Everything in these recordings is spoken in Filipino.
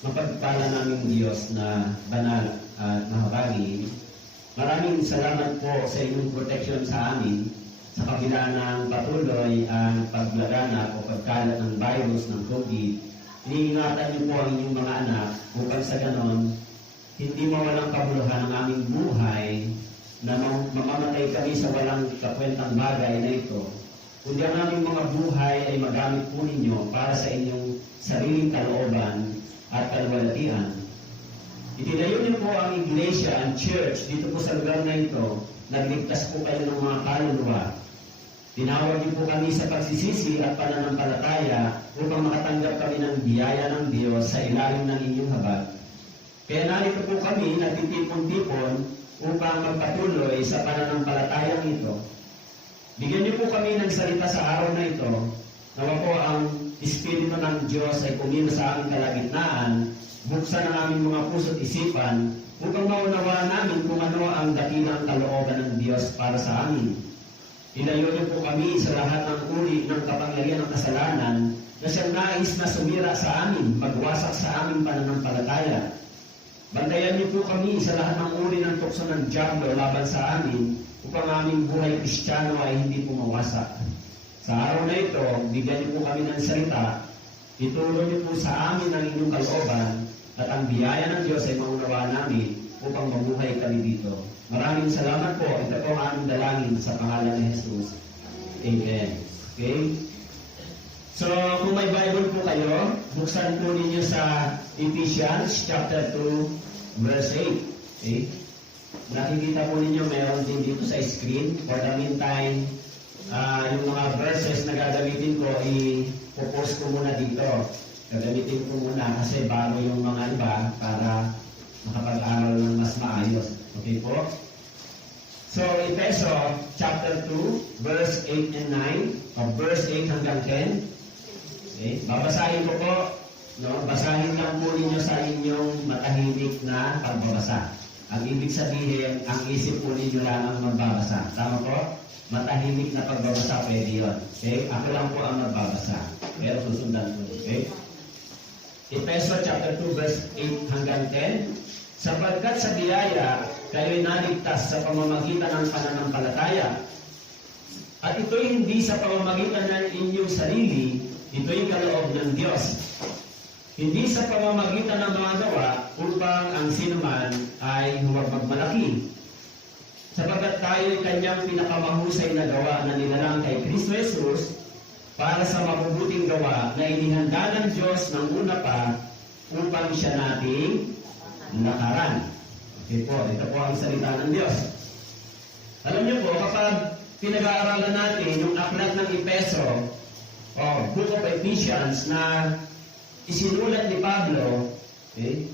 Mapagpala naming Diyos na banal at mahabagin. Maraming salamat po sa inyong protection sa amin sa kabila ng patuloy ang paglaganap o pagkalat ng virus ng COVID. Iniingatan niyo po ang inyong mga anak upang sa ganon, hindi mawalang kabuluhan ang aming buhay na mamamatay kami sa walang kakwentang bagay na ito. Kundi ang aming mga buhay ay magamit po ninyo para sa inyong sariling kalooban at kalwalatian. Itinayo niyo po ang iglesia, ang church, dito po sa lugar na ito. Nagligtas po kayo ng mga kaluluwa. Tinawag niyo po kami sa pagsisisi at pananampalataya upang makatanggap kami ng biyaya ng Diyos sa ilalim ng inyong habag. Kaya narito po kami nagtitipon-tipon upang magpatuloy sa pananampalatayang ito. Bigyan niyo po kami ng salita sa araw na ito. Nawa po ang Espiritu ng Diyos ay kumilos sa aming kalagitnaan, buksan ang aming mga puso't isipan upang maunawaan namin kung ano ang dakilang kalooban ng Diyos para sa amin. Ilayo niyo po kami sa lahat ng uri ng kapangyarihan ng kasalanan na siyang nais na sumira sa amin, magwasak sa aming pananampalataya. Bantayan niyo po kami sa lahat ng uri ng tukso ng diablo laban sa amin upang aming buhay Kristiyano ay hindi po mawasak. Sa araw na ito, bigyan niyo po kami ng salita, ituro niyo po sa amin ang inyong kalooban at ang biyaya ng Diyos ay maunawaan namin upang mabuhay kami dito. Maraming salamat po. Ito po ang aming dalangin sa pangalan ni Jesus. Amen. Okay? So, kung may Bible po kayo, buksan po ninyo sa Ephesians chapter 2, verse 8. Okay? Nakikita po ninyo, meron din dito sa screen. For the meantime, yung mga verses na gagamitin ko, i-post ko muna dito. Gagamitin ko muna kasi bago yung mga iba para makapag-aral ng mas maayos. Okay po? So, Efeso chapter 2, verse 8 and 9, o verse 8 hanggang 10. Okay? Babasahin ko po. No? Basahin lang po ninyo sa inyong matahimik na pagbabasa. Ang ibig sabihin, ang isip po ninyo lang ang magbabasa. Tama po? Matahimik na pagbabasa, pwede yun. Okay? Ako lang po ang magbabasa. Pero susundan po. Okay? Efeso chapter 2, verse 8 hanggang 10. Sapagkat sa biyaya, kayo'y naligtas sa pamamagitan ng pananampalataya. At ito'y hindi sa pamamagitan ng inyong sarili, ito'y kaloob ng Diyos. Hindi sa pamamagitan ng mga gawa upang ang sinuman ay huwag magmalaki. Sapagkat tayo'y kanyang pinakamahusay na gawa na nilalang kay Kristo Jesus para sa mabubuting gawa na inihanda ng Diyos ng una pa upang siya nating lakaran. Okay po, ito po ang salita ng Diyos. Alam niyo po, kapag pinag-aaralan natin yung aklat ng Efeso o Book of Ephesians na isinulat ni Pablo, okay?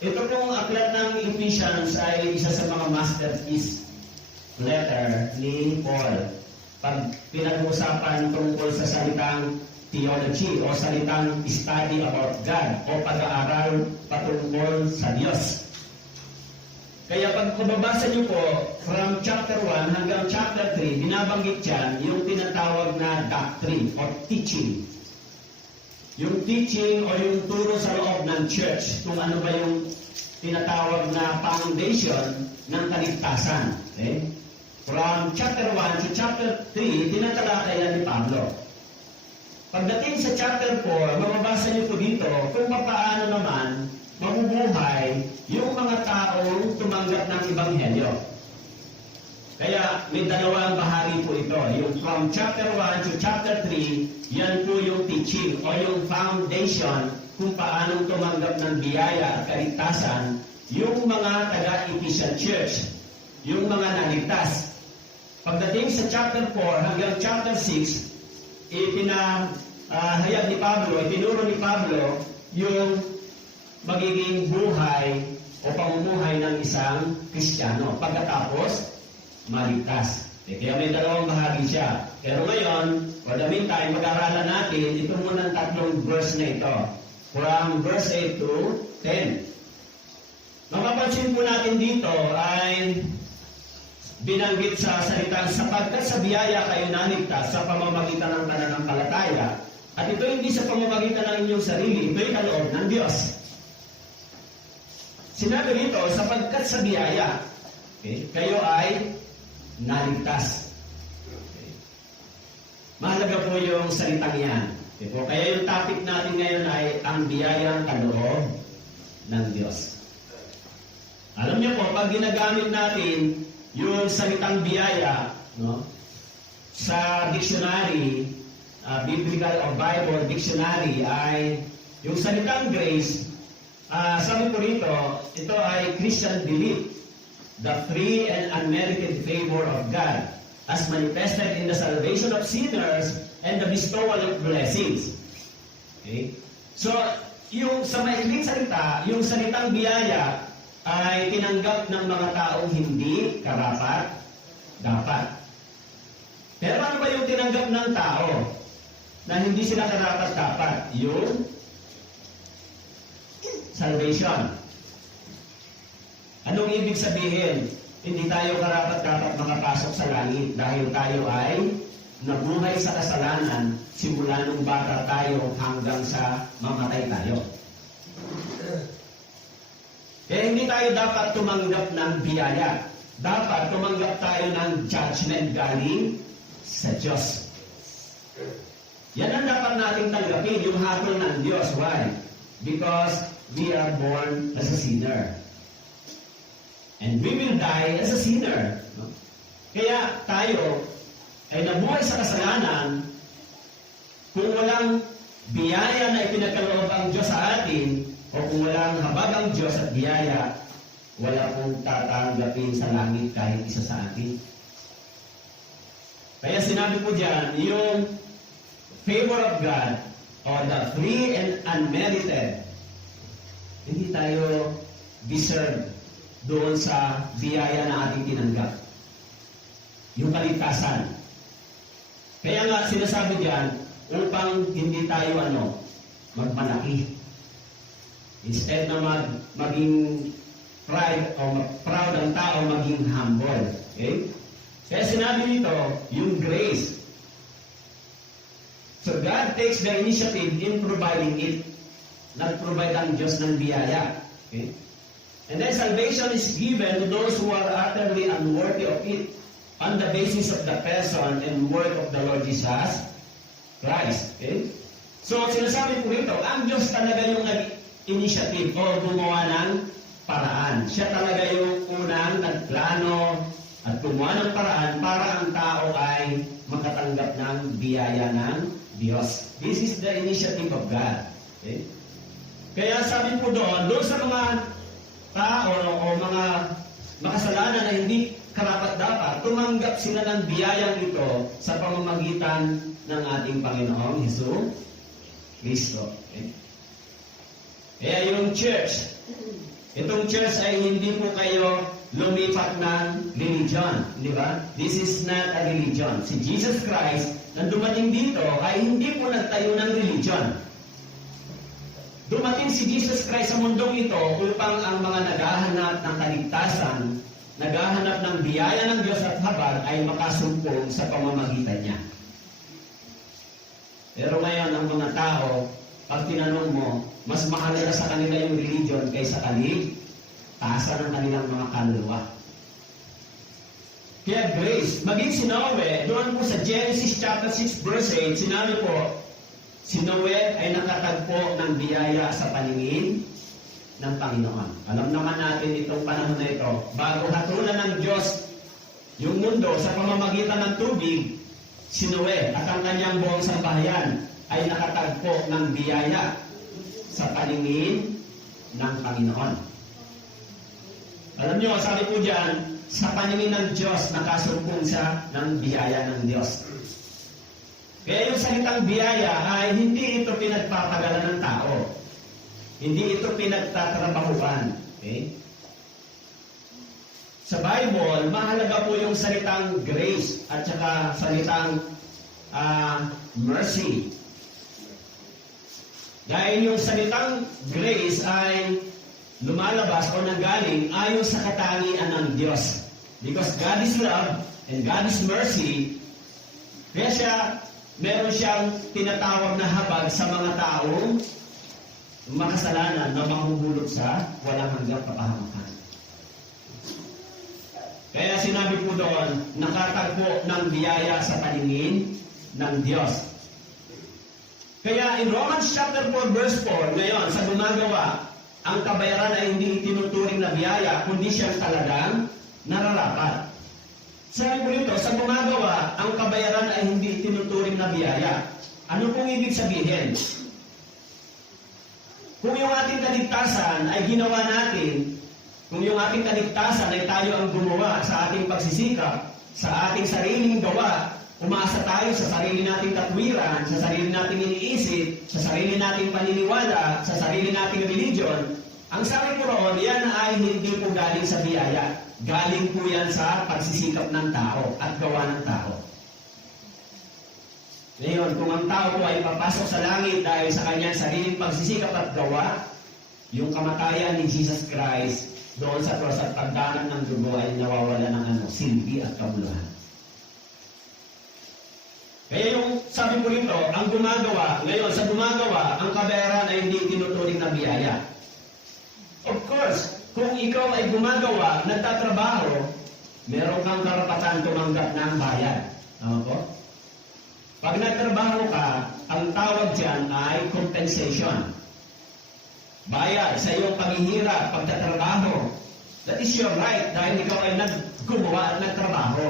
Ito pong aklat ng Ephesians ay isa sa mga masterpiece letter ni Paul. Pag pinag-uusapan tungkol sa salitang theology o salitang study about God o pag-aaral patungkol sa Diyos. Kaya pag mababasa niyo po from chapter 1 hanggang chapter 3, binabanggit dyan yung tinatawag na doctrine o teaching. Yung teaching o yung turo sa loob ng church, kung ano ba yung tinatawag na foundation ng kaligtasan. Okay? From chapter 1 to chapter 3, tinatalakayan ni Pablo. Pagdating sa chapter 4, mababasa niyo po dito kung paano naman mabubuhay yung mga taong tumanggap ng Ebanghelyo. Kaya may dalawang bahagi po ito. Yung from chapter 1 to chapter 3, yan po yung teaching o yung foundation kung paanong tumanggap ng biyaya at kaligtasan yung mga taga-Ephesian Church, yung mga naligtas. Pagdating sa chapter 4 hanggang chapter 6, ipinahayag ni Pablo, itinuro ni Pablo yung magiging buhay o pamumuhay ng isang Kristiyano. Pagkatapos, maligtas. Kaya may dalawang bahagi siya. Pero ngayon, for the meantime, pag-aralan natin ito muna ang tatlong verse na ito. From verse 8 to 10. Mapapansin po natin dito ay binanggit sa salitang sapagkat sa biyaya kayo naligtas sa pamamagitan ng pananampalataya. At ito hindi sa pamamagitan ng inyong sarili, ito'y kaloob ng Diyos. Sinabi rito, sapagkat sa biyaya, kayo ay naligtas. Mahalaga po yung salitang yan. Kaya yung topic natin ngayon ay ang biyayang kaloob ng Diyos. Alam niyo po, pag ginagamit natin yung salitang biyaya, no, sa dictionary, Biblical or Bible Dictionary, ay yung salitang grace, sabi po rito, ito ay Christian belief, the free and unmerited favor of God, as manifested in the salvation of sinners and the bestowal of blessings. Okay? So, yung sa maikling salita, yung salitang biyaya ay tinanggap ng mga taong hindi karapat dapat. Pero ano ba yung tinanggap ng tao na hindi sila karapat dapat? Yung salvation. Anong ibig sabihin? Hindi tayo karapat dapat makapasok sa langit dahil tayo ay nabuhay sa kasalanan simula nung bata tayo hanggang sa mamatay tayo. Kaya hindi tayo dapat tumanggap ng biyaya. Dapat tumanggap tayo ng judgment galing sa Diyos. Yan ang dapat nating tanggapin, yung hatol ng Diyos. Why? Because we are born as a sinner. And we will die as a sinner. No? Kaya tayo ay nabuhay sa kasalanan kung walang biyaya na ipinagkaloob ang Diyos sa atin, o kung walang habag ang Diyos at biyaya, wala pong tatanggapin sa langit kahit isa sa atin. Kaya sinabi po dyan, yung favor of God, or the free and unmerited, hindi tayo deserve doon sa biyaya na ating tinanggap. Yung kaligtasan. Kaya nga sinasabi diyan, upang hindi tayo magmalaki. Instead na maging pride o proud ang tao, maging humble. Okay? Kaya sinabi nito, yung grace. So God takes the initiative in providing it. Nag-provide ang Diyos ng biyaya. Okay? And then salvation is given to those who are utterly unworthy of it on the basis of the person and work of the Lord Jesus Christ. Okay? So sinasabi po rito, ang Diyos talaga yung nag-initiative o gumawa ng paraan. Siya talaga yung unang nagplano at gumawa ng paraan para ang tao ay makatanggap ng biyaya ng Diyos. This is the initiative of God. Okay? Kaya sabi po doon sa mga tao o mga makasalanan na hindi karapat-dapat, tumanggap sila ng biyayang ito sa pamamagitan ng ating Panginoong Hesus Kristo. Okay? Kaya yung church, itong church ay hindi po kayo lumipat ng religion, di ba? This is not a religion. Si Jesus Christ, nang dumating dito, ay hindi po nagtayo ng religion. Dumating si Jesus Christ sa mundong ito upang ang mga naghahanap ng kaligtasan, naghahanap ng biyaya ng Diyos at habag ay makasumpong sa pamamagitan niya. Pero ngayon, ang mga tao, pag tinanong mo, mas mahalaga sa kanila yung religion kaysa kaligtasan ng kanilang mga kaluluwa. Kaya grace, maging si Noe, doon po sa Genesis chapter 6 verse 8, sinabi po, si Noe ay nakatagpo ng biyaya sa paningin ng Panginoon. Alam naman natin itong panahon na ito, bago hatulan ng Diyos yung mundo sa pamamagitan ng tubig, si Noe at ang kanyang buong sambahayan ay nakatagpo ng biyaya sa paningin ng Panginoon. Alam nyo, sabi po dyan, sa paningin ng Diyos, nakasumpong siya ng biyaya ng Diyos. Kaya yung salitang biyaya ay hindi ito pinagpapagalan ng tao. Hindi ito pinagtatrabahuan. Okay? Sa Bible, mahalaga po yung salitang grace at saka salitang mercy. Dahil yung salitang grace ay lumalabas o nanggaling ayon sa katangian ng Diyos. Because God is love and God is mercy, kaya siya meron siyang tinatawag na habag sa mga taong makasalanan na mahuhulog sa walang hanggang kapahamakan. Kaya sinabi po doon, nakatagpo ng biyaya sa paningin ng Diyos. Kaya in Romans chapter 4 verse 4, ngayon, sa gumagawa, ang kabayaran ay hindi itinuturing na biyaya, kundi siyang talagang nararapat. Sabi po rito, sa gumagawa, ang kabayaran ay hindi itinuturing na biyaya. Ano pong ibig sabihin? Kung yung ating kaligtasan ay ginawa natin, kung yung ating kaligtasan ay tayo ang gumawa sa ating pagsisikap, sa ating sariling gawa, umasa tayo sa sarili nating katwiran, sa sarili nating iniisip, sa sarili nating paniniwala, sa sarili nating religion, ang sabi ko roon, yan ay hindi po galing sa biyaya. Galing po yan sa pagsisikap ng tao at gawa ng tao. Ngayon, kung ang tao po ay papasok sa langit dahil sa kanyang sariling pagsisikap at gawa, yung kamatayan ni Jesus Christ doon sa cross at pagdanan ng dugo ay nawawala ng silbi at kabuluhan. Kaya yung sabi ko rito, ang gumagawa, ngayon sa gumagawa, ang kabayaran ay hindi tinuturing na biyaya. Of course, kung ikaw ay gumagawa, nagtatrabaho, meron kang karapatan tumanggap ng bayad. Tama po? Pag nagtrabaho ka, ang tawag dyan ay compensation. Bayad sa iyong paghihirap, pagtatrabaho. That is your right dahil ikaw ay naggumawa at nagtrabaho.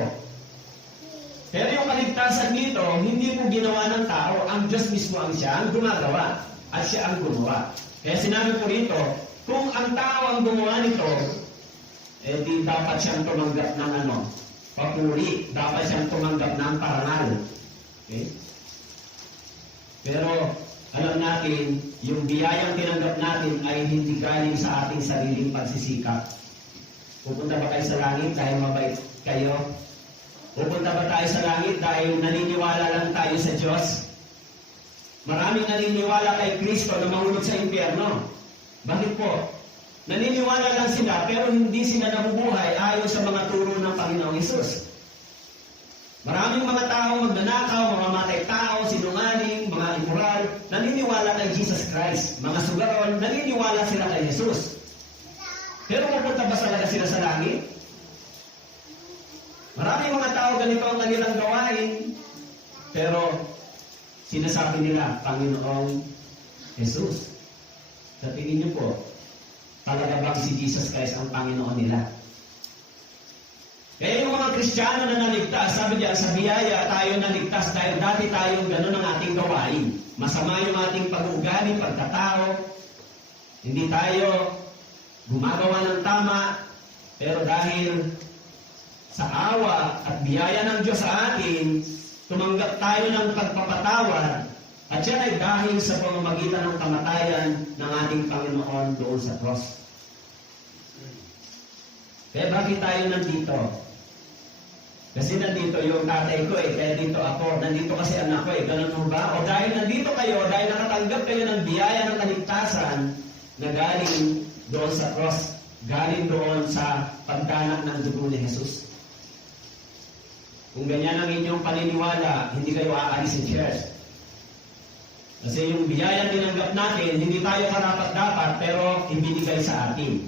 Pero yung kaligtasan dito, hindi mo ginawa ng tao, ang Diyos mismo ang siya ang gumagawa at siya ang gumawa. Kaya sinabi ko rito, kung ang tao ang gumawa nito, eh di dapat siyang tumanggap ng papuri, dapat siyang tumanggap ng parangal. Okay? Pero alam natin, yung biyayang tinanggap natin ay hindi galing sa ating sariling pagsisikap. Pupunta ba kayo sa langit dahil mabait kayo? Pupunta ba tayo sa langit dahil naniniwala lang tayo sa Diyos? Maraming naniniwala kay Kristo na mahulog sa impyerno. Bakit po? Naniniwala lang sila pero hindi sila nabubuhay ayon sa mga turo ng Panginoong Hesus. Maraming mga tao magnanakaw, mga matay tao, sinungaling, mga immoral, naniniwala kay Jesus Christ. Mga sugaron, naniniwala sila kay Jesus. Pero pupunta ba talaga sila sa langit? Maraming mga tao ganito ang kanilang gawain, pero sinasabi nila, Panginoong Jesus. Sa tingin niyo po, talaga bang si Jesus Christ ang Panginoon nila? Kaya yung mga Kristiyano na naligtas, sabi diyan, sa biyaya tayo naligtas dahil dati tayong gano'n ang ating gawain. Masama yung ating pag-uugali, pagkatao. Hindi tayo gumagawa ng tama, pero dahil sa awa at biyaya ng Diyos sa atin, tumanggap tayo ng pagpapatawad, at yan ay dahil sa pamamagitan ng kamatayan ng ating Panginoon doon sa cross. Kaya bakit tayo nandito? Kasi nandito yung tatay ko kaya dito ako, nandito kasi anak ko ganun mo ba? O dahil nandito kayo, dahil nakatanggap kayo ng biyaya ng kaligtasan na galing doon sa cross, galing doon sa pagdanak ng dugo ni Jesus. Kung ganyan ang inyong paniniwala, hindi kayo aalis sa church. Kasi yung biyaya tinanggap natin, hindi tayo karapat-dapat, pero ibinigay sa atin.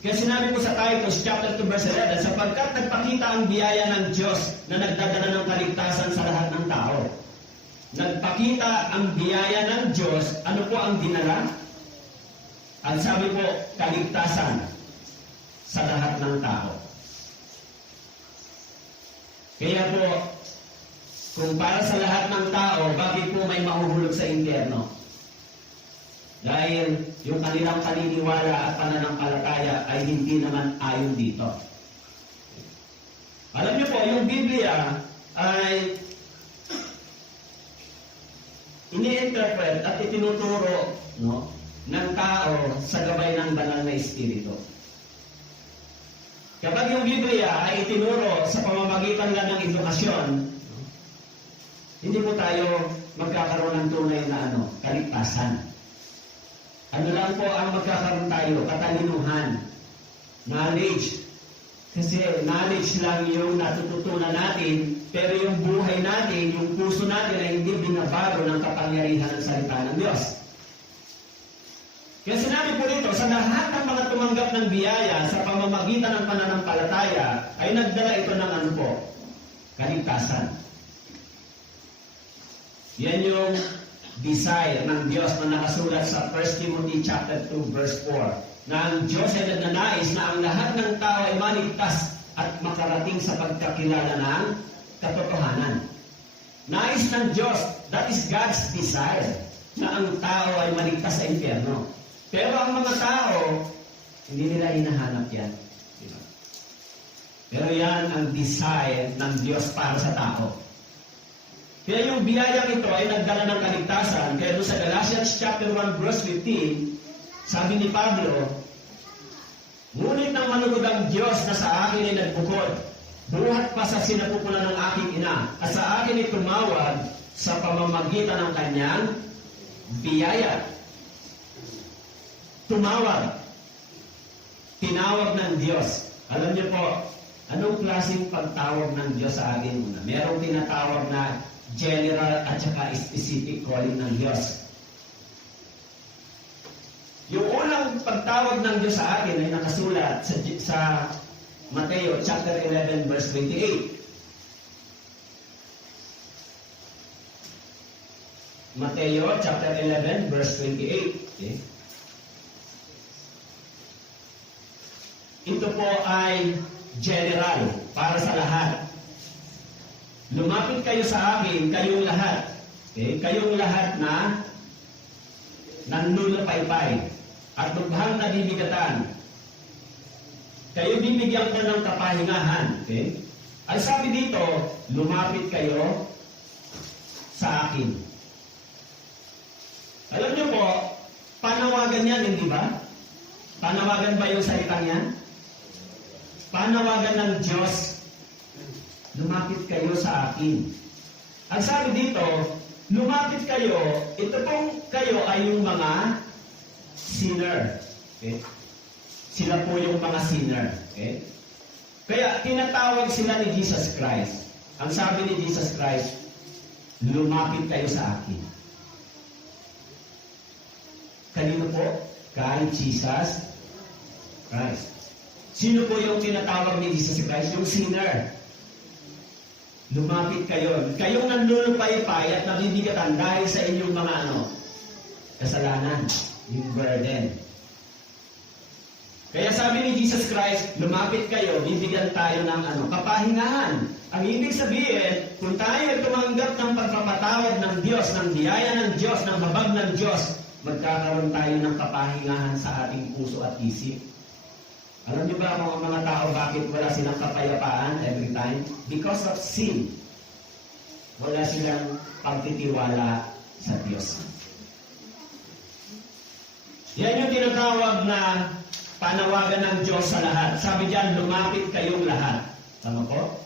Kaya sinabi ko sa Titus chapter 2 verse 11, sapagkat nagpakita ang biyaya ng Diyos na nagdadala ng kaligtasan sa lahat ng tao. Nagpakita ang biyaya ng Diyos, ano po ang dinala? Ang sabi po, kaligtasan sa lahat ng tao. Kaya po, kung para sa lahat ng tao, bakit po may mahuhulog sa impyerno? Dahil yung kanilang paniniwala at pananampalataya ay hindi naman ayon dito. Alam niyo po, yung Biblia ay ini-interpret at itinuturo ng tao sa gabay ng banal na Espiritu. Kapag yung Biblia ay itinuro sa pamamagitan lang ng edukasyon, hindi po tayo magkakaroon ng tunay na kaligtasan. Ano lang po ang magkakaroon tayo? Katalinuhan. Knowledge. Kasi knowledge lang yung natututunan natin pero yung buhay natin, yung puso natin ay hindi binabago ng kapangyarihan ng salita ng Diyos. Kaya sinabi po dito, sa lahat ng mga tumanggap ng biyaya sa pamamagitan ng pananampalataya, ay nagdala ito ng ano po? Kaligtasan. Yan yung desire ng Diyos na nakasulat sa 1 Timothy chapter 2 verse 4, na ang Diyos ay nagnanais na ang lahat ng tao ay maligtas at makarating sa pagkakilala ng katotohanan. Nais ng Diyos, that is God's desire, na ang tao ay maligtas sa impyerno. Pero ang mga tao, hindi nila hinahanap yan. Diba? Pero yan ang desire ng Diyos para sa tao. Kaya yung biyayang ito ay nagdala ng kaligtasan. Kaya doon sa Galatians chapter 1 verse 15, sabi ni Pablo, ngunit nang manugod ang Diyos na sa akin ay nagbukod, buhat pa sa sinapupunan ng aking ina, at sa akin ay tumawag sa pamamagitan ng kanyang biyaya. Tumawag. Tinawag ng Diyos. Alam niyo po, anong klaseng pagtawag ng Diyos sa akin una? Merong tinatawag na general at saka specific calling ng Diyos. Yung unang pagtawag ng Diyos sa akin ay nakasulat sa Mateo chapter 11 verse 28. Mateo chapter 11 verse 28. Okay? Ito po ay general para sa lahat. Lumapit kayo sa akin, kayong lahat. Okay? Kayong lahat na nanunupaypay at lubhang nabibigatan. Kayo bibigyan ko ng kapahingahan. Okay? Ang sabi dito, lumapit kayo sa akin. Alam niyo po, panawagan yan, hindi ba? Panawagan ba yung salitang yan? Panawagan ng Diyos, lumapit kayo sa akin. Ang sabi dito, lumapit kayo, ito pong kayo ay yung mga sinner. Okay? Sila po yung mga sinner. Okay? Kaya tinatawag sila ni Jesus Christ. Ang sabi ni Jesus Christ, lumapit kayo sa akin. Kanino po? Kay Jesus Christ. Sino po yung tinatawag ni Jesus Christ? Yung sinner. Lumapit kayo. Kayong nanlulupaypay at nabibigatan dahil sa inyong mga kasalanan. Yung burden. Kaya sabi ni Jesus Christ, lumapit kayo, bibigyan tayo ng kapahingahan. Ang ibig sabihin, kung tayo ay tumanggap ng pagpapatawad ng Diyos, ng biyaya ng Diyos, ng habag ng Diyos, magkakaroon tayo ng kapahingahan sa ating puso at isip. Alam niyo ba mga tao bakit wala silang kapayapaan every time? Because of sin. Wala silang pagtitiwala sa Diyos. Yan yung tinatawag na panawagan ng Diyos sa lahat. Sabi diyan, lumapit kayong lahat. Tama po?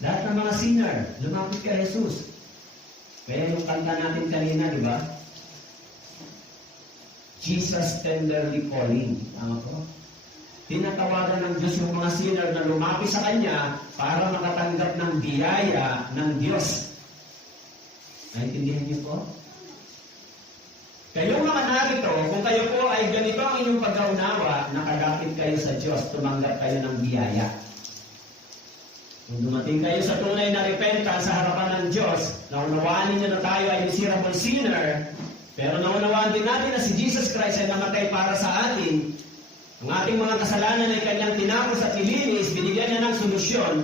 Lahat ng mga sinner, lumapit kay Jesus. Kaya yung kanta natin kanina, di ba? Jesus tenderly calling. Tama po? Tinatawagan ng Diyos yung mga sinner na lumapit sa Kanya para makatanggap ng biyaya ng Diyos. Naintindihan niyo po? Kayong mga narito, kung kayo po ay ganito ang inyong pagkaunawa, nakalapit kayo sa Diyos, tumanggap kayo ng biyaya. Kung dumating kayo sa tunay na repentance sa harapan ng Diyos, naunawaan ninyo na tayo ay miserable sinner, pero naunawaan din natin na si Jesus Christ ay namatay para sa atin. Ang ating mga kasalanan ay Kanyang tinapos at ilinis, binigyan niya ng solusyon,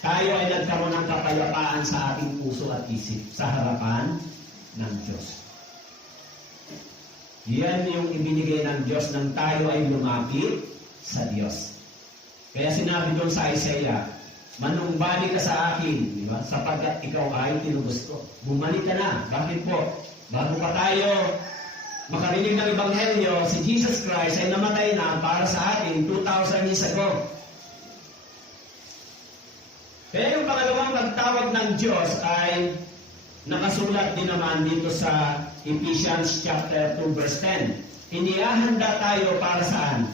tayo ay nagkaroon ng kapayapaan sa ating puso at isip sa harapan ng Diyos. Yan yung ibinigay ng Diyos nang tayo ay lumapit sa Diyos. Kaya sinabi doon sa Isaiah, manumbalik ka sa akin, di ba? Sapagkat ikaw ay tinubos ko. Bumalik ka na. Bakit po? Bago pa tayo makarinig ng Ebanghelyo, si Jesus Christ ay namatay na para sa atin 2,000 years ago. Kaya yung pangalawang pagtawag ng Diyos ay nakasulat din naman dito sa Ephesians chapter 2 verse 10. Inihahanda tayo para saan?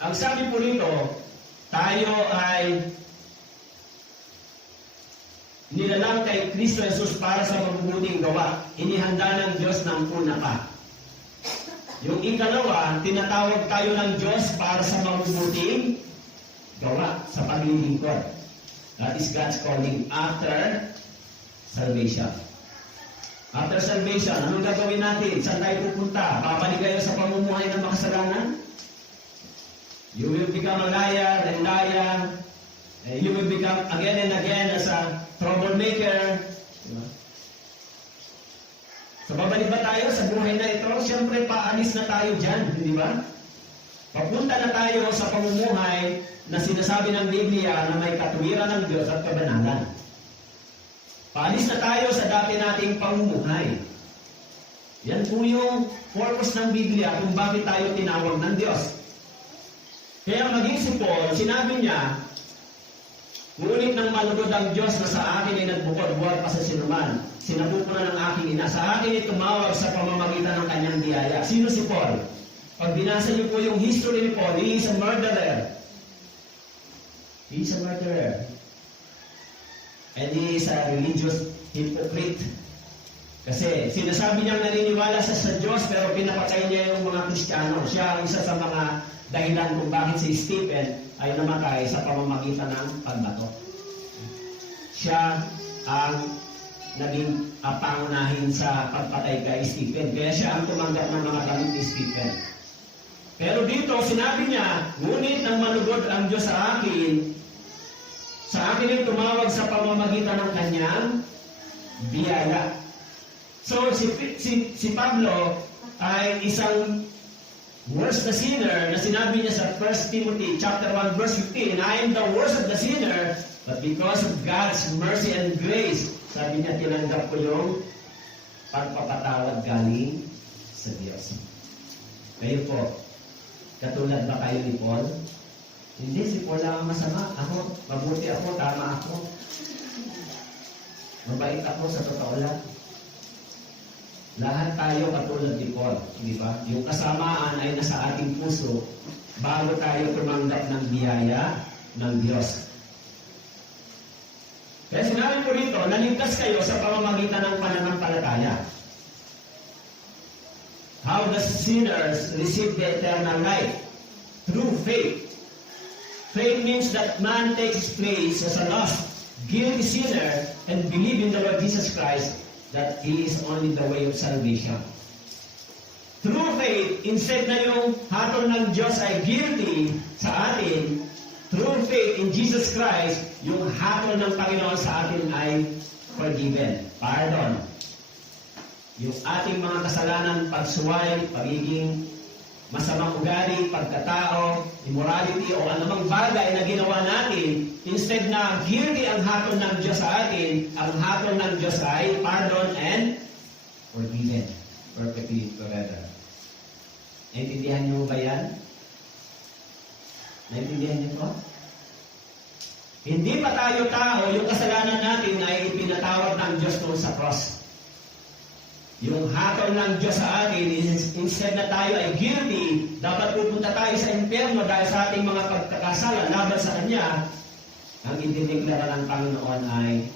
Ang sabi po rito, tayo ay nilalang kay Kristo Jesus para sa mabubuting gawa. Inihanda ng Diyos ng una pa. Yung ikalawa, tinatawag tayo ng Diyos para sa mabubuting gawa sa paglilingkod. That is God's calling after salvation. After salvation, anong gagawin natin? Saan tayo pupunta? Babalik kayo sa pamumuhay ng makasalanan? You will become a liar and liar. You will become again and again as a troublemaker. Diba? So babalik ba tayo sa buhay na ito? Siyempre, paalis na tayo dyan, di ba? Papunta na tayo sa pamumuhay na sinasabi ng Biblia na may katuwiran ng Diyos at kabanalan. Paalis na tayo sa dati nating pamumuhay. Yan po yung purpose ng Biblia kung bakit tayo tinawag ng Diyos. Kaya maging si Paul, sinabi niya, ngunit nang malugod ang Diyos na sa akin ay nagbukod-buhat pa sa sinuman, sinabuko na ng aking ina, sa akin ay tumawag sa pamamagitan ng kanyang biyaya. Sino si Paul? Pag binasa niyo po yung history ni Paul, he is a murderer. He is a murderer. And he is a religious hypocrite. Kasi sinasabi niyang naniniwala sa Diyos pero pinapatay niya yung mga Kristiyano. Siya ang isa sa mga dahilan kung bakit si Stephen ay namatay sa pamamagitan ng pagbato. Siya ang naging pangunahin sa pagpatay kay Stephen. Kaya siya ang tumanggap ng mga gamit ni Stephen. Pero dito, sinabi niya, ngunit nang manugod ang Diyos sa akin ay tumawag sa pamamagitan ng kanyang biyaya. So, si Pablo ay isang worst na sinner na sinabi niya sa 1 Timothy chapter 1 verse 15, I am the worst of the sinner, but because of God's mercy and grace, sabi niya, tinanggap ko yung pagpapatawad galing sa Diyos. Kayo po, katulad ba kayo ni Paul? Hindi, si Paul lang ang masama. Ako, mabuti ako, tama ako. Mabait ako sa totoo lang. Lahat tayo katulad ni Paul, di ba? Yung kasamaan ay nasa ating puso bago tayo tumanggap ng biyaya ng Diyos. Kaya sinabi po rito, naligtas kayo sa pamamagitan ng pananampalataya. How the sinners receive the eternal life? Through faith. Faith means that man takes his place as a lost, guilty sinner and believe in the Lord Jesus Christ that He is only the way of salvation. Through faith, instead na yung hatol ng Diyos ay guilty sa atin, through faith in Jesus Christ, yung hatol ng Panginoon sa atin ay forgiven, pardon. Yung ating mga kasalanan, pagsuway, pagiging masamang ugali, pagkatao, immorality, o anumang bagay na ginawa natin, instead na guilty ang hatol ng Diyos sa atin, ang hatol ng Diyos ay pardon and forgiven. Perfectly together. Naintindihan niyo ba yan? Naintindihan niyo po? Hindi pa tayo tao, yung kasalanan natin ay ipinatawad ng Diyos doon sa cross. Yung hatol ng Diyos sa atin, instead na tayo ay guilty, dapat pupunta tayo sa impyerno dahil sa ating mga pagkakasala laban sa Kanya, ang idineklara ng Panginoon ay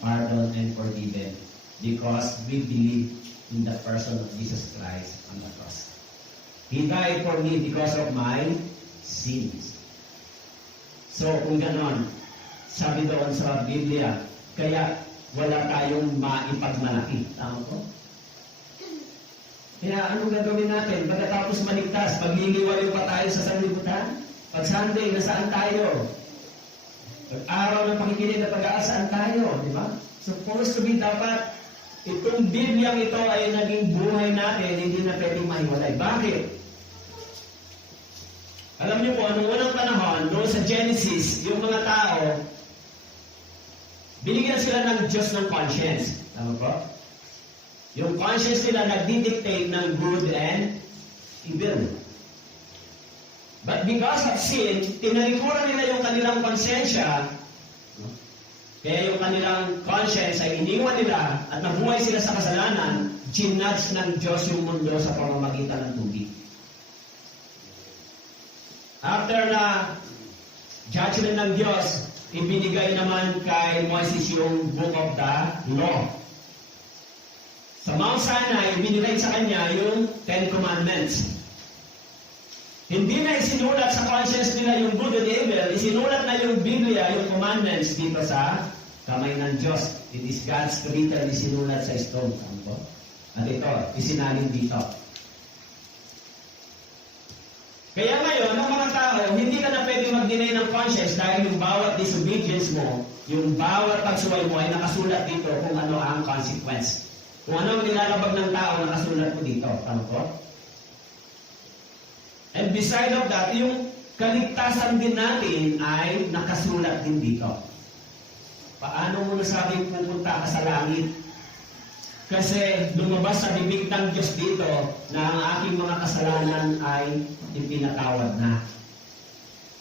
pardon and forgiven because we believe in the person of Jesus Christ on the cross. He died for me because of my sins. So, kung ganon, sabi doon sa Biblia, kaya wala tayong maipagmalaki. Tama po? Kaya anong gagawin natin? Pagkatapos maligtas, pagliliwaliw pa tayo sa sanlibutan? Pag Sunday, nasaan tayo? Pag araw ng pakikinig na pag-aasaan tayo? Di ba? Supposed to be dapat itong Bibliang ito ay naging buhay natin, hindi na pwedeng mahiwalay. Bakit? Alam niyo po, anong unang panahon, doon sa Genesis, yung mga tao, binigyan sila ng Diyos ng conscience. Tama po? Yung conscience nila nagdidictate ng good and evil. But because of sin, tinalikuran nila yung kanilang konsensya. Kaya yung kanilang conscience ay iniwan nila at nabuhay sila sa kasalanan, ginudge ng Diyos yung mundo sa pamamagitan ng tubig. After na judgment ng Diyos, ibinigay naman kay Moses yung Book of the Law. Sa Mount Sinai, ibinigay sa kanya yung Ten Commandments. Hindi na isinulat sa conscience nila yung good and evil, isinulat na yung Biblia, yung commandments dito sa kamay ng Diyos. It is God's written, isinulat sa stone. At ito, isinalin dito. Kaya ngayon, ang mga tao, hindi ka na pwede mag-deny ng conscience dahil yung bawat disobedience mo, yung bawat pagsuway mo ay nakasulat dito kung ano ang consequence. Kung ano ang nilalabag ng tao, nakasulat mo dito. Tama po? And beside of that, yung kaligtasan din natin ay nakasulat din dito. Paano mo nasabing pupunta ka sa langit? Kasi lumabas sa bibig ng Diyos dito na ang aking mga kasalanan ay ipinatawad na.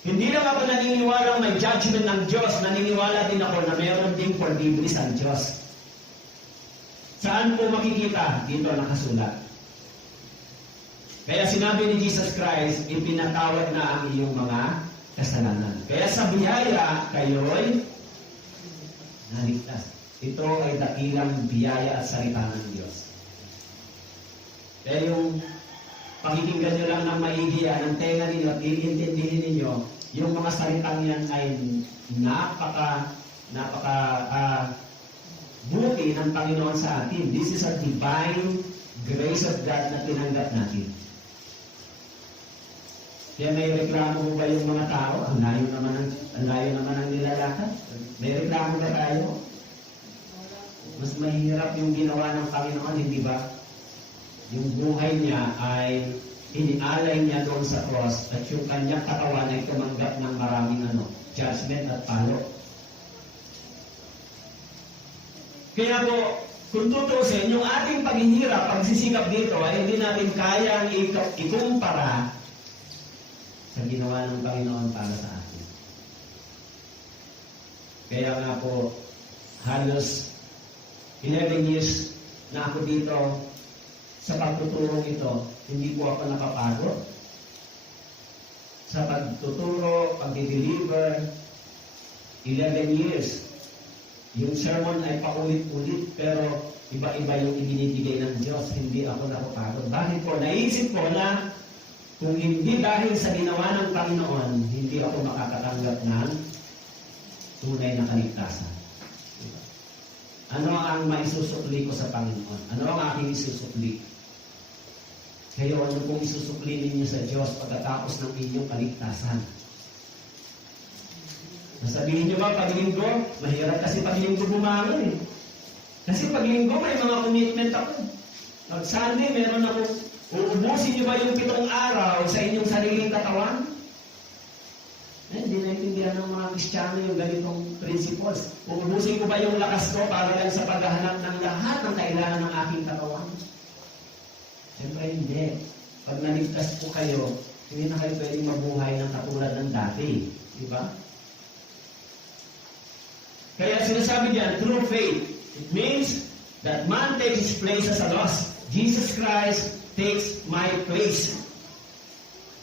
Hindi lang ako naniniwala may judgment ng Diyos, naniniwala din ako na mayroon ding forgiveness ang Diyos. Saan po makikita? Dito nakasulat. Kaya sinabi ni Jesus Christ, ipinatawad na ang iyong mga kasalanan. Kaya sa biyaya, kayo'y naligtas. Ito ay dakilang biyaya at salita ng Diyos. Kaya yung pakikinggan nyo lang ng maigi ng tenga ninyo at iintindihin ninyo, yung mga salitang yan ay buti ng Panginoon sa atin. This is a divine grace of God na tinanggap natin. Kaya may reklamo mo ba yung mga tao? Ang layo naman ang nilalakad. May reklamo ba tayo? Mas mahirap yung ginawa ng Panginoon, hindi ba? Yung buhay niya ay inialay niya doon sa cross at yung kanyang katawan ay tumanggap ng maraming judgment at palo. Kaya po, kung tutusin, yung ating paghihirap, pagsisikap dito ay hindi natin kayang ikumpara sa ginawa ng Panginoon para sa atin. Kaya nga po, halos 11 years na ako dito sa pagtuturong ito, hindi po ako napapagod. Sa pagtuturo, pag-deliver, 11 years. Yung sermon ay paulit-ulit, pero iba-iba yung ibinibigay ng Diyos, hindi ako napapagod. Bakit po? Naisip ko na kung hindi dahil sa ginawa ng Panginoon, hindi ako makakatanggap ng tunay na kaligtasan. Ano ang maisusukli ko sa Panginoon? Ano ang aking isusukli? Kayo, ano pong isusukli ninyo sa Diyos pagkatapos ng inyong kaligtasan? Nasabihin nyo ba, paglinggo? Mahirap kasi paglinggo bumangon eh. Kasi paglinggo may mga commitment ako. Pag Sunday, meron ako. Uubusin nyo ba yung 7 araw sa inyong sariling katawan? Hindi naintindihan ng mga Kristiyano yung ganitong principles. Uubusin ko ba yung lakas ko para lang sa paghahanap ng lahat ng kailangan ng aking katawan? Siyempre hindi. Pag naligtas po kayo, hindi na kayo pwedeng mabuhay ng katulad ng dati. Di ba? Kaya sinasabi diyan, true faith. It means that man takes his place as a lost. Jesus Christ takes my place.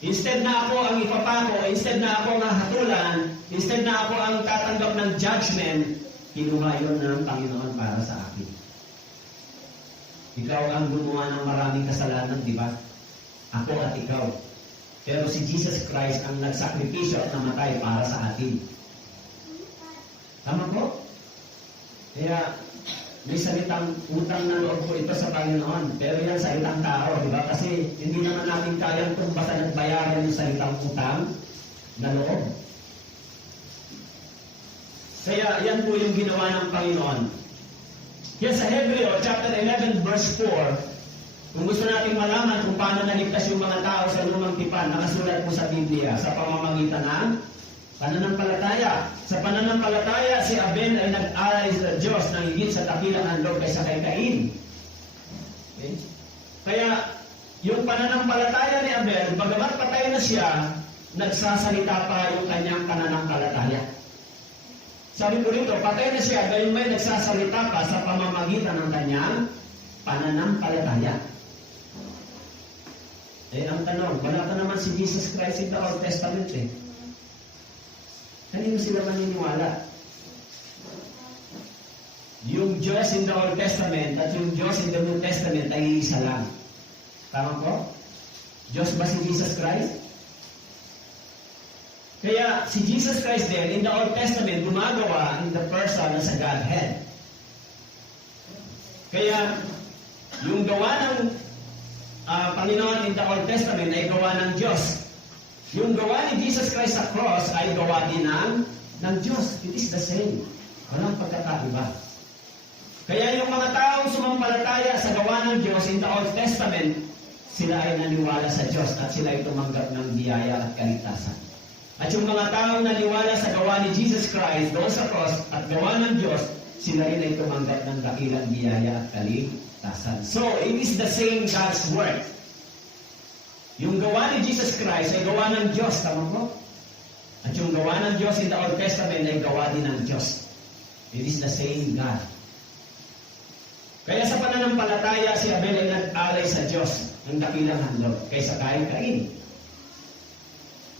Instead na ako ang ipapako, instead na ako ang hatulan, instead na ako ang tatanggap ng judgment, kinuha yun ng Panginoon para sa akin. Ikaw ang gumawa ng maraming kasalanan, di ba? Ako at ikaw. Pero si Jesus Christ ang nagsakripisyo at namatay para sa atin. Tama po? Kaya, may salitang utang na loob po ito sa Panginoon. Pero yan salitang tao, di ba? Kasi hindi naman natin kayang tumbasan at bayaran yung salitang utang na loob. Kaya yan po yung ginawa ng Panginoon. Kaya sa Hebreo, chapter 11, verse 4, kung gusto natin malaman kung paano naligtas yung mga tao sa lumang tipan, nakasulat po sa Biblia sa pamamagitan ng pananampalataya. Sa pananampalataya, si Abel ay nag-alay sa Diyos ng higit sa dakilang handog kaysa kay Cain. Okay? Kaya, yung pananampalataya ni Abel, bagamat patay na siya, nagsasalita pa yung kanyang pananampalataya. Sabi ko rito, patay na siya, gayon may nagsasalita pa sa pamamagitan ng kanyang pananampalataya. Eh, ang tanong, wala pa naman si Jesus Christ in the Old Testament eh. Kanino sila maniniwala? Yung Diyos in the Old Testament at yung Diyos in the New Testament ay isa lang. Tama po? Diyos ba si Jesus Christ? Kaya si Jesus Christ din, in the Old Testament, gumagawa in the person as a Godhead. Kaya, yung gawa ng Panginoon in the Old Testament ay gawa ng Diyos. Yung gawa ni Jesus Christ sa cross ay gawa din ng Diyos. It is the same. Walang pagkakaiba. Kaya yung mga taong sumampalataya sa gawa ng Diyos in the Old Testament, sila ay naniwala sa Diyos at sila ay tumanggap ng biyaya at kaligtasan. At yung mga taong naniwala sa gawa ni Jesus Christ doon sa cross at gawa ng Diyos, sila rin ay tumanggap ng dakilang biyaya at kaligtasan. So, it is the same God's work. Yung gawa ni Jesus Christ ay gawa ng Diyos, tama po? At yung gawa ng Diyos in the Old Testament ay gawa din ng Diyos. It is the same God. Kaya sa pananampalataya, si Abel ay nag-alay sa Diyos ng dakilang handog kaysa Cain.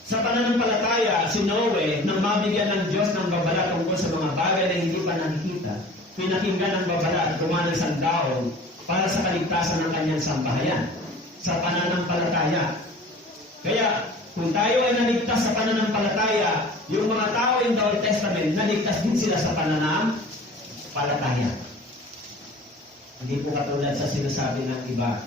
Sa pananampalataya, si Noe, nang mabigyan ng Diyos ng babala tungkol sa mga bagay na hindi pa nakikita, pinakinggan ng babala at gumawa ng sandaon para sa kaligtasan ng kanyang sambahayan. Sa pananampalataya. Kaya, kung tayo ay naligtas sa pananampalataya, yung mga tao in the Old Testament, naligtas din sila sa pananampalataya. Hindi po katulad sa sinasabi ng iba.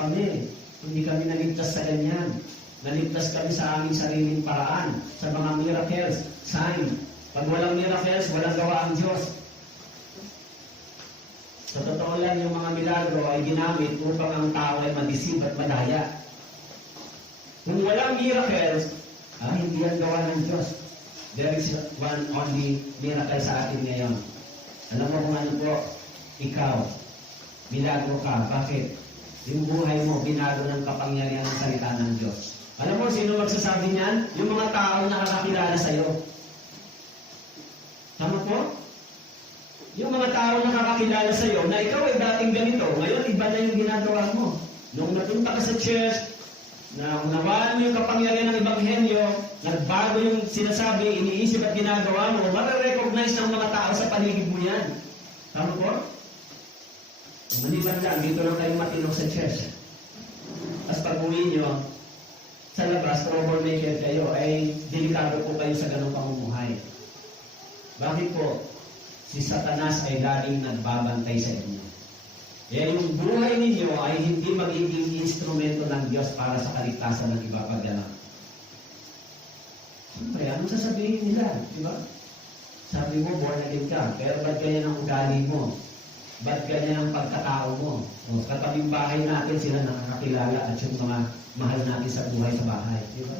Kami, hindi kami naligtas sa ganyan. Naligtas kami sa aming sariling paraan, sa mga miracles, sign. Pag walang miracles, walang gawa ang Diyos. Sa totoo lang, yung mga milagro ay ginamit upang ang tao ay madisib at madaya. Kung walang miracles, hindi yan gawa ng Diyos. There is one only miracle sa atin ngayon. Alam mo kung ano po? Ikaw, milagro ka. Bakit? Yung buhay mo, binago ng kapangyarihan ng salita ng Diyos. Alam mo, sino magsasabi niyan? Yung mga taong nakakakilala sa'yo. Tama po? Yung mga taong nakakakilala sa'yo na ikaw ay dating ganito, ngayon iba na yung ginagawa mo. Nung napunta ka sa church, na unawaan mo yung kapangyarihan ng Ebanghelyo, nagbago yung sinasabi, iniisip at ginagawa mo, mare-recognize ng mga tao sa paligid mo yan. Tama po? Maliban lang, dito lang kayo matinong sa church. Tapos pag-uwi nyo, sa labas, troublemaker kayo, ay delikado po kayo sa ganong pamumuhay. Bakit po? Si Satanas ay laging nagbabantay sa inyo. Kaya yung buhay ninyo ay hindi magiging instrumento ng Diyos para sa kaligtasan ng iba pag gano'n. Siyempre, anong sasabihin nila? Diba? Sabi mo, born again ka, pero ba't ganyan ang ugali mo? Ba't ganyan ang pagkatao mo? Katabing bahay natin sila nakakakilala at yung mga mahal natin sa buhay sa bahay. Diba?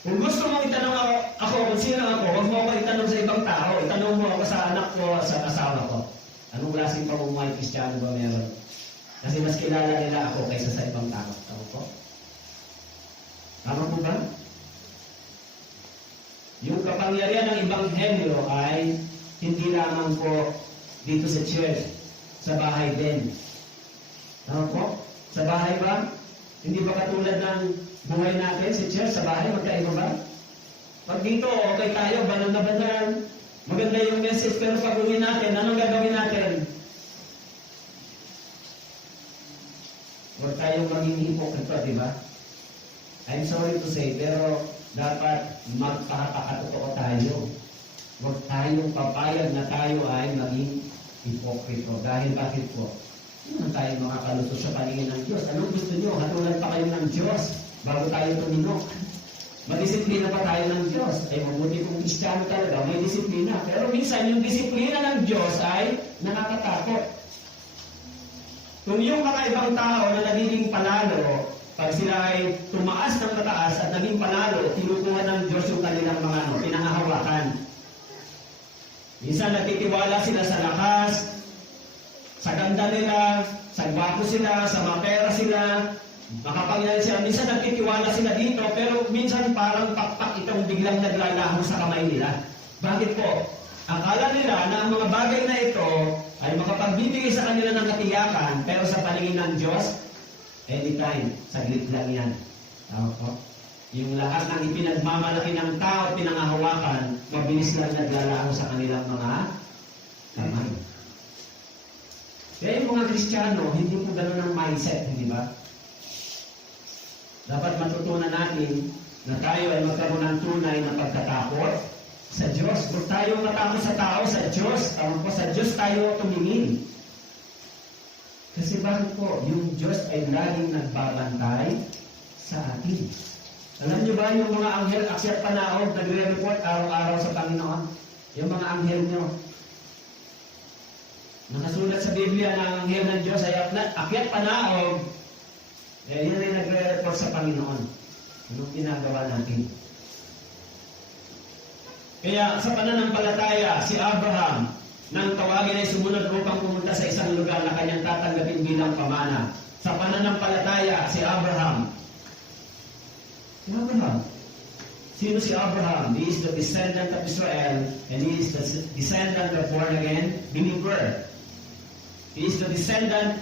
Kung gusto mo itanong ako kung sino ako, huwag mo ako itanong sa ibang tao. Itanong mo ako sa anak ko, sa asawa ko. Anong klaseng pamumuhay Kristiyano ba meron? Kasi mas kilala nila ako kaysa sa ibang tao. Tama po? Tama po ba? Yung kapangyarihan ng Ebanghelyo ay hindi lamang po dito sa church, sa bahay din. Tama po? Sa bahay ba? Hindi ba katulad ng buhay natin sa church, sa bahay, magkaiba ba? Pag dito, okay tayo, banal na banal. Maganda yung message, pero pag uwi natin, anong gagawin natin? Huwag tayong maging hipokrito, di ba? I'm sorry to say, pero dapat magpapakatotoo tayo. Huwag tayong papayag na tayo ay maging hipokrito. Dahil bakit po? Hindi naman tayo makakalutos sa paningin ng Diyos. Anong gusto nyo? Hatulan pa kayo ng Diyos bago tayo tuminok. Madisiplina pa tayo ng Diyos. Ay mabuti kung Kristiyano talaga, may disiplina. Pero minsan, yung disiplina ng Diyos ay nakakatakot. Kung yung mga ibang tao na nagiging panalo, pag sila ay tumaas ng mataas at naging panalo, tinukuha ng Diyos yung kanilang mga pinangahawakan. Minsan nagtitiwala sila sa lakas, sa ganda nila, sa gwapo sila, sa mapera sila, makapangyarihan sila. Minsan nagtitiwala sila dito, pero minsan parang pakpak itong biglang naglalaho sa kamay nila. Bakit po? Akala nila na ang mga bagay na ito ay makapagbibigay sa kanila ng katiyakan, pero sa paningin ng Diyos, Anytime, saglit lang yan. Tama po? Yung lahat ng ipinagmamalaki ng tao at pinangahawakan, mabilis lang naglalaho sa kanilang mga kamay. Kaya yung mga Kristiyano, hindi po ganun ang mindset, hindi ba? Dapat matutunan natin na tayo ay magkaroon ng tunay na pagkatakot sa Diyos. Kung tayo matakot sa tao, sa Diyos, tawag po, sa Diyos tayo tumingin. Kasi bakit po? Yung Diyos ay laging nagbabantay sa atin. Alam niyo ba yung mga anghel, akyat panahon, nagre-report araw-araw sa Panginoon? Yung mga anghel niyo. Nakasulat sa Biblia na ang anghel ng Diyos ay akyat panahon, yan ay nagre-report sa Panginoon. Anong ginagawa natin? Kaya sa pananampalataya, si Abraham, nang tawagin ay sumunod upang pumunta sa isang lugar na kanyang tatanggapin bilang pamana. Sa pananampalataya, si Abraham. Sino si Abraham? He is the descendant of Israel and he is the descendant of born-again believer. He is the descendant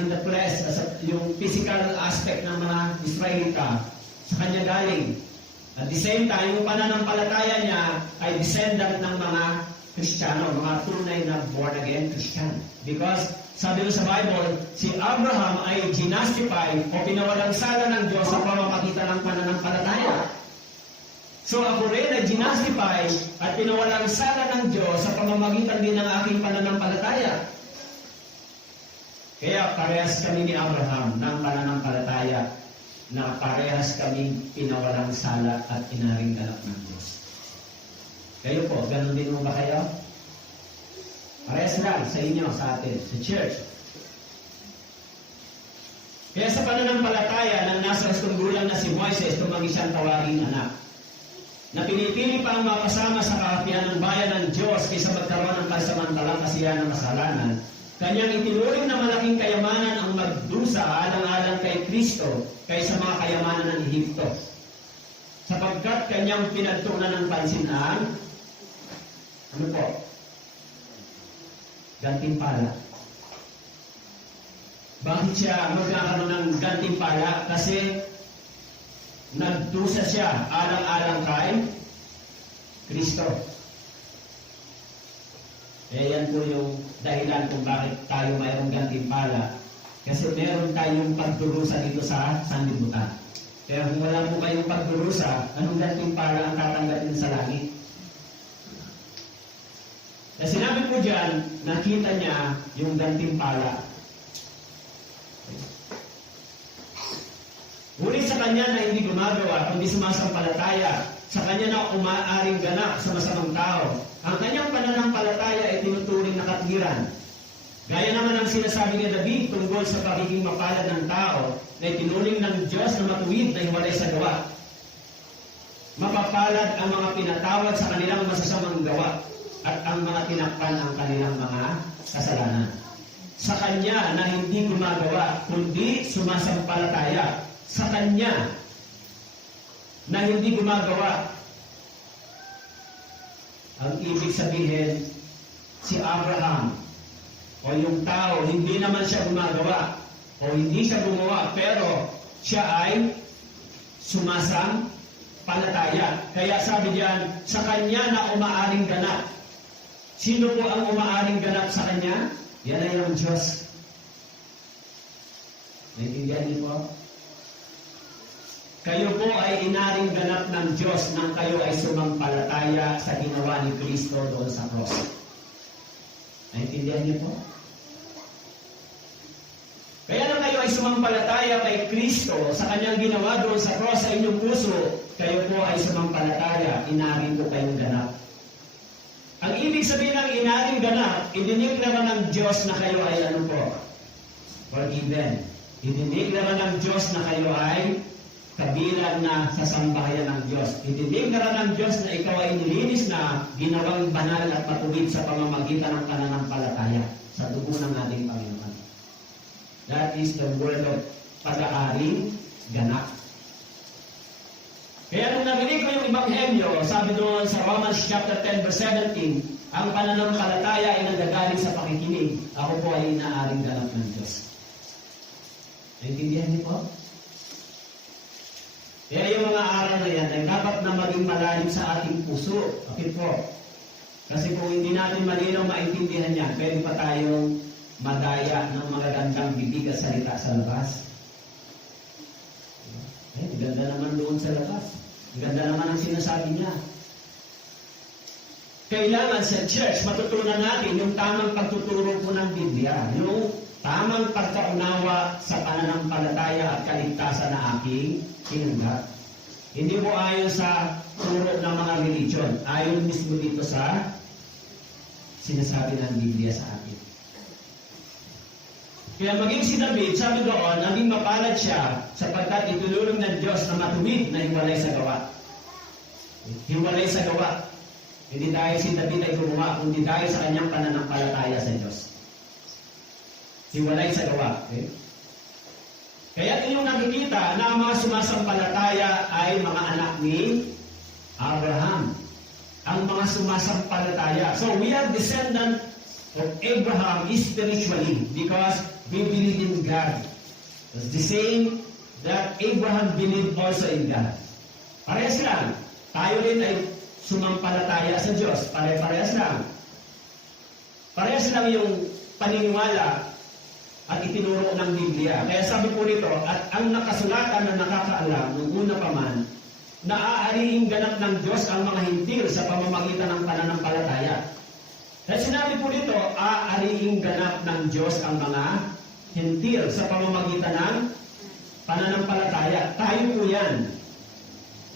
in the flesh, yung physical aspect ng mga Israelita. Sa kanya galing. At the same time, yung pananampalataya niya ay descendant ng mga Kristiyano, mga tunay na born-again Christian. Because sabi mo sa Bible, si Abraham ay ginastify o pinawalang sala ng Diyos sa pamamagitan ng pananampalataya. So ako rin ay ginastify at pinawalang sala ng Diyos sa pamamagitan din ng aking pananampalataya. Kaya parehas kami ni Abraham ng pananampalataya na parehas kami pinawalang sala at inaring ganap ng Diyos. Kayo po, ganun din mo ba kayo? Parehas lang sa inyo, sa atin, sa church. Kaya sa pananampalataya ng nasa gustong gulang na si Moises, tumagi siyang tawaging anak. Na pinipili pa ang makasama sa kahapian ng bayan ng Diyos kaysa magkaroon ng pansamantalang kasiyahan ng kasalanan. Kanyang itinuring na malaking kayamanan ang magdusa alang-alang kay Kristo kaysa mga kayamanan ng Ehipto. Sapagkat kanyang pinagtuunan ng pansin ang ano po? Gantimpala. Bakit siya magkakaroon ng gantimpala? Kasi nagdusa siya alang-alang kay Kristo. Yan po yung dahilan kung bakit tayo mayroong gantimpala. Kasi meron tayong pagdurusa dito sa sanlibutan. Kaya kung wala po kayong pagdurusa, anong gantimpala ang tatanggapin sa langit? Kaya sinabi ko dyan, nakita niya yung gantimpala. Ngunit sa kanya na hindi gumagawa, kundi sumasampalataya, sa kanya na umaaring ganap sa masamang tao. Ang kanyang pananampalataya ay tinuturing na katwiran. Gaya naman ang sinasabi ni David tungkol sa pagiging mapalad ng tao na itinuring ng Diyos na matuwid na hiwalay sa gawa. Mapapalad ang mga pinatawad sa kanilang masasamang gawa at ang mga tinakpan ang kanilang mga kasalanan. Sa kanya na hindi gumagawa, kundi sumasampalataya. Sa kanya na hindi gumagawa. Ang ibig sabihin, si Abraham o yung tao, hindi naman siya gumagawa o hindi siya gumawa, pero siya ay sumasampalataya. Kaya sabi diyan, sa kanya na umaaring ganap. Sino po ang umaaring ganap sa kanya? Yan ay ang Diyos. Naintindihan niyo po? Kayo po ay inaring ganap ng Diyos nang kayo ay sumampalataya sa ginawa ni Kristo doon sa cross. Naintindihan niyo po? Kaya nang kayo ay sumampalataya kay Kristo sa kanyang ginawa doon sa cross sa inyong puso, kayo po ay sumampalataya, inaring po kayong ganap. Ang ibig sabihin ng inaring ganap, idineklara ng Diyos na kayo ay ano po? Forgiven. Idineklara ng Diyos na kayo ay kabilang na sa sambahayan ng Diyos. Idineklara ng Diyos na ikaw ay nilinis na ginawang banal at matuwid sa pamamagitan ng pananampalataya sa dugo ng ating Panginoon. That is the word of pag-aaring ganap. Kaya nung narinig ko yung Ebanghelyo, sabi doon sa Romans chapter 10 verse 17, ang pananampalataya ay nanggagaling sa pakikinig. Ako po ay inaaring ganap ng Diyos. Naintindihan niyo po? Kaya yung mga aral na yan ay dapat na maging malalim sa ating puso. Bakit po? Kasi kung hindi natin malinaw maintindihan yan, pwede pa tayong madaya ng mga gandang bibig at salita sa labas. Ganda naman doon sa labas. Ganda naman ang sinasabi niya. Kailangan sa church, matutunan natin yung tamang pagtuturo po ng Biblia. Yung tamang pagkaunawa sa pananampalataya at kaligtasan na aking tinanggap. Hindi po ayon sa turo ng mga religion. Ayon mismo dito sa sinasabi ng Biblia sa atin. Kaya maging si David, sabi doon, naging mapalad siya sapagkat itinulong ng Diyos na matuwid na hiwalay sa gawa. Hiwalay sa gawa. Hindi dahil si David ay gumawa, kundi dahil sa kanyang pananampalataya sa Diyos. Hiwalay sa gawa. Okay? Kaya inyong nakikita na ang mga sumasampalataya ay mga anak ni Abraham. Ang mga sumasampalataya. So we are descendant of Abraham spiritually because we believe in God. It's the same that Abraham believed also in God. Parehas lang. Tayo din ay sumampalataya sa Diyos. Parehas lang. Parehas lang yung paniniwala at itinuro ng Biblia. Kaya sabi po nito, at ang nakasulatan na nakakaalam nung una pa man, na aariing ganap ng Diyos ang mga hintil sa pamamagitan ng pananampalataya. Dahil sinabi po dito, aariing ganap ng Diyos ang mga hintil sa pamamagitan ng pananampalataya. Tayo po yan.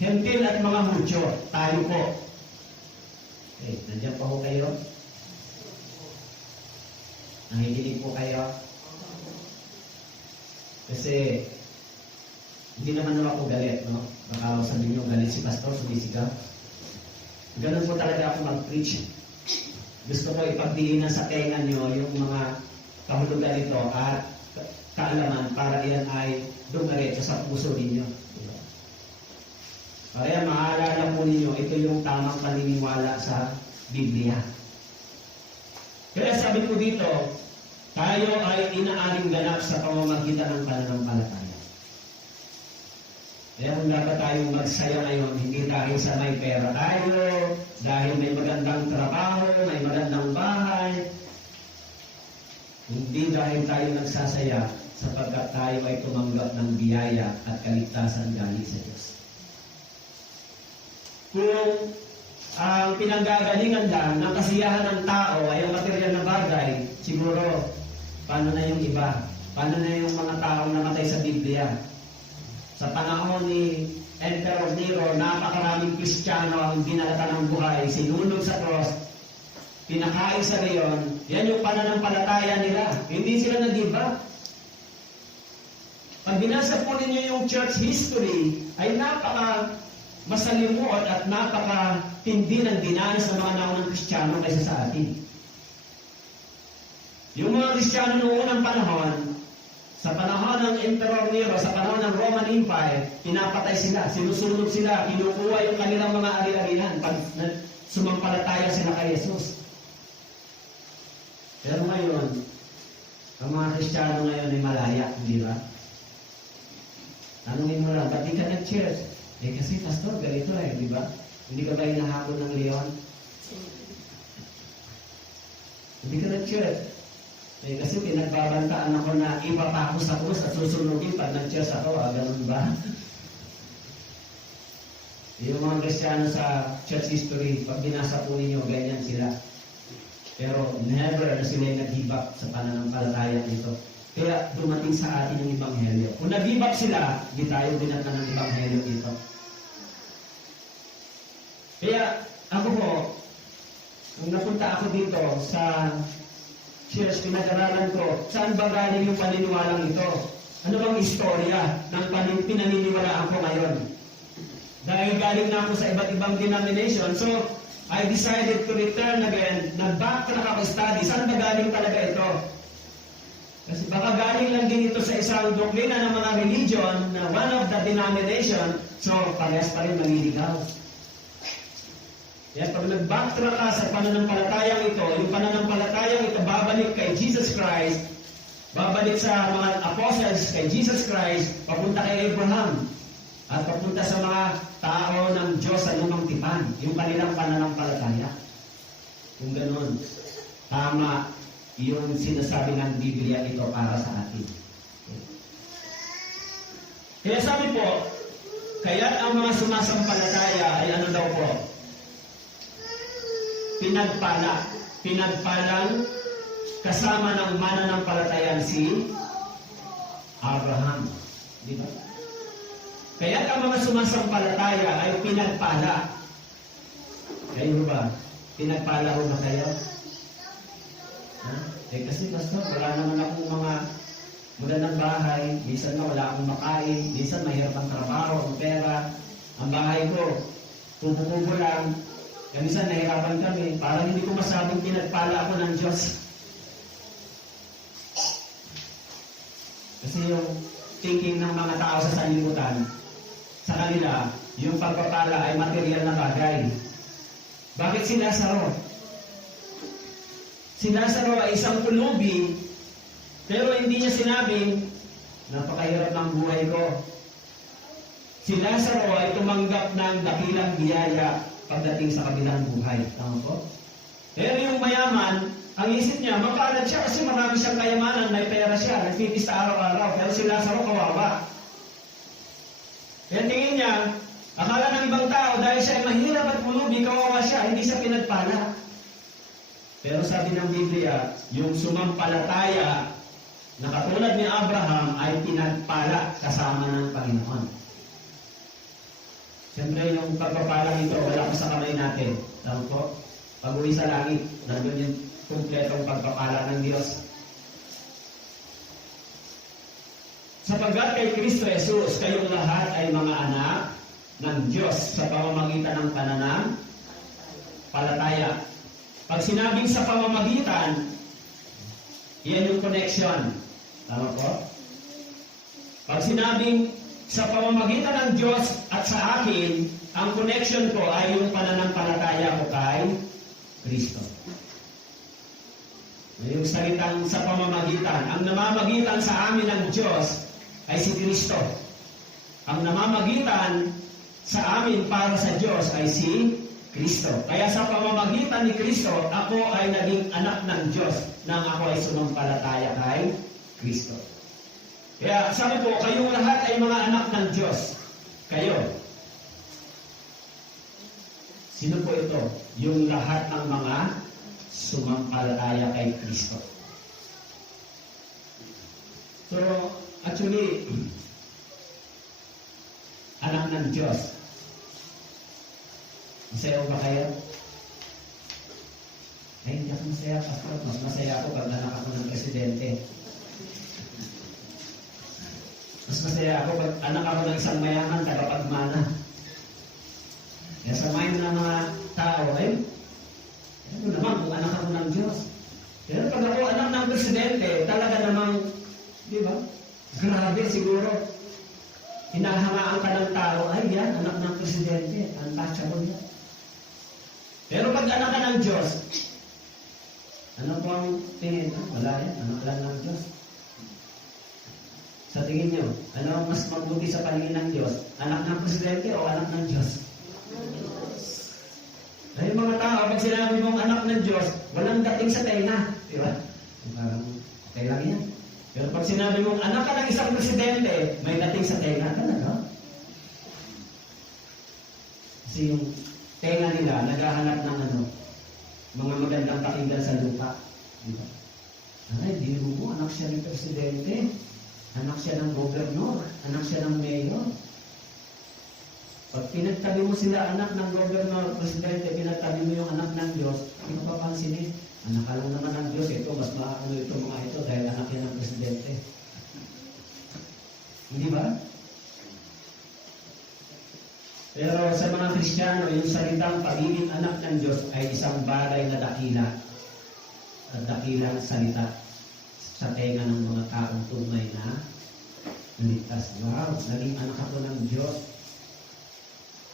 Hintil at mga Hudyo. Tayo po. Okay, nandiyan pa po kayo? Nakikinig po kayo? Kasi hindi naman ako galit, no? Baka sabihin nyo, galit si Pastor, sumisigaw. Ganun po talaga ako mag-preach. Gusto ko ipagdiinan sa tenga nyo yung mga kahulugan nito at kaalaman para iyan ay dumaretso sa puso ninyo. Diba? Kaya maalala po ninyo, ito yung tamang paniniwala sa Biblia. Kaya sabi ko dito, tayo ay inaaring ganap sa pamamagitan ng pananampalataya. Kaya kung dapat tayong magsaya ngayon, hindi dahil sa may pera tayo, dahil may magandang trabaho, may magandang bahay, hindi dahil tayo nagsasaya sapagkat tayo ay tumanggap ng biyaya at kaligtasan galing sa Diyos. Kung ang pinanggagalingan lang ng kasiyahan ng tao ay ang material na bagay, siguro, paano na yung iba? Paano na yung mga taong namatay sa Biblia? Sa panahon ni Emperor Nero, napakaraming Kristiyano ang dinalata ng buhay, sinulog sa cross, pinakain sa leon, yan yung pananampalataya nila. Hindi sila nag-iba. Pag binasa po ninyo yung church history, ay napaka masalimuot at napaka-tindi ng dinanas ng mga naunang Kristiyano kaysa sa atin. Yung mga Kristiyano noong unang panahon, sa panahon ng Emperor Nero, sa panahon ng Roman Empire, pinapatay sila, sinusunog sila, kinukuha yung kanilang mga ari-arihan pag sumampalataya sila kay Jesus. Pero ngayon, ang mga Kristiyano ngayon ay malaya, hindi ba? Tanungin mo lang, ba't di ka nag-church? Eh kasi pastor, ganito di ba? Hindi ka ba hinahabol ng leon? Hindi ka nag-church. Eh kasi pinagbabantaan ako na ipapako sa krus at susunugin pag nag-church ako, ganun ba? Yung mga Kristiyano sa church history, pag binasa po ninyo, ganyan sila. Pero never na sila nag-hibak sa pananampalataya nito. Kaya dumating sa atin yung Ebanghelyo. Kung nag-hibak sila, di tayo binata ng Ebanghelyo dito. Kaya ako po, nung napunta ako dito sa church, pinag-aralan ko, saan ba galing yung paniniwalang ito? Ano bang istorya ng pinaniniwalaan ko ngayon? Dahil galing na ako sa iba't ibang denomination, so I decided to return again, nag-backtrack ako study, saan ba galing talaga ito? Kasi baka galing lang din ito sa isang doktrina ng mga religion na one of the denomination, so parehas pa rin maniligaw. Kaya pag nag-backtrack ka sa pananampalatayang ito, yung pananampalatayang ito babalik kay Jesus Christ, babalik sa mga apostles, kay Jesus Christ, papunta kay Abraham, at papunta sa mga tao ng Diyos sa lumang tipan, yung kanilang pananampalataya. Kung ganoon, tama yung sinasabi ng Biblia ito para sa atin. Kaya sabi po, kaya't ang mga sumasampalataya ay ano daw po? Pinagpala. Pinagpalang kasama ng mananampalatayan si Abraham. Di ba? Kaya't ang mga sumasampalataya ay pinagpala. Kayo ba? Pinagpala ho ba kayo? Ha? Kasi pastor, wala naman akong mga magandang bahay. Minsan na wala akong makain. Minsan mahirap ang trabaho, ang pera. Ang bahay ko, kubo-kubo lang. Kaya minsan nahirapan kami. Parang hindi ko masabing pinagpala ako ng Diyos. Kasi yung thinking ng mga tao sa sanlibutan, sa kanila, yung pagpapala ay material na bagay. Bakit si Lazaro? Si Lazaro ay isang pulubi, pero hindi niya sinabing, napakahirap ng buhay ko. Si Lazaro ay tumanggap ng dakilang biyaya pagdating sa kabilang buhay. Tama po? Pero yung mayaman, ang isip niya, mapalad siya kasi marami siyang kayamanan, may pera siya, nagpipista araw-araw. Pero si Lazaro kawawa. Kaya tingin niya, akala ng ibang tao, dahil siya ay mahirap at mulubi, kawawa siya, hindi siya pinagpala. Pero sabi ng Biblia, yung sumampalataya na katulad ni Abraham ay pinagpala kasama ng Panginoon. Siyempre, yung pagpapalang ito, wala ko sa kamay natin. Tama po? Pag-uwi sa langit, nandun yung kumpletong pagpapala ng Diyos. Sapagkat kay Kristo Jesus, kayong lahat ay mga anak ng Diyos sa pamamagitan ng pananampalataya. Pag sinabing sa pamamagitan, yan yung connection. Tama po? Pag sinabing sa pamamagitan ng Diyos at sa akin, ang connection ko ay yung pananampalataya ko kay Kristo. Yung salitang sa pamamagitan. Ang namamagitan sa amin ng Diyos ay si Kristo. Ang namamagitan sa amin para sa Diyos ay si Kristo. Kaya sa pamamagitan ni Kristo, ako ay naging anak ng Diyos nang ako ay sumampalataya kay Kristo. Kaya sabi po, kayong lahat ay mga anak ng Diyos. Kayo. Sino po ito? Yung lahat ng mga sumampalataya kay Kristo. So, actually, anak ng Diyos. Masaya ba kayo? Ay, hindi ako masaya, Pastor. Mas masaya ako pag anak ako ng presidente. Mas masaya ako pag anak ako ng isang mayaman, tagapagmana. Kaya sa mind ng mga tao, ano naman kung anak ako ng Diyos. Pero pag ako anak ng presidente, talaga namang, di ba? Grabe siguro. Hinahangaan ka ng tao, ay yan, anak ng presidente, untouchable yan. Pero pag anak ka ng Diyos, ano po ang tingin? Wala yan, anak lang ng Diyos. Sa tingin nyo, ano ang mas mabuti sa paningin ng Diyos? Anak ng presidente o anak ng Diyos? Ay, mga tao, pag sinabi mong anak ng Diyos, walang dating sa tenga. Di ba? Parang, okay lang yan. Pero pag sinabi mong anak ka ng isang presidente, may dating sa tenga talaga. Kasi yung tenga nila, naghahanap ng mga magandang pakinggan sa lupa. Di ba? Ay, di mo, anak siya ng presidente. Anak siya ng gobernador, anak siya ng mayor. Pag pinagtabi mo sila anak ng gobernador, presidente, pinagtabi mo yung anak ng Diyos, hindi mo papansinin. Anak ka lang naman ng Diyos, ito, mas maano ito mga ito dahil anak yan ng presidente. Hindi ba? Pero sa mga Kristiyano, yung salitang pagiging anak ng Diyos ay isang bagay na dakila. At dakilang salita sa tenga ng mga taong tunay na ligtas. Wow, naging anak ako ng Diyos.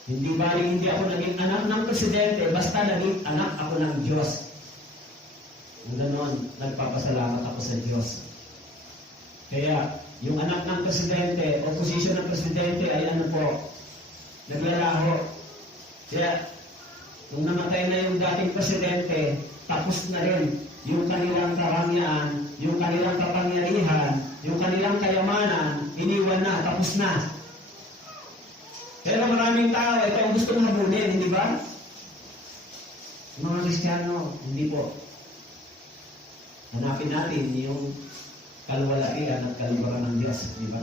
Hindi bali hindi ako naging anak ng presidente, basta naging anak ako ng Diyos. Kung ganoon, nagpapasalamat ako sa Diyos. Kaya, yung anak ng presidente, o posisyon ng presidente ay ano po, naglalaho. Kaya, nung namatay na yung dating presidente, tapos na rin yung kanilang karangyaan, yung kanilang kapangyarihan, yung kanilang kayamanan, iniwan na, tapos na. Kaya maraming tao, ito ang gusto mong habulin, hindi ba? Mga Kristiyano, hindi po. Hanapin natin yung kaluwalhatian at kaluwaran ng Diyos, di ba?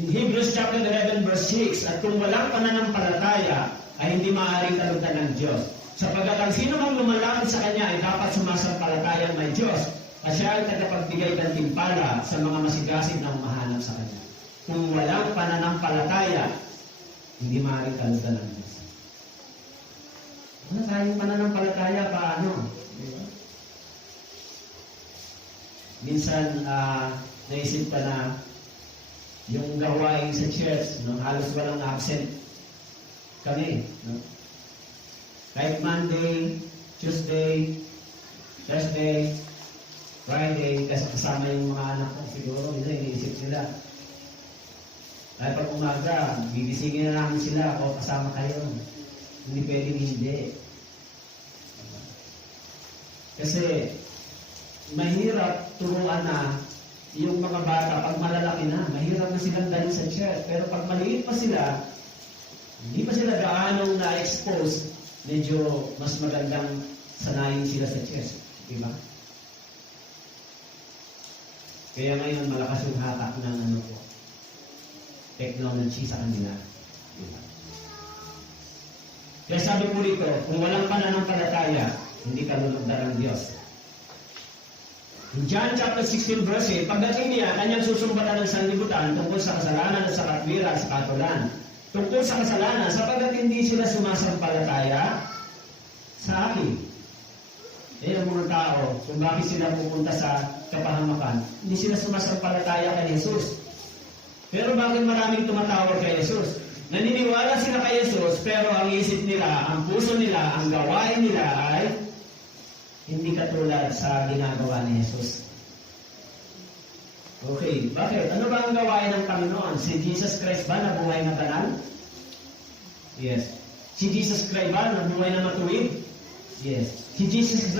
In Hebrews chapter 11 verse 6, at kung walang pananampalataya, ay hindi maaaring kalugdan ng Diyos. Sapagkat ang sino mang lumalapit sa Kanya ay dapat sumasampalatayang may Diyos, at siya ay tagapagbigay ng timpala sa mga masigasig na humahanap sa Kanya. Kung walang pananampalataya, hindi maaaring kalugdan ng Diyos. Ano tayong pananampalataya, paano? Diba? Minsan, naisip pa na yung gawain sa church, no, halos walang absent kami. No? Kahit Monday, Tuesday, Thursday, Friday, kasi kasama yung mga anak ko, siguro, iniisip sila. Dahil pag umaga, bibisingin na namin sila, o kasama kayo. Hindi pwedeng hindi. Kasi, mahirap turuan na yung mga bata pag malalaki na. Mahirap na silang dahil sa church. Pero pag maliit pa sila, hindi pa sila gaanong na-expose, medyo mas magandang sanayin sila sa church. Diba? Kaya ngayon, malakas yung hatak ng technology sa kanila. Diba? Kaya sabi po rito, kung walang pananampalataya, hindi ka lulugdan ng Diyos. In John chapter 16 verse 8, pagdating niya, kanyang susumbatan ng sanlibutan tungkol sa kasalanan at sa katwiran sa katulan. Tungkol sa kasalanan, sapagkat hindi sila sumasampalataya sa akin. Ang mga tao, kung bakit sila pupunta sa kapahamakan, hindi sila sumasampalataya kay Jesus. Pero bakit maraming tumatawag kay Jesus? Naniniwala sila kay Jesus, pero ang isip nila, ang puso nila, ang gawain nila ay hindi katulad sa ginagawa ni Jesus. Okay, bakit? Ano ba ang gawain ng Panginoon? Si Jesus Christ ba nabuhay na banal? Yes. Si Jesus Christ ba nabuhay na matuwid? Yes. Si Jesus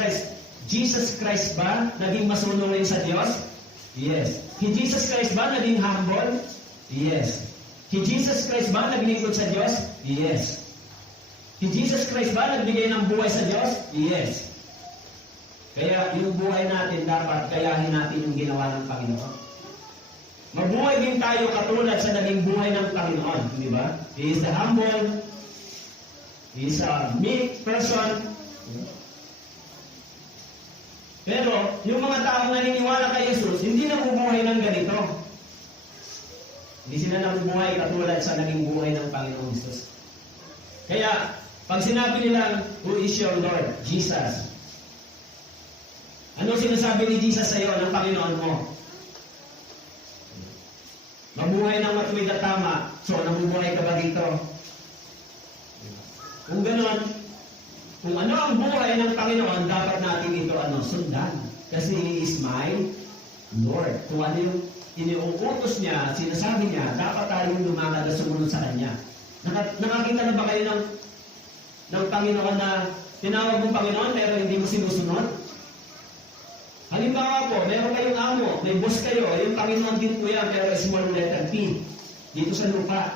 Christ ba naging masunurin sa Diyos? Yes. Si Jesus Christ ba naging humble? Yes. Si Jesus Christ ba naglingkod sa Diyos? Yes. Si Jesus Christ ba nagbigay ng buhay sa Diyos? Yes. Kaya yung buhay natin, dapat kayahin natin yung ginawa ng Panginoon. Mabuhay din tayo katulad sa naging buhay ng Panginoon. Di ba? He is the humble. He is a meek person. Pero, yung mga taong naniniwala kay Jesus, hindi nabubuhay ng ganito. Hindi sila nabubuhay katulad sa naging buhay ng Panginoon Jesus. Kaya, pag sinabi nilang, who is your Lord? Jesus. Ano sinasabi ni Jesus sa iyo ng Panginoon mo? Mabuhay ng matuwid at tama. So, nabubuhay ka ba dito? Kung gano'n, kung ano ang buhay ng Panginoon, dapat natin ito sundan. Kasi He is my Lord. Kung ano yung iniuutos niya, sinasabi niya, dapat tayong lumakad at sumunod sa Kanya. Nakakita na ba kayo ng Panginoon na tinawag mong Panginoon pero hindi mo sinusunod? Halimbawa po, meron kayong amo, may boss kayo, yung Panginoon din po yan, pero small letter P, dito sa lupa.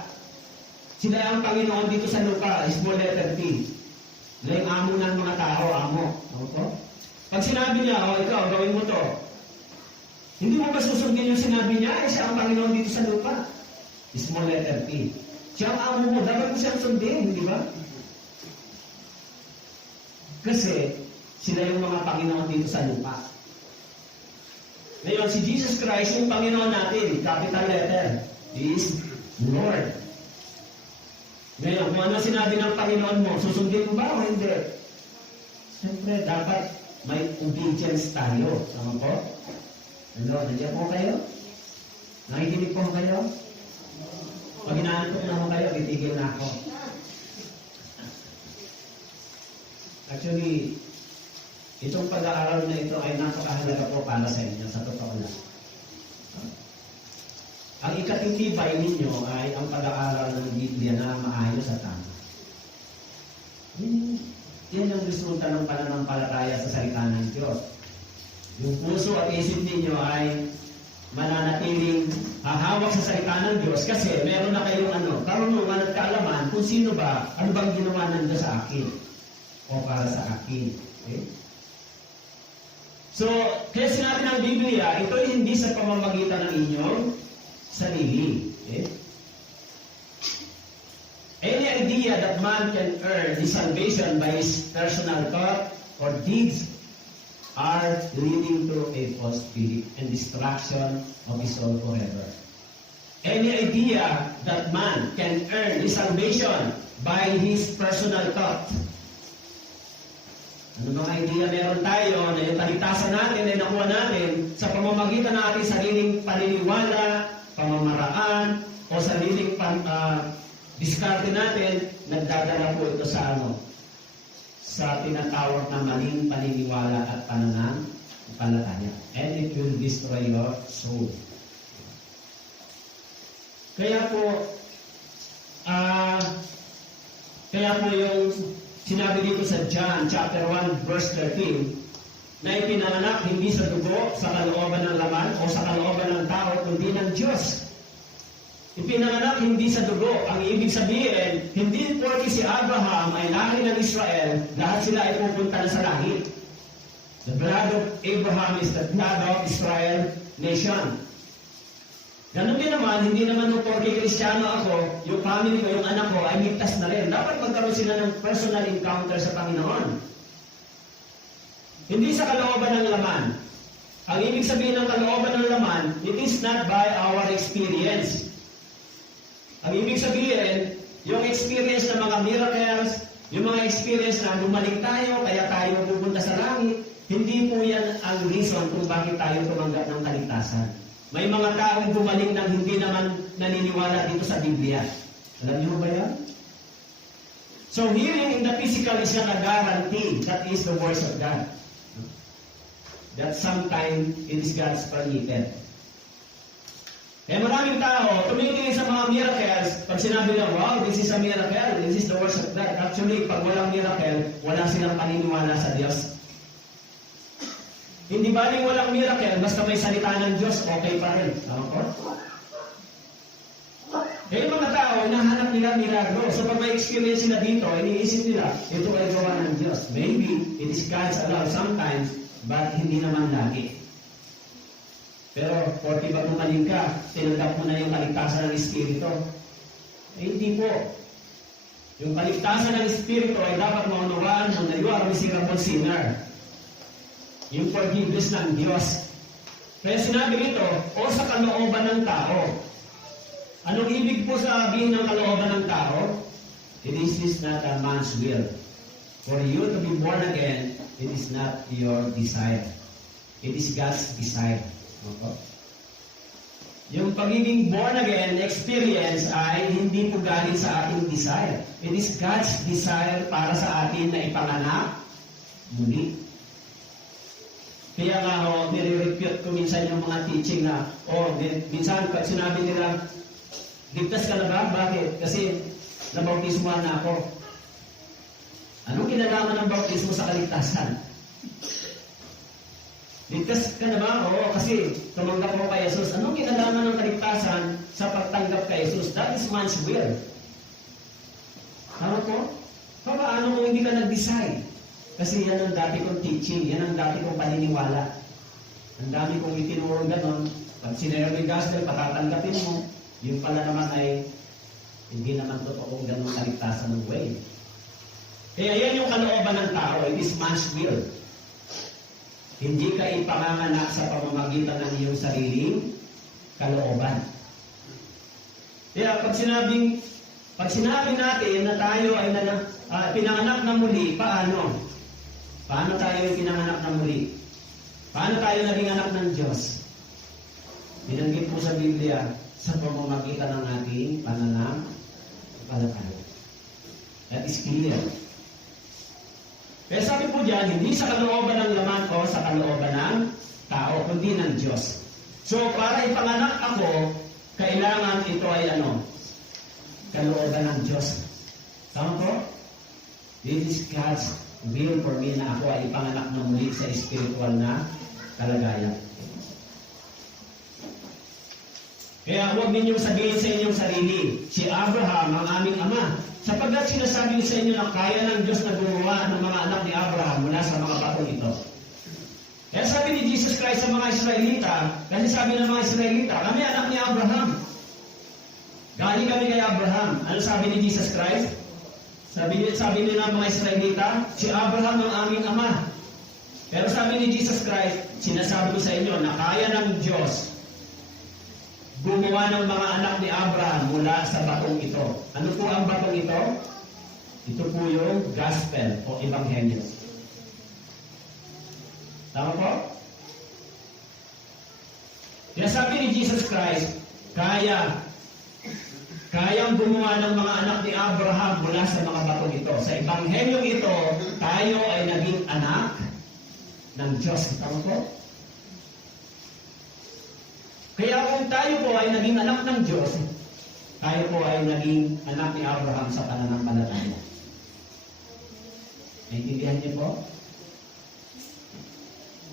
Sila ang Panginoon dito sa lupa, small letter P. Sila yung amo ng mga tao, amo. Okay? Pag sinabi niya, ikaw, gawin mo to, hindi mo ba susundin yung sinabi niya? Siya ang Panginoon dito sa lupa. Small letter P. Siya ang amo mo, dapat mo siyang sundin, di ba? Kasi, sila yung mga Panginoon dito sa lupa. Ngayon, si Jesus Christ, yung Panginoon natin, capital letter, is Lord. Ngayon, kung ano sinabi ng Panginoon mo, susundin mo ba o hindi? Siyempre, dapat may obedience tayo. Tama po? Hello, nandiyan po kayo? Nakikinig po kayo? Pag inaantok na mo kayo, titigil na ako. Actually, Itong pag-aaral na ito ay napakahalaga po para sa inyo, sa totoo lang. Ang ikatitibay ninyo ay ang pag-aaral ng Biblia na maayos at tama. Yan ang resulta ng pananampalataya sa salita ng Diyos. Yung puso at isip ninyo ay mananatiling hahawak sa salita ng Diyos kasi meron na kayong karunungan at kaalaman kung sino ba, ano bang ginawa ng Diyos sa akin o para sa akin. Okay? So, kaya sinabi ng Biblia, ito ay hindi sa pamamagitan ng inyong sarili. Okay? Any idea that man can earn his salvation by his personal thought or deeds are leading to a false belief and destruction of his soul forever. Any idea that man can earn his salvation by his personal thought. Ano mga idea meron tayo na yung kaligtasan natin ay nakuha natin sa pamamagitan ng ating sariling paniniwala, pamamaraan, o sariling diskarte natin, nagdadala po ito sa sa tinatawag na maling paniniwala at pananampalataya. And it will destroy your soul. Kaya po yung sinabi dito sa John chapter 1 verse 13 na ipinanganak hindi sa dugo, sa kalooban ng laman o sa kalooban ng tao, kundi ng Diyos. Ipinanganak hindi sa dugo. Ang ibig sabihin, hindi porke si Abraham ay lahi ng Israel, lahat sila ay pupunta na sa langit. The blood of Abraham is the blood of Israel nation. Ganun din naman, hindi naman nung porke Kristiyano ako, yung family ko, yung anak ko ay ligtas na rin. Dapat magkaroon sila ng personal encounter sa Panginoon. Hindi sa kalooban ng laman. Ang ibig sabihin ng kalooban ng laman, it is not by our experience. Ang ibig sabihin, yung experience ng mga miracles, yung mga experience na bumalik tayo, kaya tayo pupunta sa langit, hindi po yan ang reason kung bakit tayo tumanggap ng kaligtasan. May mga taong bumalik nang hindi naman naniniwala dito sa Biblia. Alam niyo ba yan? So hearing in the physical is not a guarantee. That is the voice of God. That sometimes it is God's permitted. Kaya maraming tao, tumitingin sa mga miracles, pag sinabi lang, wow, this is a miracle, this is the words of God. Actually, pag walang miracle, wala silang paniniwala sa Diyos. Hindi baling walang miracle, basta may salita ng Diyos, okay pa rin. Tama po? Kaya yung mga tao, nahanap nila milagro. So pag may experience sila dito, iniisip nila, ito ay gawa ng Diyos. Maybe, it is God's allowed sometimes, but hindi naman lagi. Pero, 40 ba gumaling ka, tinanggap mo na yung kaligtasan ng Espiritu? Eh, hindi po. Yung kaligtasan ng Espiritu ay dapat maunawaan mo na you are a miserable sinner. Yung forgiveness ng Diyos. Kaya sinabi nito, o sa kalooban ng tao. Anong ibig po sabihin ng kalooban ng tao? It is not a man's will. For you to be born again, it is not your desire. It is God's desire. Okay? Yung pagiging born again experience ay hindi po galing sa ating desire. It is God's desire para sa atin na ipanganak muli. Kaya nga nire-refute ko minsan yung mga teaching na, minsan pag sinabi nila, ligtas ka na ba? Bakit? Kasi nabautismuhan na ako. Anong kinalaman ng bautismo sa kaligtasan? Ligtas ka na ba? Oo, kasi tumanggap mo kay Jesus. Anong kinalaman ng kaligtasan sa pagtanggap kay Jesus? That is man's will. Ano po? Paano kung hindi ka nag-decide? Kasi yan ang dati kong teaching, yan ang dati kong paniniwala. Ang dami kong itinuro ganon. Pag sinare mo yung gospel, patatanggapin mo. Yung pala naman ay hindi naman totoong ganong kaligtasan ng way. Kaya yan yung kalooban ng tao, it is man's will. Hindi ka ipanganganak sa pamamagitan ng iyong sariling kalooban. Kaya pag sinabi natin na tayo ay pinanganak na muli, paano? Paano tayo pinanganak na muli? Paano tayo naging anak ng Diyos? Binanggit po sa Biblia, sa pamamagitan ng ating pananampalataya. That is clear. Kaya sabi po diyan, hindi sa kalooban ng laman o sa kalooban ng tao, kundi ng Diyos. So, para ipanganak ako, kailangan ito ay kalooban ng Diyos. Tama po? This is God's will for me na ako ay ipanganak na muli sa spiritual na kalagayan. Kaya huwag ninyong sabihin sa inyong sarili, si Abraham ang aming ama. Sapagkat sinasabi sa inyo na kaya ng Diyos na gumawa ng mga anak ni Abraham mula sa mga batong ito. Kaya sabi ni Jesus Christ sa mga Israelita, kasi sabi ng mga Israelita, kami anak ni Abraham. Galing kami kay Abraham. Ano sabi ni Jesus Christ? Sabi nila mga Israelita, si Abraham ang aming ama. Pero sabi ni Jesus Christ, sinasabi ko sa inyo na kaya ng Diyos gumawa ng mga anak ni Abraham mula sa batong ito. Ano po ang batong ito? Ito po yung gospel o ebanghelyo. Tama po? Kaya sabi ni Jesus Christ, kayang gumawa ng mga anak ni Abraham mula sa mga batong ito. Sa ebanghelyong ito, tayo ay naging anak ng Diyos. Tama po? Kaya kung tayo po ay naging anak ng Diyos, tayo po ay naging anak ni Abraham sa pananampalataya. Naintindihan niyo po?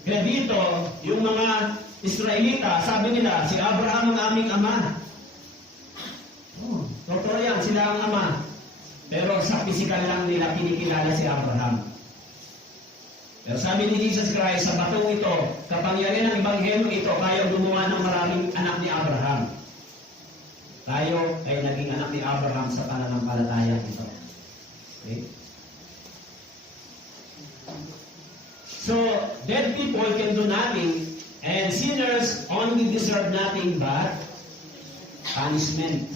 Kaya dito, yung mga Israelita, sabi nila, si Abraham ang aming ama. Totoo yan, sila ang ama. Pero sa physical lang nila kinikilala si Abraham. Pero sabi ni Jesus Christ, sa batong ito, kapangyarihan ng ebanghelyo ito, kaya gumawa ng maraming anak ni Abraham. Tayo ay naging anak ni Abraham sa pananampalataya ito. Okay? So, dead people can do nothing, and sinners only deserve nothing but punishment.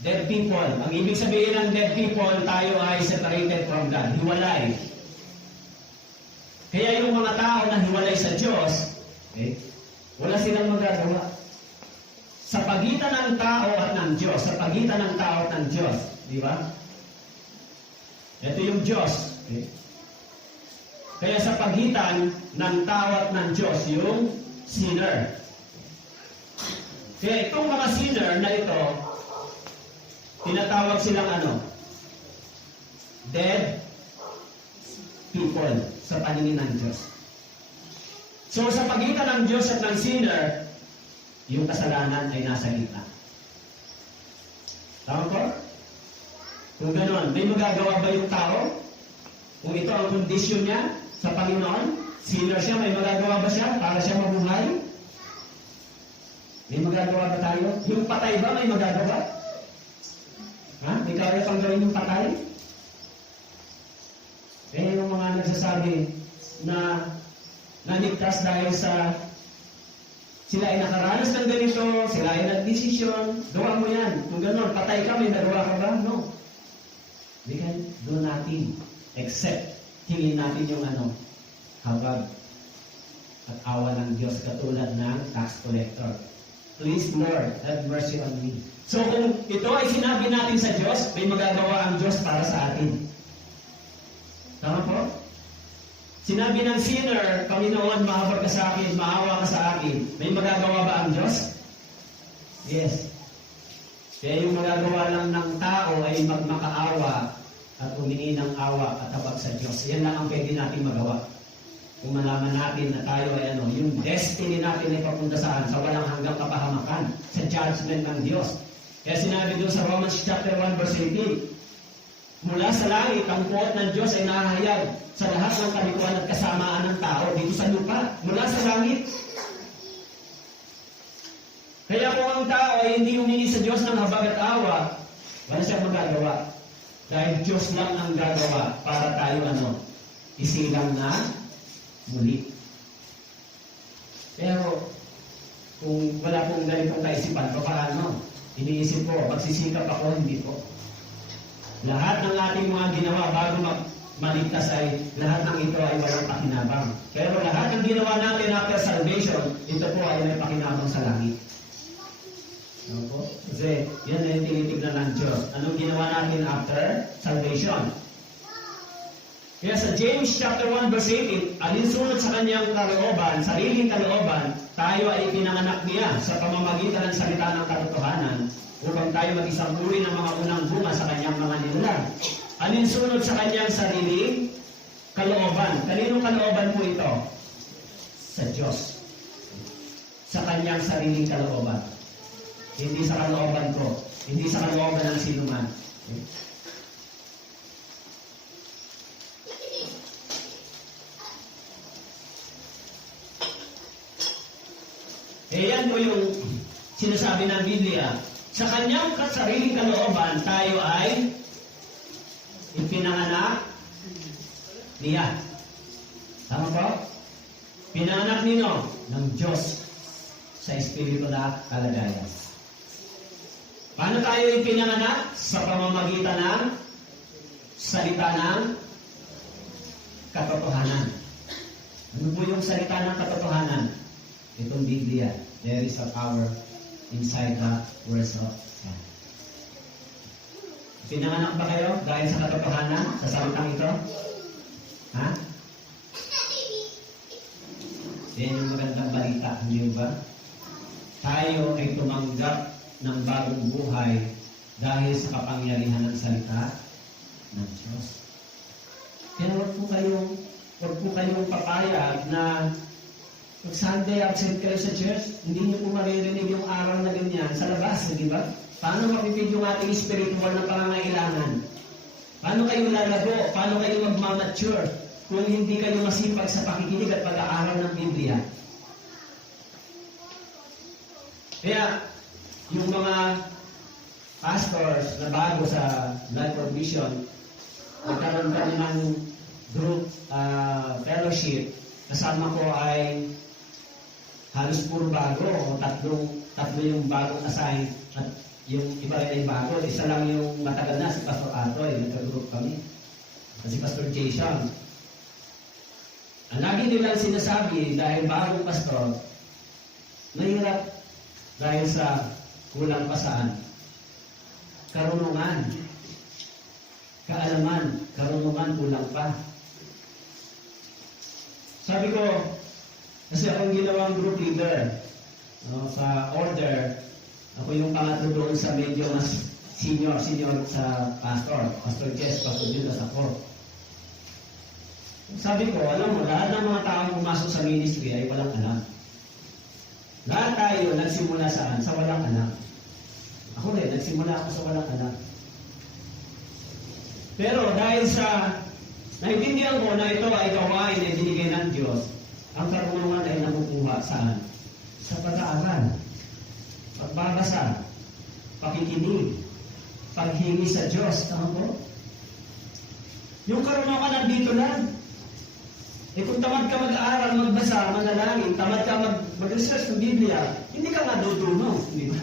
Dead people. Ang ibig sabihin ng dead people, tayo ay separated from God. Hiwalay. Kaya yung mga tao na hiwalay sa Diyos, wala silang magagawa. Sa pagitan ng tao at ng Diyos, sa pagitan ng tao at ng Diyos, di ba? Ito yung Diyos. Kaya sa pagitan ng tao at ng Diyos, yung sinner. Kaya itong mga sinner na ito, tinatawag silang dead people sa paningin ng Diyos. So sa pagitan ng Diyos at ng sinner, yung kasalanan ay nasa gitna. Tama po? Kung gano'n, may magagawa ba yung tao? Kung ito ang kondisyon niya sa Panginoon, sinner siya, may magagawa ba siya para siya mabuhay? May magagawa ba tayo? Yung patay ba may magagawa? Ha? May kaya pang gawin yung patay? Yung mga nagsasabi na naligtas dahil sa sila ay nakaranas ng ganito, sila ay nagdesisyon, gawa mo yan. Kung gano'n, patay ka, may nagawa ka ba? No. We can do nothing except hingin natin yung habag at awa ng Diyos katulad ng tax collector. Please, Lord, have mercy on me. So kung ito ay sinabi natin sa Diyos, may magagawa ang Diyos para sa atin. Tama po? Sinabi ng sinner, Panginoon, mahabag ka sa akin, maawa ka sa akin. May magagawa ba ang Diyos? Yes. Kaya yung magagawa lang ng tao ay magmakaawa at humingi ng awa at habag sa Diyos. Yan lang ang pwede natin magawa. Kung malaman natin na tayo ay yung destiny natin ay papunta saan? Sa walang hanggang kapahamakan, sa judgment ng Diyos. Kaya sinabi doon sa Romans chapter 1 verse 18, mula sa langit, ang puot ng Diyos ay nahahayag sa lahat ng kalikuan at kasamaan ng tao dito sa lupa. Mula sa langit. Kaya kung ang tao ay hindi humingi sa Diyos ng habag at awa, wala siyang magagawa. Dahil Diyos lang ang gagawa para tayo isilang na muli. Pero kung wala pong ganitong kaisipan, paano? Iniisip ko, magsisikap ako, hindi po. Lahat ng ating mga ginawa bago maligtas ay lahat ng ito ay walang pakinabang. Pero lahat ng ginawa natin after salvation, ito po ay may pakinabang sa langit. Ano po? Kasi yan ay tinitignan ng Diyos. Anong ginawa natin after salvation? Kaya sa James chapter 1 verse 18, alinsunod sa kanyang kalooban, sariling kalooban, tayo ay pinanganak niya sa pamamagitan ng salita ng katotohanan upang tayo mag-isang uri ng mga unang bunga sa kanyang mga ninulang. Alinsunod sa kanyang sariling kalooban. Kaninong kalooban po ito? Sa Diyos. Sa kanyang sariling kalooban. Hindi sa kalooban ko. Hindi sa kalooban ng sinuman. Yan po yung sinasabi ng Biblia. Sa kanyang sariling kalooban, tayo ay ipinanganak niya. Tama po? Pinanganak nino ng Diyos sa Espiritu na kalagayan. Paano tayo ipinanganak? Sa pamamagitan ng salita ng katotohanan. Ano po yung salita ng katotohanan? Itong Biblia. There is a power inside the words of God. Pinanganak ba kayo dahil sa katotohanan? Sa salitang ito? Ha? Yan yung magandang balita, hindi ba? Tayo ay tumanggap ng bagong buhay dahil sa kapangyarihan ng salita ng Diyos. Kaya huwag po kayong papayag na pag Sunday absent kayo sa church, hindi niyo po maririnig yung aral na ganyan sa labas, di ba? Paano mapipid yung ating spiritual na pangangailangan? Paano kayo lalago? Paano kayo magmamature kung hindi kayo masipag sa pakikinig at pag-aaral ng Biblia? Kaya, yung mga pastors na bago sa Life of Vision, nagkaroon kami ng group fellowship. Kasama ko ay halos puro bago, o tatlo yung bagong assign at yung iba ay bago. Isa lang yung matagal na, si Pastor Atoy, nagka-group kami. At si Pastor Jason. Ang lagi nilang sinasabi, dahil bagong pastor, mahirap dahil sa kulang pa saan? Karunungan. Kaalaman. Karunungan, kulang pa. Sabi ko, kasi akong ginawang group leader sa order. Ako yung pangatlo doon sa medyo mas senior sa pastor. Pastor Jess, Pastor Judas, ako. Sabi ko, alam mo, lahat ng mga taong pumasok sa ministry ay walang alam. Lahat tayo nagsimula saan? Sa walang alam. Ako rin, nagsimula ako sa walang alam. Pero dahil sa naintindihan ko na ito ay gawain na binigay ng Diyos, ang karunungan ay nakukuha saan? Sa pag-aaral, pagbabasa, pakikinig, paghingi sa Diyos. Tama po? Yung karunungan nandito lang. Kung tamad ka mag-aaral, magbasa, manalangin, tamad ka mag-research ng Biblia, hindi ka madudunong, di ba?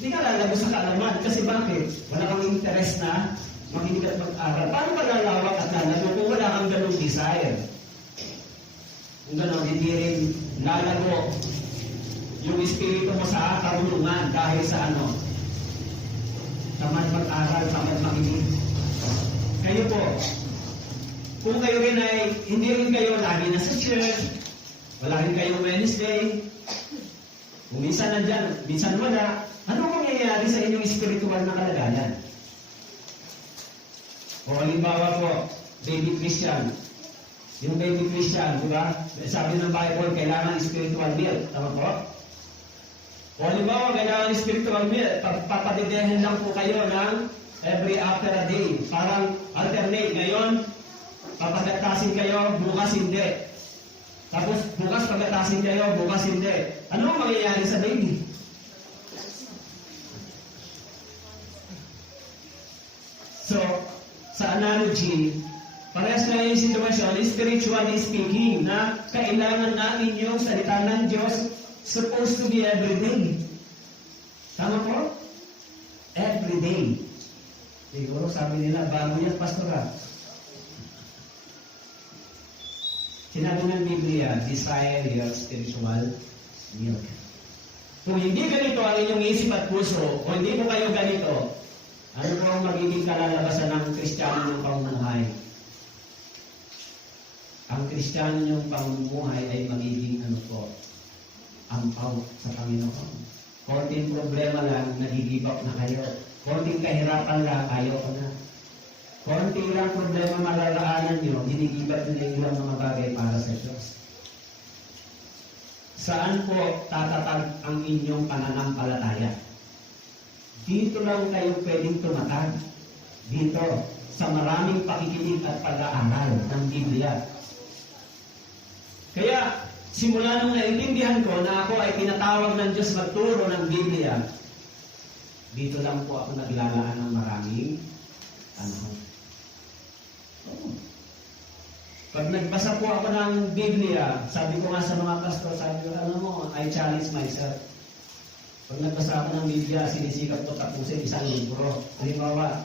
Hindi ka lalago sa kaalaman. Kasi bakit? Wala kang interest na makinig at mag-aral. Paano ka lalawak at lalago kung wala kang ganong desire? Kung ganon, hindi rin lalago yung espiritu mo sa karunungan dahil sa ano? Tamad mag-aral, tamad makinig. Kayo po, kung kayo rin ay, hindi rin kayo lagi nasa church, wala rin kayong Wednesday, kung minsan nandyan, minsan wala, ano mangyayari sa inyong spiritual na kalagayan? O halimbawa po, baby Christian. Yung baby Christian, di ba? Sabi ng Bible, kailangan spiritual milk. Tama po? O halimbawa, kailangan spiritual milk. Papadidehin lang po kayo ng every after a day. Parang alternate. Ngayon, papagatasin kayo, bukas hindi. Tapos bukas pagatasin kayo, bukas hindi. Ano ang mangyayari sa baby? So, sa analogy, parehas na yung sitwasyon, spiritually speaking, na kailangan namin yung salita ng Diyos supposed to be everyday. Tama po? Everyday. Siguro sabi nila, bago yan, pastora. Sinabi ng Biblia, desire your spiritual milk. Kung hindi ganito ang inyong isip at puso, o hindi mo kayo ganito, ano po ang magiging kalalabasan ng Kristiyano ng pamumuhay? Kristiyano niyong pamumuhay ay magiging ampaw sa Panginoon. Konting problema lang, nagigib up na kayo. Konting kahirapan lang, ayaw ko na. Konting lang problema malalaanan niyo, ginigibat niyo yung ilang mga bagay para sa Diyos. Saan po tatatag ang inyong pananampalataya? Dito lang kayo pwedeng tumatag. Dito, sa maraming pakikinig at pag-aaral ng Biblia. Kaya, simula nung naintindihan ko na ako ay pinatawag ng Diyos magturo ng Biblia, dito lang po ako naglalaan ng maraming panahon. Pag nagbasa po ako ng Biblia, sabi ko nga sa mga pastor, sabi ko, I challenge myself. Pag nagbasa ako ng Biblia, sinisikap ko tapusin isang libro. Halimbawa,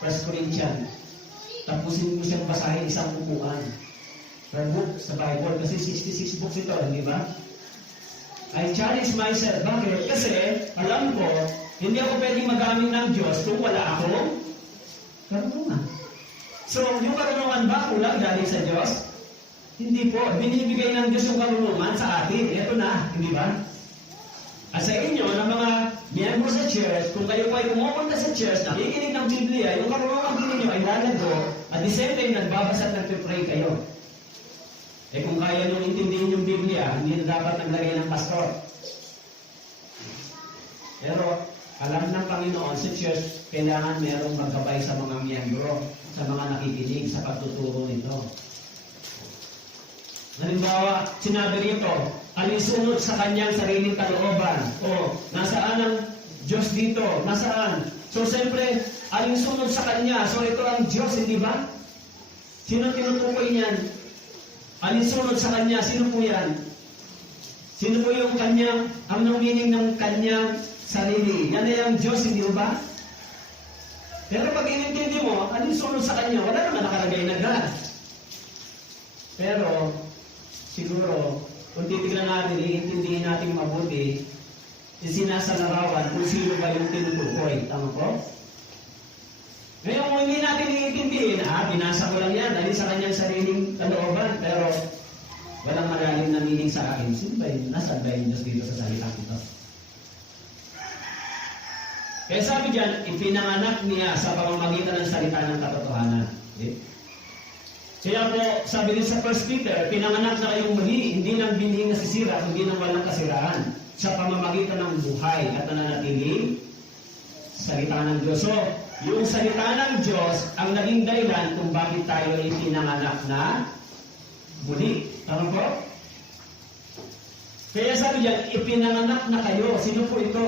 1 Corinthians, tapusin ko siyang basahin isang upuan. Per book sa Bible, kasi 66 books ito, hindi ba? I challenge myself. Bakit? Kasi, alam ko, hindi ako pwedeng magamit ng Diyos kung wala akong karunungan. So, yung karunungan ba kulang galing sa Diyos? Hindi po. Binibigay ng Diyos yung karunungan sa atin. Ito na, hindi ba? At sa inyo, ng mga miyembro sa church, kung kayo po ay pumupunta sa church, nakikinig ng Biblia, yung karunungan din ninyo ay lalago, at the same time, nagbabasa at nagpipray kayo. Eh kung kaya nyo intindihin yung Biblia, hindi na dapat naglagay ng pastor. Pero, alam ng Panginoon sa church, kailangan merong magkabay sa mga miyembro, sa mga nakikinig, sa pagtuturo nito. Halimbawa, sinabi rito, alinsunod sa kanyang sariling kalooban. O, nasaan ang Diyos dito? Nasaan? So, siyempre, alinsunod sa kanya. So, ito ang Diyos, hindi ba? Sino tinutukoy niyan? Alinsunod sa kanya. Sino po yan? Sino po yung kanyang, ang meaning ng kanyang sarili? Yan ay ang Diyos, hindi ba? Pero pag inintindi mo, alinsunod sa kanya, wala naman nakalagay na God. Pero, siguro, kung titignan natin, iintindihin natin mabuti, sinasalarawan kung sino ba yung tinutukoy. Tama po? Ngayon, kung hindi natin iintindihin, binasa ko lang yan, dahil sa kanyang sariling kalooban, pero walang malalim na meaning sa akin. Sino ba yun? Nasaan ba yung Diyos dito sa salitang ito? Kaya sabi dyan, ipinanganak niya sa pamamagitan ng salita ng katotohanan. Okay? Kaya po, sabi din sa 1 Peter, pinanganak na kayong muli, hindi ng binhing nasisira, kundi ng walang kasiraan, sa pamamagitan ng buhay at nananatiling salita ng Diyos. So, yung salita ng Diyos ang naging dahilan kung bakit tayo ay pinanganak na muli. Tama po? Kaya sabi diyan, ipinanganak na kayo. Sino po ito?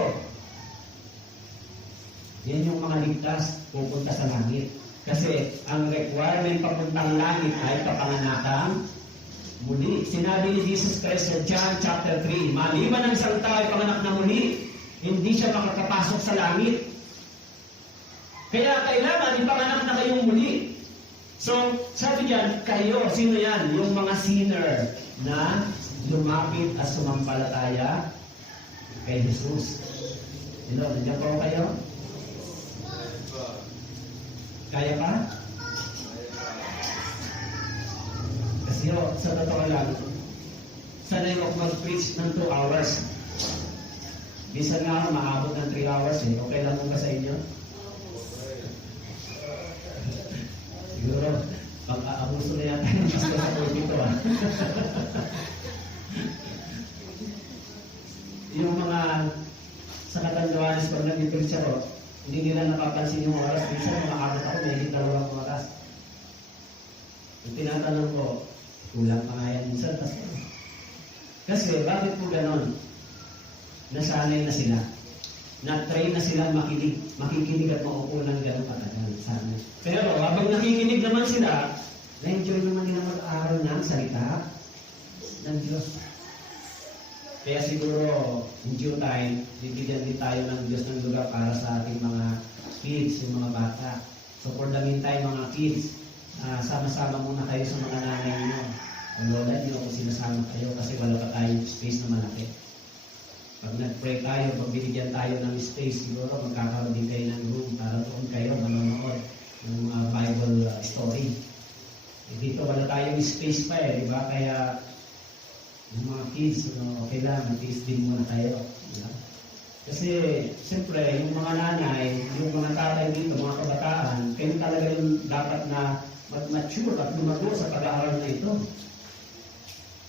Yan yung mga ligtas pupunta sa langit. Kasi ang requirement papuntang langit ay kapanganakang muli. Sinabi ni Jesus Christ sa John chapter 3, maliban ng isang tao ay panganak na muli, hindi siya makakapasok sa langit. Kaya kailangan ipanganak na kayong muli. So, sabi diyan, kayo, sino yan? Yung mga sinner na lumapit at sumampalataya kay Jesus. Hello, nandiyan po kayo? Kaya pa? Kasi sa totoo lang, sanay ako mag-preach ng 2 hours. Bisan nga ako, maabot ng 3 hours eh. Okay lang mo ba sa inyo? Siguro, pag-aabuso na yata ng pastor sa pulpito ito Yung mga sa Katanduanes, pag nag-preach ako, hindi nila napapansin yung oras. Minsan, makakabot ako, may 2 oras. Yung tinatanong ko, kulang pa nga yan minsan. Kasi, bakit po ganon? Nasanay na sila. Na-train na silang makikinig at maupo ng gano'ng katagal. Sana. Pero habang nakikinig naman sila, na-enjoy naman nila mag-aaral ng salita ng Diyos. Kaya siguro, in due time, bibigyan din tayo ng Diyos ng lugar para sa ating mga kids, yung mga bata. So for the meantime, mga kids, sama-sama muna kayo sa mga nanay nyo. O lola nyo kung sinasama kayo kasi wala pa tayong space na malaki. Pag nag-pray tayo, pag binigyan tayo ng space, siguro magkakaroon din kayo ng room para doon kayo manonood ng Bible story. Dito wala tayong space pa di ba? Kaya yung mga kids, okay lang, mag-tiis din muna tayo. Di ba? Kasi, siyempre, yung mga nanay, yung mga tatay dito, mga kabataan, kayo talaga yung dapat na mag-mature at lumago sa pag-aaral na ito.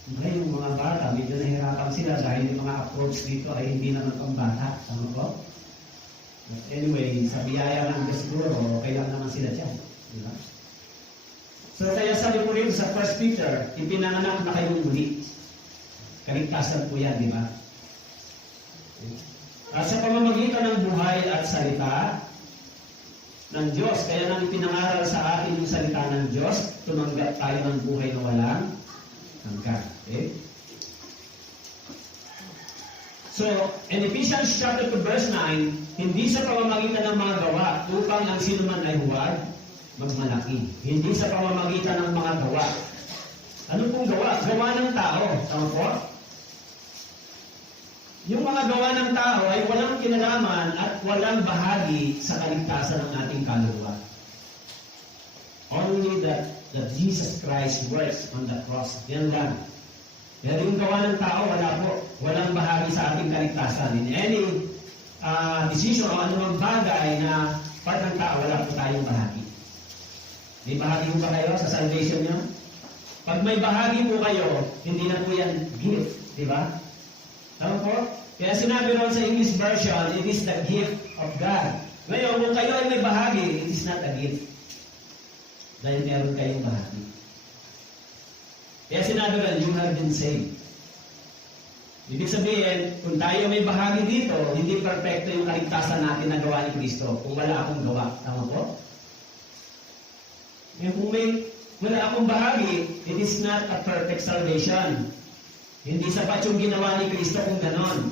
Okay, yung mga bata, medyo nahirapan sila dahil yung mga approach dito ay hindi naman pang bata. Tama po? But anyway, sa biyaya ng Diyos siguro, okay lang naman sila dyan. Diba? So, kaya sabi po rin sa 1 Peter, ipinanganak na kayong muli. Kaligtasan po yan, di ba? At sa pamamagitan ng buhay at salita ng Diyos, kaya nang ipinangaral sa atin yung salita ng Diyos, tumanggap tayo ng buhay na walang hanggan. Okay? So, in Ephesians chapter 2 verse 9, hindi sa pamamagitan ng mga gawa upang ang sinuman ay huwag magmalaki. Hindi sa pamamagitan ng mga gawa. Ano pong gawa? Gawa ng tao. Tama po? Yung mga gawa ng tao ay walang kinalaman at walang bahagi sa kaligtasan ng ating kaluluwa. Only that Jesus Christ works on the cross. Yan lang. Pero yung gawa ng tao, wala po. Walang bahagi sa ating kaligtasan. In any decision o anumang bagay na part ng tao, wala po tayong bahagi. May bahagi po ba kayo sa salvation nyo? Pag may bahagi po kayo, hindi na po yan gift. Di ba? Tama po? Kaya sinabi ron sa English version, it is the gift of God. Ngayon, kung kayo ay may bahagi, it is not a gift. Dahil meron kayong bahagi. Kaya sinabi ron, you have been saved. Ibig sabihin, kung tayo may bahagi dito, hindi perfecto yung kaligtasan natin na gawa ni Kristo kung wala akong gawa. Tama po? Ngayon, kung wala akong bahagi, it is not a perfect salvation. Hindi sapat yung ginawa ni Kristo kung ganon.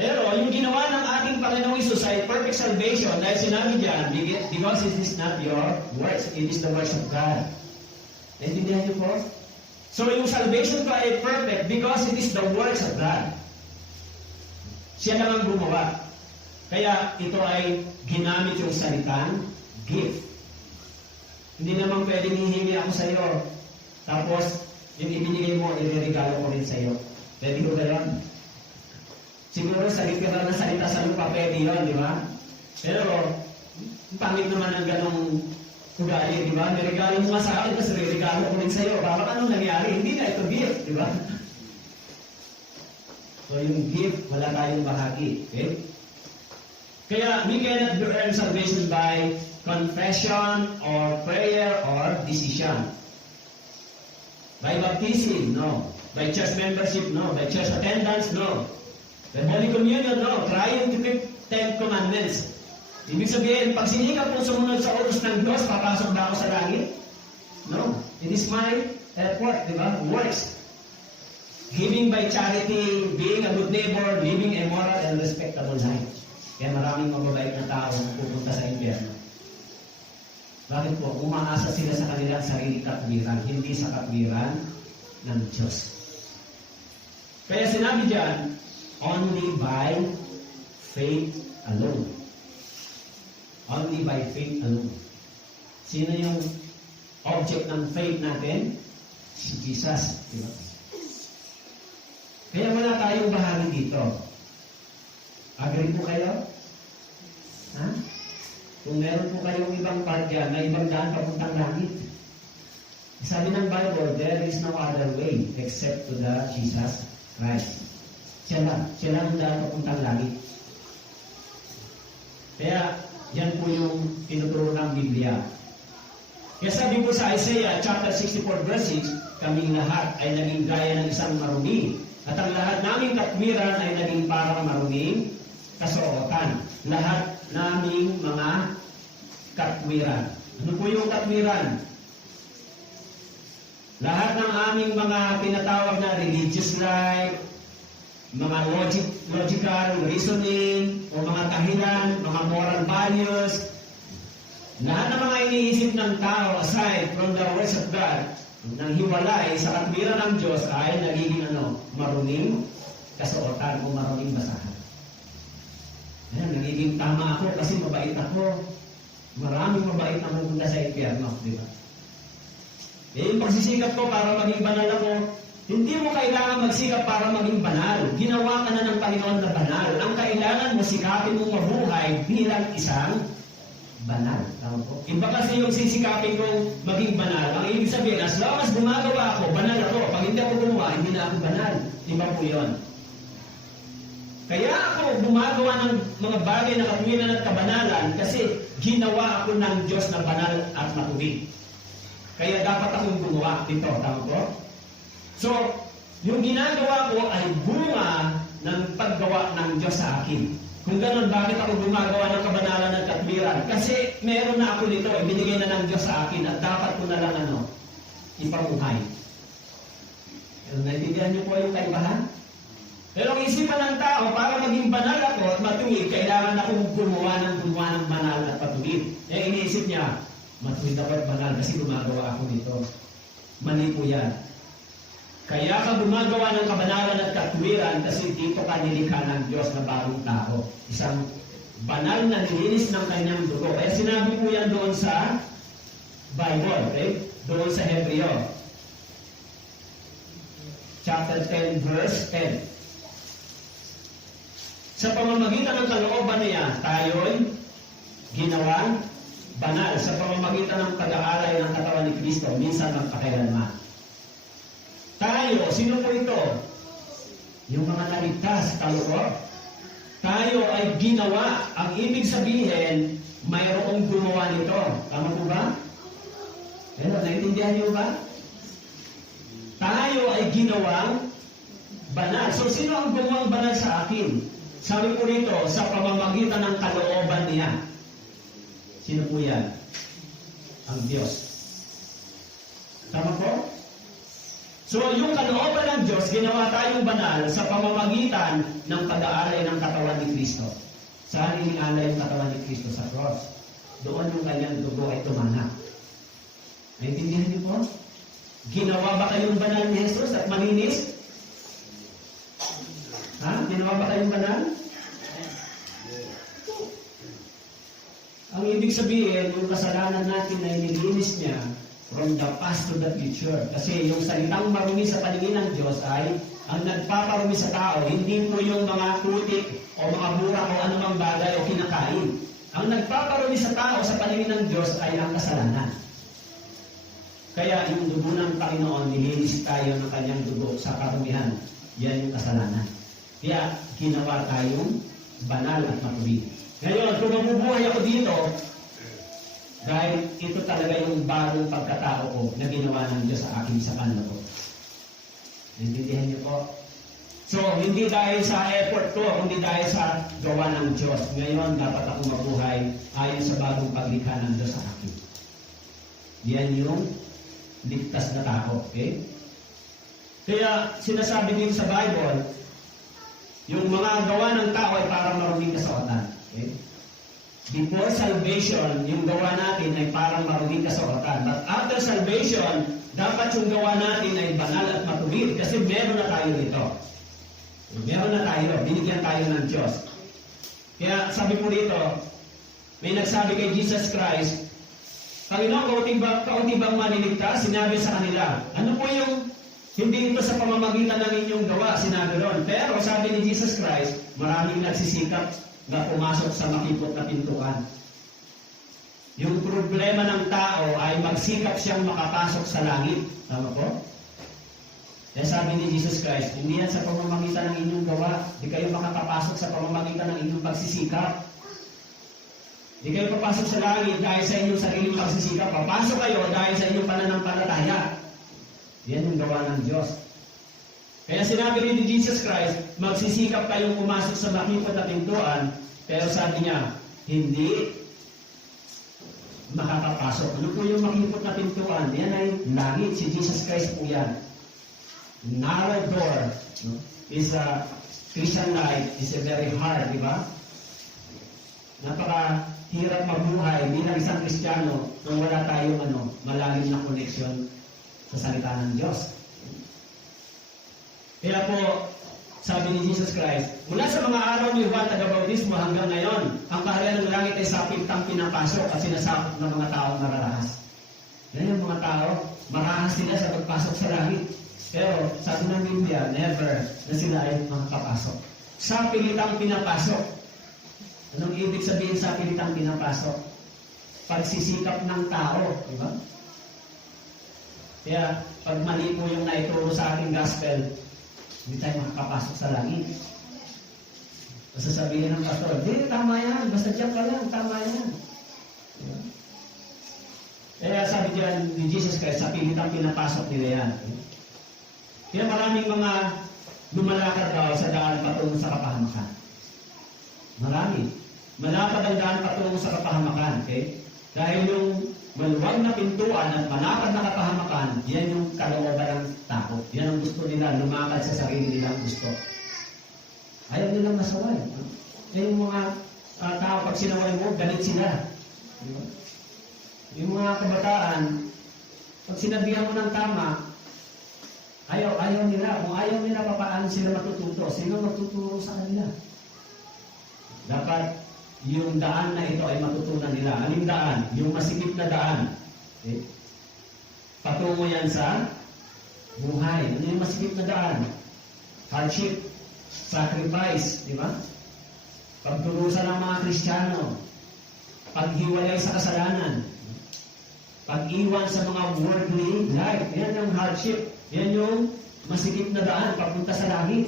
Pero yung ginawa ng ating Panginoong Isus ay perfect salvation dahil sinabi diyan, because it is not your works, it is the works of God. Naintindihan niyo po? So yung salvation ko ay perfect because it is the works of God. Siya lang ang gumawa. Kaya ito ay ginamit yung salitang gift. Hindi naman pwedeng hihingi ako sa iyo. Tapos, yung ibinigay mo, iririgalo ko rin sa iyo. Pwede ko ba yun? Siguro sa literal na salita sa lupa, pwede yun, di ba? Pero, pangit naman ang ganong ugali, di ba? Niregalo mo nga sa akin, tapos iririgalo ko rin sa iyo. Bakit anong nangyari? Hindi na ito gift, di ba? So, yung gift, wala tayong bahagi. Okay? Kaya, we cannot earn salvation by confession or prayer or decision. By baptism, no. By church membership, no. By church attendance, no. By Holy Communion, no. Trying to keep 10 commandments. Ibig sabihin, pag sinikap kong sumunod sa utos ng Diyos, papasok ba ako sa langit? No. It is my effort, di ba? Works. Giving by charity, being a good neighbor, living a moral and respectable life. Kaya maraming mababait na tao na pupunta sa impyerno. Bakit po? Umaasa sila sa kanilang sarili katwiran, hindi sa katwiran ng Diyos. Kaya sinabi diyan, only by faith alone. Only by faith alone. Sino yung object ng faith natin? Si Jesus. Diba? Kaya wala tayong bahagi dito. Agree po kayo? Ha? Kung meron po kayong ibang part dyan, na ibang daan papuntang langit. Sabi ng Bible, there is no other way except to the Jesus Christ. Siya lang ang daan papuntang langit. Kaya, yan po yung tinuturo ng Biblia. Kaya sabi po sa Isaiah chapter 64 verse 6, kaming lahat ay naging gaya ng isang marumi. At ang lahat naming katwiran ay naging parang maruming kasuotan. Lahat naming mga katwiran. Ano po yung katwiran? Lahat ng aming mga tinatawag na religious life, mga logical reasoning, o mga tahinan, mga moral values, lahat ng mga iniisip ng tao aside from the words of God, nang hiwalay sa katwiran ng Diyos ay nagiging maruming kasuotan o maruming basahan. Ayan, nagiging tama ako kasi mabait ako. Maraming mabait na pupunta sa impyerno, di ba? Eh, yung pagsisikap ko para maging banal ako, hindi mo kailangan magsikap para maging banal. Ginawa ka na ng Panginoon na banal. Ang kailangan mo, sikapin mong mabuhay bilang isang banal. Tama po? Iba kasi yung sisikapin kong maging banal. Ang ibig sabihin, as long as gumagawa ako, banal ako. Pag hindi ako gumawa, hindi na ako banal. Iba po yun. Kaya ako gumagawa ng mga bagay na katuwiran at kabanalan kasi ginawa ako ng Diyos na banal at matuwid. Kaya dapat akong gumawa dito. Tama po? So, yung ginagawa ko ay bunga ng paggawa ng Diyos sa akin. Kung gano'n, bakit ako gumagawa ng kabanalan at katwiran? Kasi meron na ako nito, ibinigay na ng Diyos sa akin at dapat ko na lang ipamuhay. Naintindihan niyo po yung kaibahan? Pero ang isipan ng tao, para maging banal ako at matuwid, kailangan akong gumawa ng banal at matuwid. Eh, iniisip niya, matuwid ako at banal kasi gumagawa ako nito. Mali po yan. Kaya ka gumagawa ng kabanalan at katwiran kasi dito ka nilikha ng Diyos na bagong tao. Isang banal na nilinis ng kanyang dugo. Kaya sinabi po yan doon sa Bible, okay? Doon sa Hebreo. Chapter 10, verse 10. Sa pamamagitan ng kalooban niya, tayo'y ginawang banal. Sa pamamagitan ng pag-aalay ng katawan ni Kristo, minsan magpakailanman. Tayo, sino po ito? Yung mga naligtas, talo ko? Tayo ay ginawa. Ang ibig sabihin, mayroong gumawa nito. Tama po ba? Pero, naintindihan niyo ba? Tayo ay ginawang banal. So, sino ang gumawang banal sa akin? Sabi po rito, sa pamamagitan ng kalooban niya. Sino po yan? Ang Diyos. Tama po? So, yung kalooban ng Diyos, ginawa tayong banal sa pamamagitan ng pag-aalay ng katawan ni Kristo. Saan inialay yung katawan ni Kristo? Sa cross. Doon yung kanyang dugo ay tumana. Naintindihan niyo po? Ginawa ba kayong banal ni Jesus at malinis? Ha? Ginawa ba kayong banal? Ang ibig sabihin, yung kasalanan natin na inilinis niya, from the past to the future. Kasi yung salitang marumi sa paningin ng Diyos ay ang nagpaparumi sa tao, hindi po yung mga putik o mga burak o anumang bagay o kinakain. Ang nagpaparumi sa tao sa paningin ng Diyos ay ang kasalanan. Kaya yung dugo ng Panginoon, nilinis tayo ng kanyang dugo sa karumihan. Yan yung kasalanan. Kaya ginawa tayong banal at matuwid. Ngayon, kung mabubuhay ako dito, dahil ito talaga yung bagong pagkatao ko na ginawa ng Diyos sa akin sa kanila ko. Naintindihan niyo po? So, hindi dahil sa effort ko, kundi dahil sa gawa ng Diyos. Ngayon, dapat akong mabuhay ayon sa bagong paglikha ng Diyos sa akin. Yan yung ligtas na tao. Okay? Kaya, sinasabi din sa Bible, yung mga gawa ng tao ay parang maruming kasawatan. Okay? Before salvation, yung gawa natin ay parang maruming kasawatan. But after salvation, dapat yung gawa natin ay banal at matuwid kasi meron na tayo nito. Meron na tayo. Binigyan tayo ng Diyos. Kaya sabi po dito, may nagsabi kay Jesus Christ, Panginoon, kaunti bang maliligtas? Sinabi sa kanila, ano po yung hindi ito sa pamamagitan ng inyong gawa? Sinabi ron. Pero sabi ni Jesus Christ, maraming nagsisikap na pumasok sa makipot na pintuan. Yung problema ng tao ay magsikap siyang makapasok sa langit. Tama po? Kaya sabi ni Jesus Christ, hindi yan sa pamamagitan ng inyong gawa. Di kayo makakapasok sa pamamagitan ng inyong pagsisikap. Di kayo papasok sa langit dahil sa inyong sariling pagsisikap. Papasok kayo dahil sa inyong pananampalataya. Yan yung gawa ng Diyos. Kaya sinabi rin ni Jesus Christ, magsisikap kayong pumasok sa makipot na pintuan, pero sabi niya, hindi makakapasok. Ano po yung makipot na pintuan? Yan ay langit. Si Jesus Christ po yan. Narrow door is a Christian life is a very hard, di ba? Napakahirap mabuhay bilang isang Kristiyano kung wala tayong malalim na connection sa salita ng Diyos. Kaya po, Sabi ni Jesus Christ, mula sa mga araw ni Juan Tagabautismo hanggang ngayon, ang kaharian ng langit ay sapiltang pinapasok at sinasakop ng mga taong mararahas. Yan yung mga tao, marahas sila sa pagpasok sa langit. Pero sabi ng Biblia, never na sila ay makakapasok. Sapilitang pinapasok. Anong ibig sabihin sapilitang pinapasok? Pagsisikap ng tao, di ba? Kaya, pag mali po yung naituro sa ating gospel, hindi tayo makakapasok sa langit. Sasabihin ng pastor, di, tama yan, basta diyan ka lang, tama yan. Diba? Kaya sabi dyan ni Jesus Christ, sa pilitang pinapasok nila yan. Kaya maraming mga lumalakad daw sa daan patungo sa kapahamakan. Marami. Malapad ang daan patungo sa kapahamakan. Okay? Dahil yung maluwag na pintuan at malapad na kapahamakan, yan yung kalooban ng tao. Yan ang gusto nila, lumakad sa sarili nilang gusto. Ayaw nilang masaway. Yan yung mga tao, pag sinaway mo, galit sila. Diba? Yung mga kabataan, pag sinabihan mo ng tama, ayaw nila. Kung ayaw nila, papaano sila matututo? Sino magtuturo sa kanila? Dapat yung daan na ito ay matutunan nila. Anong daan? Yung masikip na daan. Okay? Patungo yan sa buhay. Ano yung masikip na daan? Hardship, sacrifice, di ba? Pagturusan ng mga Kristiyano, paghiwalay sa kasalanan, pag-iwan sa mga worldly life, yan yung hardship. Yan yung masikip na daan papunta sa langit.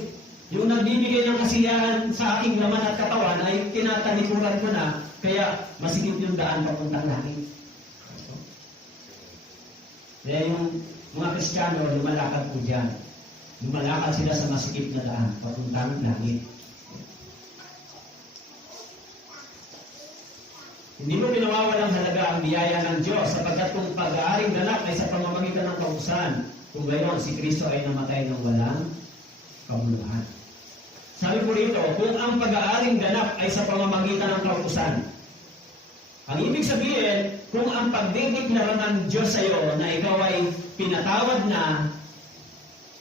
Yung nagbibigay ng kasiyahan sa aking laman at katawan ay tinatalikuran ko na, kaya masikip yung daan papuntang langit. Kaya yung mga Kristiyano, lumalakad po dyan. Lumalakad sila sa masikip na daan papuntang langit. Hindi mo pinawawalang halaga ang biyaya ng Diyos sapagkat kung pag-aaring ganap ay sa pamamagitan ng kautusan, kung gayon si Kristo ay namatay ng walang kabuluhan. Sabi po rito, kung ang pag-aaring ganap ay sa pamamagitan ng kautusan, ang ibig sabihin, kung ang pagdideklara ng Diyos sa iyo na ikaw ay pinatawad na,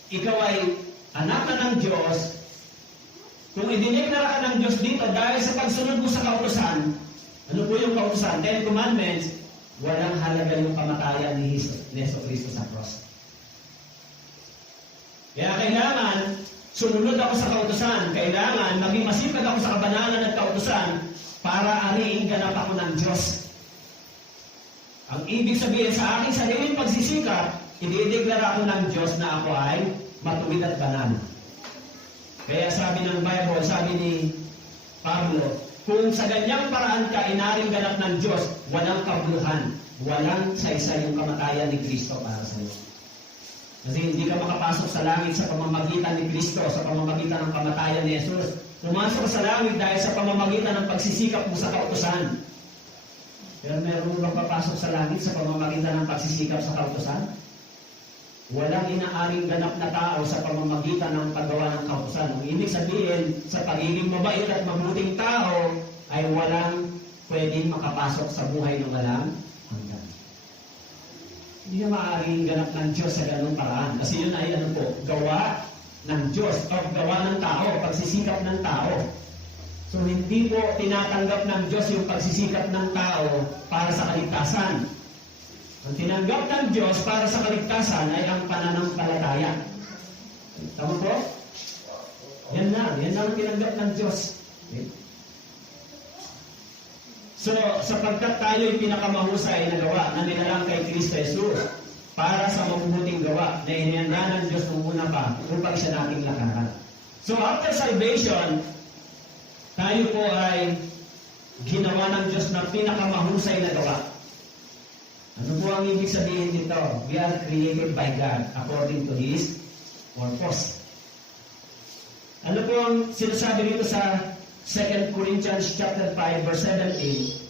ikaw ay anak na ng Diyos, kung idineklara ka ng Diyos dito dahil sa pagsunod mo sa kautusan, ano po yung kautusan? 10 Commandments, walang halaga yung kamatayan ni Yeso Cristo sa cross. Kaya kailangan, sumunod ako sa kautusan. Kailangan, maging masipag ako sa kabanalan at kautusan para ariing ganap ako ng Diyos. Ang ibig sabihin sa aking sariling pagsisikap, idideklara ako ng Diyos na ako ay matuwid at banal. Kaya sabi ng Bible, sabi ni Pablo, kung sa ganyang paraan ka inaring ganap ng Diyos, walang kabuluhan, walang sa-isa yung kamatayan ni Kristo para sa iyo. Kasi hindi ka makapasok sa langit sa pamamagitan ni Kristo, sa pamamagitan ng kamatayan ni Jesus. Pumasok sa langit dahil sa pamamagitan ng pagsisikap mo sa kautusan. Pero meron bang papasok sa langit sa pamamagitan ng pagsisikap sa kautusan? Walang inaaring ganap na tao sa pamamagitan ng paggawa ng kautusan. Ang ibig sabihin, sa pagiging mabait at mabuting tao, ay walang pwedeng makapasok sa buhay ng walang hanggan. Hindi na maaaring ganap ng Diyos sa ganung paraan. Kasi yun ay gawa ng Diyos o gawa ng tao, pagsisikap ng tao. So hindi po tinatanggap ng Diyos yung pagsisikap ng tao para sa kaligtasan. Ang tinanggap ng Diyos para sa kaligtasan ay ang pananampalataya. Tama po? Yan na ang tinanggap ng Diyos. Okay? So, sapagkat tayo ay pinakamahusay na gawa na nilalang kay Kristo Jesus para sa mabubuting gawa na inihanda ng Diyos nung una pa upang siya nating lakaran. So, after salvation, tayo po ay ginawa ng Diyos na pinakamahusay na gawa. Ano po ang ibig sabihin dito? We are created by God according to His purpose. Ano po ang sinasabi dito sa 2 Corinthians chapter 5 verse 17?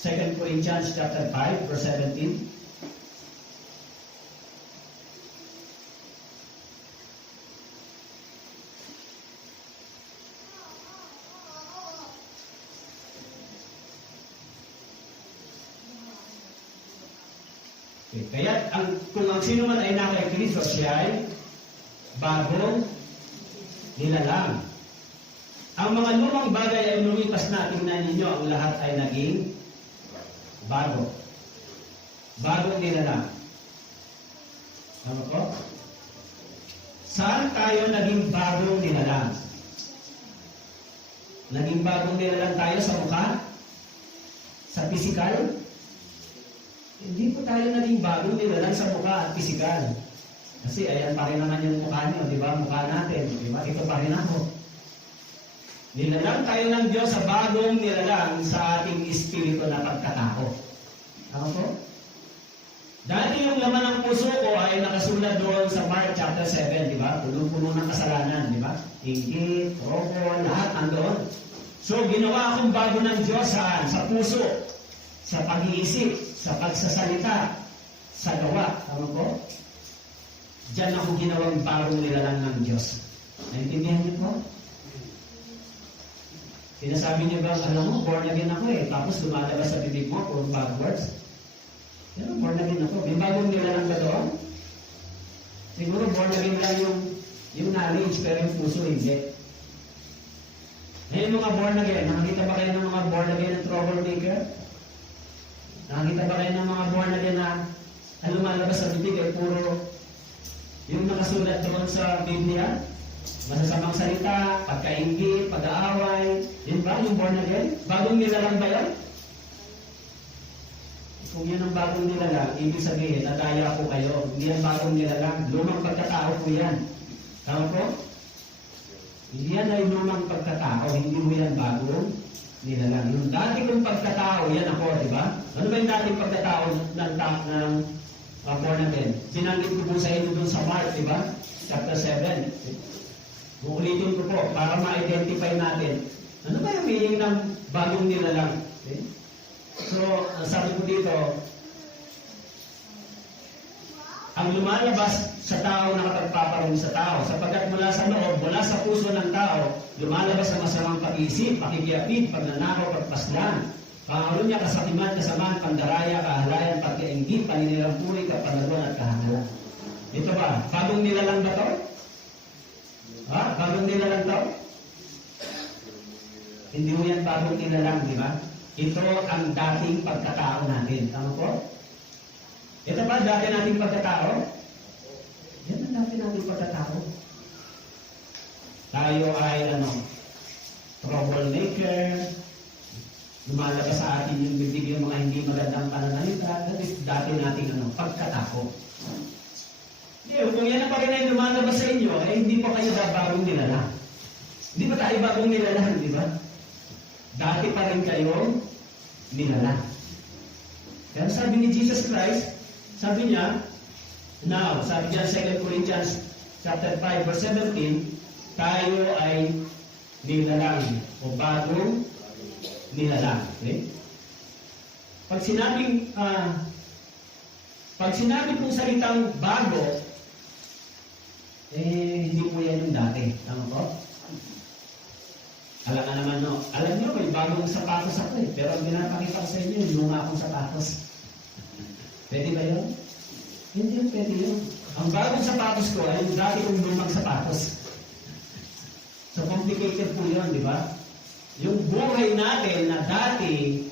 2 Corinthians chapter 5 verse 17. Okay. Kaya kung ang sino man ay na kay Kristo, siya ay bagong nilalang. Ang mga lumang bagay ay lumipas na, tingnan ninyo, ang lahat ay naging bago. Bagong nilalang. Tama po? Saan tayo naging bagong nilalang? Naging bagong nilalang tayo sa mukha? Sa pisikal? Hindi po tayo naging bagong nilalang sa mukha at pisikal. Kasi ayan pa rin naman yung mukha niyo, di ba? Mukha natin, di ba? Ito pa rin ako. Nilalang tayo ng Diyos sa bagong nilalang sa ating espiritu na pagkatao. Ako po? Dati yung laman ng puso ko ay nakasulat doon sa Mark chapter 7, di ba? Puno-puno ng kasalanan, di ba? Inggit, robo, lahat nandoon. So, ginawa akong bago ng Diyos sa puso, sa pag-iisip, sa pagsasalita, sa gawa. Tama po? Diyan ako ginawang bagong nilalang ng Diyos. Naintindihan niyo po? Sinasabi niyo ba, alam mo, born again ako eh. Tapos lumalabas sa bibig mo, puro bad words. Pero born again ako. May bagong nilalang ba doon? Siguro born again lang yung knowledge, pero yung puso hindi. Ngayon mga born again, nakakita ba kayo ng mga born again na troublemaker? Nakakita ba kayo ng mga born again na ang lumalabas sa bibig ay puro yung nakasulat doon sa Biblia? Masasamang salita, pagkainggi, pag-aaway, yun ba yung born again? Bagong nilalang ba yun? Kung yun ang bagong nilalang, ibig sabihin, nataya po kayo. Hindi yan bagong nilalang. Lumang pagkatao po yan. Tama po? Hindi yan ay lumang pagkatao. Hindi mo yan bagong nilalang. Yung dati kong pagkatao, yan ako, di ba? Ano ba yung dating pagkatao ng born again? Sinanggit ko po sa inyo dun sa Mark, di ba? Chapter 7. Ulitin ko po, para ma-identify natin. Ano ba yung meaning ng bagong nilalang? Okay? So, sabi ko dito, ang lumalabas sa tao na kapagpaparong sa tao, sapagkat mula sa loob, mula sa puso ng tao, lumalabas ang masamang pag-iisip, pakikiapid, pagnanakaw, pagpaslan, pangarunya, kasakiman, kasamaan, pandaraya, kahalayan, pagkainggit, paninirang puri, kapanaluan at kahangalan. Ito ba? Bagong nilalang ba ito? Ha? Bagong nilalang ito? Hindi mo yan bagong nilalang, di ba? Ito ang dating pagkatao natin. Tama po? Ito ba dati nating pagkatao? Yan ang dati nating pagkatao. Tayo ay troublemaker, lumalabas sa atin yung bibig yung mga hindi magandang pananalita. That is dati nating pagkatao. Kung yan ang pa rin ay lumalabas sa inyo, eh hindi po kayo bagong nilalang. Hindi ba tayo bagong nilalang, di ba? Dati pa rin kayo nilalang. Kaya sabi ni Jesus Christ, sabi niya, now, sabi niya 2 Corinthians chapter 5 verse 17, tayo ay nilalang o bagong nilalang. Okay? Pag sinabi pong salitang bago, hindi po yan yung dati. Tama po? Alam ka naman, no? Alam niyo, may bagong sapatos ako eh. Pero ang pinapakita ko sa inyo, yung luma akong sapatos. Pwede ba yun? Hindi yun, pwede yun. Ang bagong sapatos ko ay yung dati kong lumang sapatos. So, complicated po yun, di ba? Yung buhay natin na dati,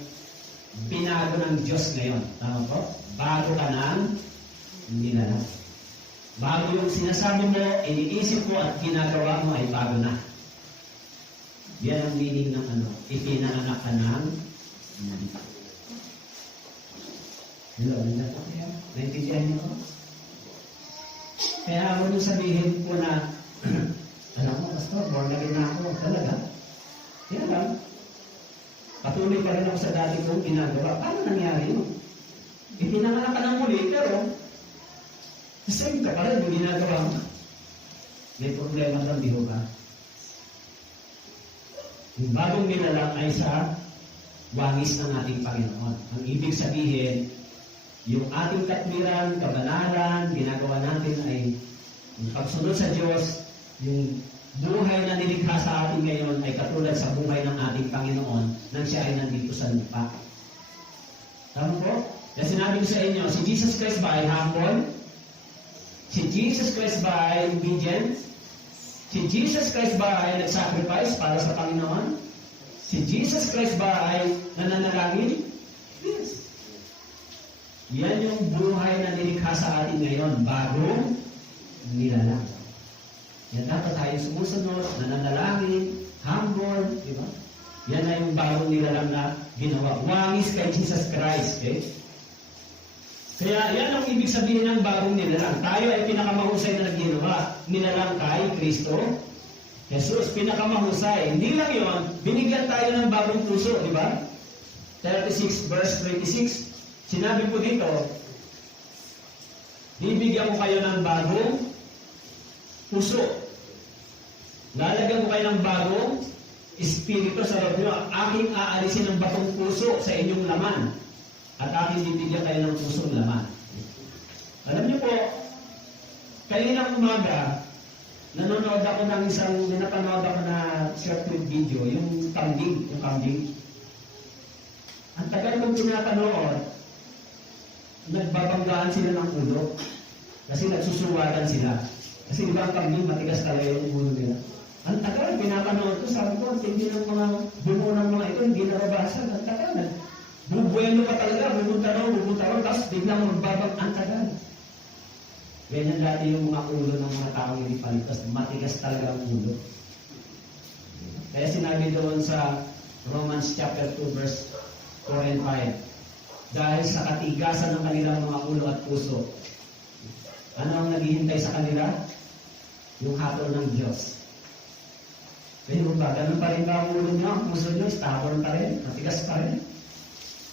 pinago ng Diyos ngayon. Tama po? Bago ka ng nilalang. Bago yung sinasabi mo, iniisip mo at ginagawa mo ay bago na. Yan ang meaning ng ipinanganak ka ng hello, naintindihan niyo ko? Kaya ako nung sabihin po na alam mo, Pastor, born again na ako. Talaga? Kaya lang, patuloy pa rin ako sa dati kong ginagawa. Paano nangyari yun? Ipinanganak ka ng muli, pero same ka pa rin yung ginagawa mo. May problema lang, di ba? Yung bagong nilalang ay sa wangis ng ating Panginoon. Ang ibig sabihin, yung ating katwiran, kabanalan, ginagawa natin ay yung pagsunod sa Diyos, yung buhay na nilikha sa atin ngayon ay katulad sa buhay ng ating Panginoon nang siya ay nandito sa lupa. Tama po? Kaya sinabi ko sa inyo, si Jesus Christ ba ay humble? Si Jesus Christ ba ay obedient? Si Jesus Christ ba ay nag-sacrifice para sa Panginoon? Si Jesus Christ ba ay nananalangin? Yes. Yan yung buhay na nilikha sa atin ngayon, bagong nilalang. Yan dapat tayo sumusunod, nananalangin, humble, di ba? Yan na yung bagong nilalang na ginawa. Wangis kay Jesus Christ, okay? Kaya yan ang ibig sabihin ng bagong nilalang. Tayo ay pinakamahusay na ginawa. Nilalang kay Kristo. Jesus, pinakamahusay. Hindi lang yun, binigyan tayo ng bagong puso, di ba? 36 verse 26. Sinabi po dito, bibigyan ko kayo ng bagong puso. Lalagyan ko kayo ng bagong espiritu sa loob nyo. Aking aalisin ng batong puso sa inyong laman. At aking bibigyan kayo ng pusong laman. Alam niyo po, kaninang umaga, nanonood ako ng napanood ako na short video, yung kambing. Ang tagal kong pinapanood, nagbabanggaan sila ng ulo. Kasi nagsusuwagan sila. Kasi di ba ang kambing, matigas talaga yung ulo nila. Ang tagal, pinapanood ko, sabi ko, hindi ng mga bumo ng mga ito, hindi narabasan. Ang tagal, bubuelo pa talaga, pupunta ron, tapos biglang magbabag, ang tagal. Ganyan dati yung mga ulo ng mga taong hindi paligtas, matigas talaga ang ulo. Kaya sinabi doon sa Romans chapter 2 verse 4 and 5, dahil sa katigasan ng kanilang mga ulo at puso, ano ang naghihintay sa kanila? Yung hatol ng Diyos. Kaya ba, ganun pa rin ba ang ulo nyo? Ang puso nyo, stubborn pa rin, matigas pa rin.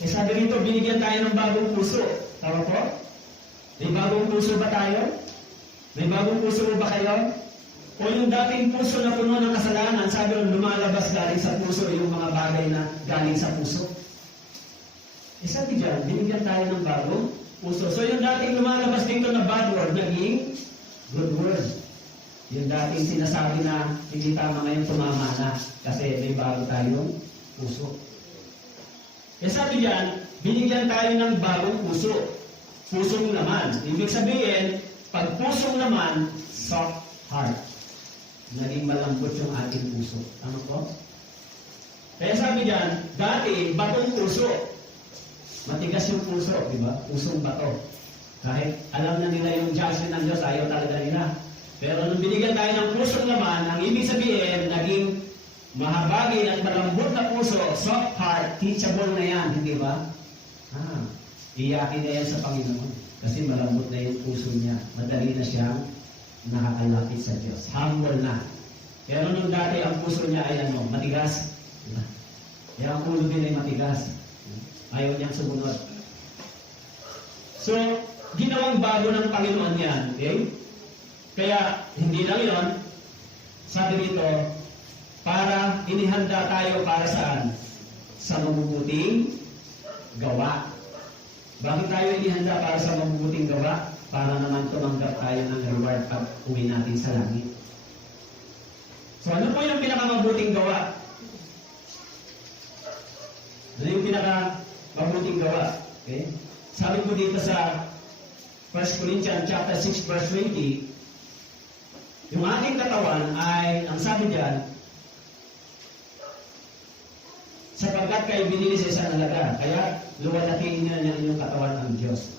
Eh sabi rito, binigyan tayo ng bagong puso. Tama po? May bagong puso ba tayo? May bagong puso ba kayo? O yung dating puso na puno ng kasalanan, sabi rin, lumalabas galing sa puso yung mga bagay na galing sa puso. Eh sabi dyan, binigyan tayo ng bagong puso. So yung dating lumalabas dito na bad word, naging good word. Yung dating sinasabi na hindi tama ngayon, tumama na. Kasi may bago tayong puso. Eh sabi dyan, binigyan tayo ng bagong puso. Pusong laman. Ibig sabihin, pag pusong laman, soft heart. Naging malambot yung ating puso. Ano po? Kaya sabi dyan, dati, batong puso. Matigas yung puso, di ba? Pusong bato. Kahit alam na nila yung judgment ng Diyos, ayaw talaga nila. Pero nung binigyan tayo ng pusong laman, ang ibig sabihin, naging mahabagin at malambot na puso, soft heart, teachable na yan, hindi ba? Iyakin na yan sa Panginoon. Kasi malambot na yung puso niya. Madali na siyang nakakalapit sa Diyos. Humble na. Pero nung dati, ang puso niya ay matigas. Diba? Kaya ang ulo din ay matigas. Ayaw niyang sumunod. So, ginawang bago ng Panginoon yan. Okay? Kaya, hindi lang yun. Sabi dito, para inihanda tayo para saan? Sa mabubuting gawa. Bakit tayo inihanda para sa mabubuting gawa? Para naman tumanggap tayo ng reward pag uwi natin sa langit. So ano po yung pinakamabuting gawa? Ano yung pinakamabuting gawa? Okay? Sabi ko dito sa 1 Corinthians chapter 6 verse 20, yung ating katawan ay, ang sabi diyan, sapagkat kayo binili sa isang halaga, kaya luwalhatiin niyo ng inyong katawan ng Diyos.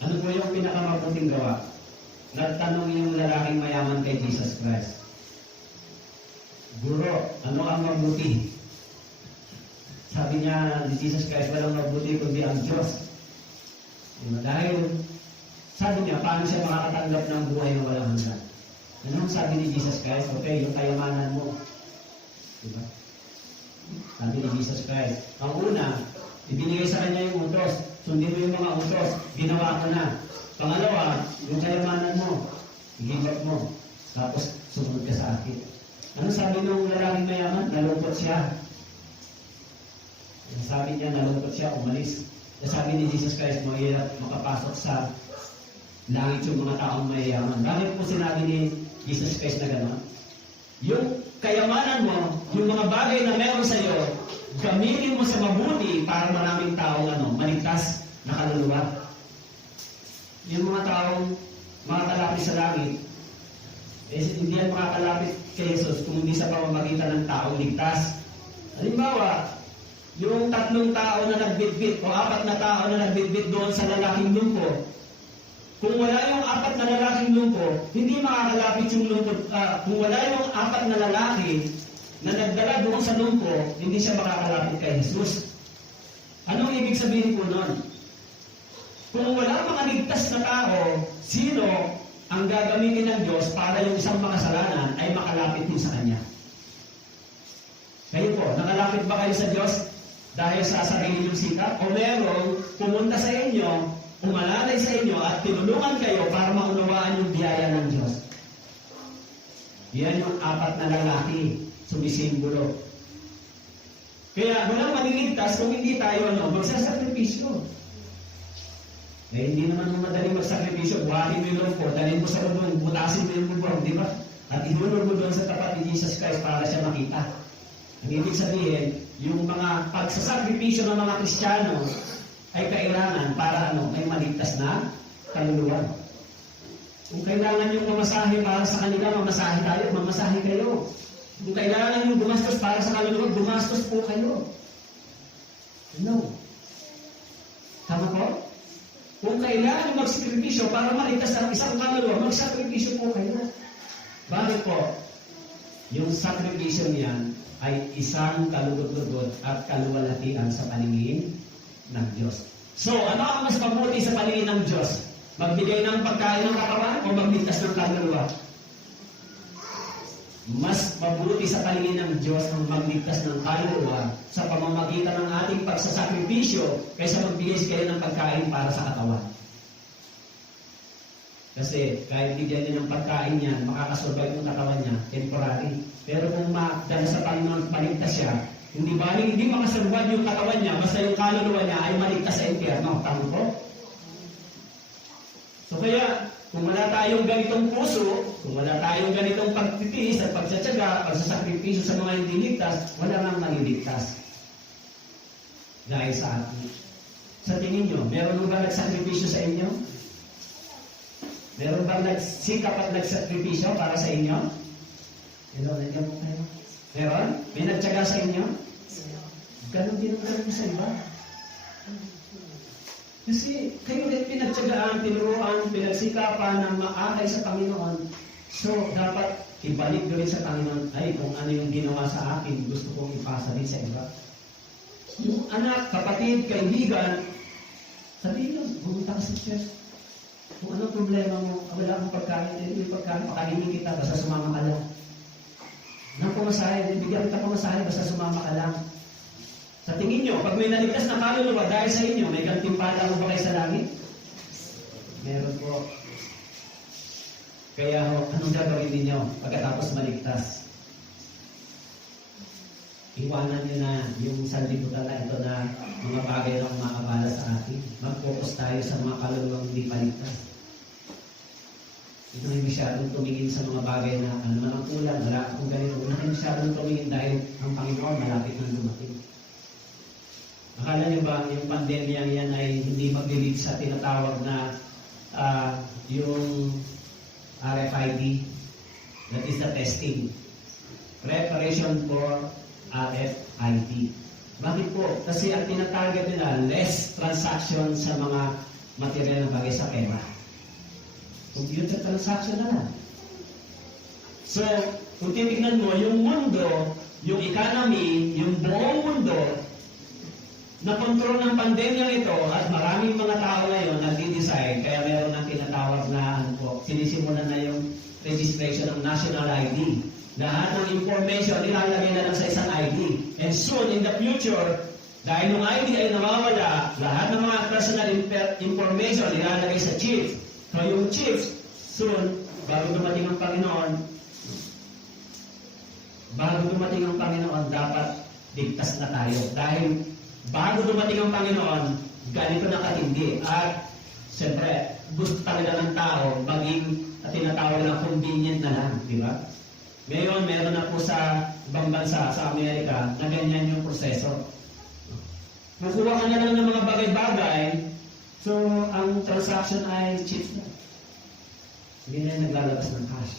Ano po yung pinakamabuting gawa? Nagtanong yung lalaking mayaman kay Jesus Christ. Guro, ano ang mabuti? Sabi niya ni Jesus Christ, walang mabuti kundi ang Diyos. Dahil, sabi niya, paano siya makakatanggap ng buhay na walang hanggan? Ano ang sabi ni Jesus Christ? Okay, yung kayamanan mo. Diba? Sabi ni Jesus Christ, ang una, ibinigay sa kanya yung utos. Sundin mo yung mga utos. Ginawa ko na. Pangalawa, yung kayamanan mo. Igibat mo. Tapos, sumunod ka sa akin. Ano sabi ng lalaking mayaman? Nalungkot siya. Sabi niya, nalungkot siya, umalis. Sabi ni Jesus Christ, mahirap makapasok sa langit yung mga taong mayayaman. Bakit po sinabi ni Jesus Christ na gano'n? Yung kayamanan mo, yung mga bagay na meron sa iyo, gamitin mo sa mabuti para maraming taong maligtas na kaluluwa. Yung mga taong makakalapit sa langit, hindi yan makakalapit kay Jesus kung hindi sa pamamagitan ng taong ligtas. Halimbawa, yung 3 tao na nagbitbit o 4 na tao na nagbitbit doon sa lalaking lumpo, kung wala yung 4 na lalaking lumpo, hindi makakalapit yung lumpo. Kung wala yung 4 na lalaki na nagdala doon sa lumpo, hindi siya makakalapit kay Jesus. Anong ibig sabihin po nun? Kung wala mga ligtas na tao, sino ang gagamitin ng Diyos para yung isang makasalanan ay makalapit din sa Kanya? Kayo po, nakalapit ba kayo sa Diyos dahil sa sarili niyong sikap? O merong pumunta sa inyo, umalalay sa inyo at tinulungan kayo para maunawaan yung biyaya ng Diyos? Yan yung 4 na lalaki, sumisimbolo. Kaya walang maliligtas kung hindi tayo magsasakripisyo. Eh, hindi naman madaling magsakripisyo. Buhatin mo yung lumpo, dalhin mo sa lubong, butasin mo yung bubong, di ba? At ihulog mo doon sa tapat ni Jesus Christ para siya makita. Ang ibig sabihin, yung mga pagsasakripisyo ng mga Kristiyano ay kailangan para may maligtas na kaluluwa. Kung kailangan yung mamasahe para sa kanila, mamasahe tayo, mamasahe kayo. Kung kailangan yung gumastos para sa kaluluwa, gumastos po kayo. No. Tama po? Kung kailangan yung magsakripisyo para maligtas ang isang kaluluwa, magsakripisyo po kayo. Bakit po? Yung sakripisyo niyan ay isang kalugod-lugod at kaluwalhatian sa paningin ng Diyos. So, ano ang mas mabuti sa paningin ng Diyos? Magbigay ng pagkain ng katawan o magligtas ng kaluluwa? Mas mabuti sa paningin ng Diyos ang magligtas ng kaluluwa sa pamamagitan ng ating pagsasakripisyo kaysa magbigay kayo ng pagkain para sa katawan. Kasi kahit bigyan niya ng pagkain niya, makakasurvive yung katawan niya, temporary. Pero kung dahil sa Panginoon maligtas siya, hindi makasurvive yung katawan niya, basta yung kaluluwa niya ay maligtas sa impyerno. Tama po? So kaya, kung wala tayong ganitong puso, kung wala tayong ganitong pagtitiis at pagsatsaga, pagsasakripisyo sa mga hindi ligtas, wala nang maliligtas. Dahil sa atin. Sa tingin nyo, meron ba nagsakripisyo sa inyo? Meron bang nagsikap at nagsakripisyo para sa inyo? Hello, nandiyan mo kayo? Meron? May nagtsaga sa inyo? Ganon din ang ganon sa iba. Kasi kayo rin pinagtsagaan, tinuruan, pinagsikapan ng maakay sa Panginoon. So, dapat ibalik doon sa Panginoon, ay kung ano yung ginawa sa akin, gusto kong ipasa din sa iba. Yung anak, kapatid, kaibigan, sabihin nyo, pumunta ka sa church. Kung anong problema mo, wala akong pagkain, yung pagkain, pakainin kita, basta sumama ka lang. Nang pumasahe, bigyan kita pumasahe, basta sumama ka lang. Sa tingin nyo, pag may naligtas na kaluluwa dahil sa inyo, may gantimpala mo ba kayo sa langit? Meron po. Kaya anong gagawin ninyo pagkatapos maligtas? Iwanan nyo na yung sanlibutan na ito na mga bagay na umakabala sa atin. Mag-focus tayo sa mga kaluluwang hindi paligtas. Ito ay masyadong tumingin sa mga bagay na ano man ang kulang, wala akong ganito. Ito ay masyadong tumingin dahil ang Panginoon malapit nang dumating. Akala nyo ba yung pandemya yan ay hindi mag-lead sa tinatawag na yung RFID? That is the testing. Preparation for RFID. Bakit po? Kasi ang tinatarget nila, less transaction sa mga material na bagay sa pera. Computer transaction na lang. So, kung titignan mo, yung mundo, yung economy, yung buong mundo, na control ng pandemya ito at maraming mga tao ngayon nagdi-decide kaya meron ng tinatawag na sinisimulan na yung registration ng national ID. Lahat ng information nilalagay na lang sa isang ID. And soon in the future, dahil yung ID ay nawawala, lahat ng mga personal information nilalagay sa chip. So yung chip, soon, bago dumating ang Panginoon, dapat ligtas na tayo. Dahil bago dumating ang Panginoon, ganito na katindi. At siyempre, gusto talaga ng tao maging tinatawag na convenient na lang, di ba? Ngayon, meron na po sa ibang bansa, sa Amerika, na ganyan yung proseso. Makuha ka na lang ng mga bagay-bagay, so ang transaction ay cheap na. Hindi na yung naglalabas ng cash.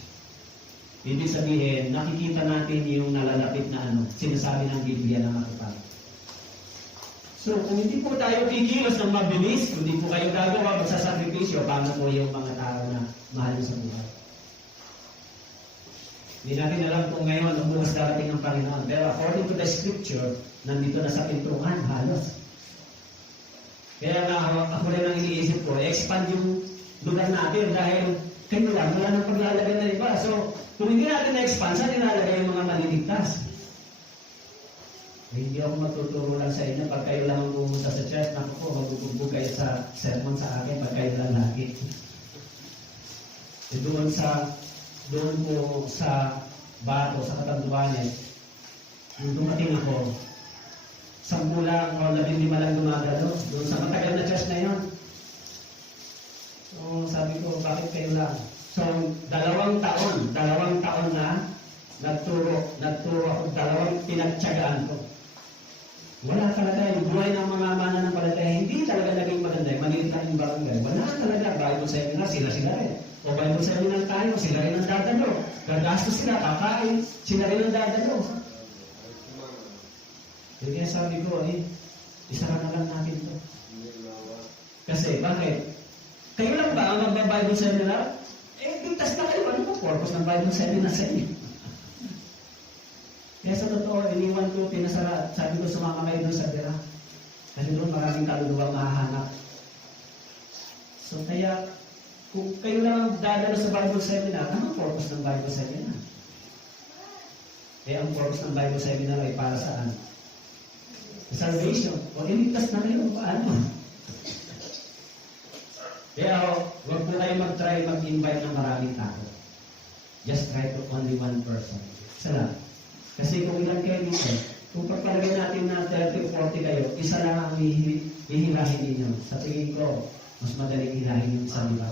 Ibig sabihin, nakikita natin yung nalalapit na sinasabi ng Biblia na matupad. So, kung hindi po tayo kikilos ng mabilis, kung hindi po kayo gagawa, magsasakripisyo, paano po yung mga tao na mahal sa buhay? Hindi natin alam kung ngayon ang bukas darating ng Panginoon. Pero according to the scripture, nandito na sa pintuan, halos. Kaya nga, ako rin ang iniisip ko, expand yung lugar natin dahil kayo lang, wala nang paglalagay na iba. So, kung hindi natin na-expand, saan nilalagay yung mga maliligtas? Hindi ako matuturo lang sa inyo pag kayo lang ang pumunta sa church. Naku po, magbubugbog kayo sa sermon sa akin pag kayo lang lagi. Doon po sa Bato, sa Katanduanes, nung dumating ako, 10 lang o 15 lang gumagalo. Doon sa matagal na church na yun. So, sabi ko, bakit kayo lang? So, 2 taon na nagturo ako, 2 pinagtyagaan ko. Wala talaga yung buhay ng mga mananampalataya, hindi talaga naging maganda. Maliit lang yung barangay. Wala talaga. Bible seminar, sila rin. O Bible seminar tayo, sila rin ang dadalo. Gagastos sila, kakain, sila rin ang dadalo. Kaya sabi ko, isara na lang natin ito. Kasi, bakit? Kayo lang ba ang magba-Bible seminar? Bigtas na kayo. Ano po purpose ng Bible seminar sa inyo? Kaya sa totoo, iniwan ko, pinasara, sabi ko sumama kayo doon sa Bira. Kasi doon maraming kaluluwang mahahanap. So kaya, kung kayo lang ang dadalo sa Bible seminar, anong purpose ng Bible seminar? Ang purpose ng Bible seminar ay para saan? Salvation. O iligtas na kayo, paano? Kaya huwag po kayo mag-try mag-invite ng maraming tao. Just try to only one person. Isa. Kasi kung ilan kayo dito, kung pagpalagay natin na 30 o 40 kayo, isa lang ang hihilahin ninyo. Sa tingin ko, mas madaling hilahin yung isa, diba?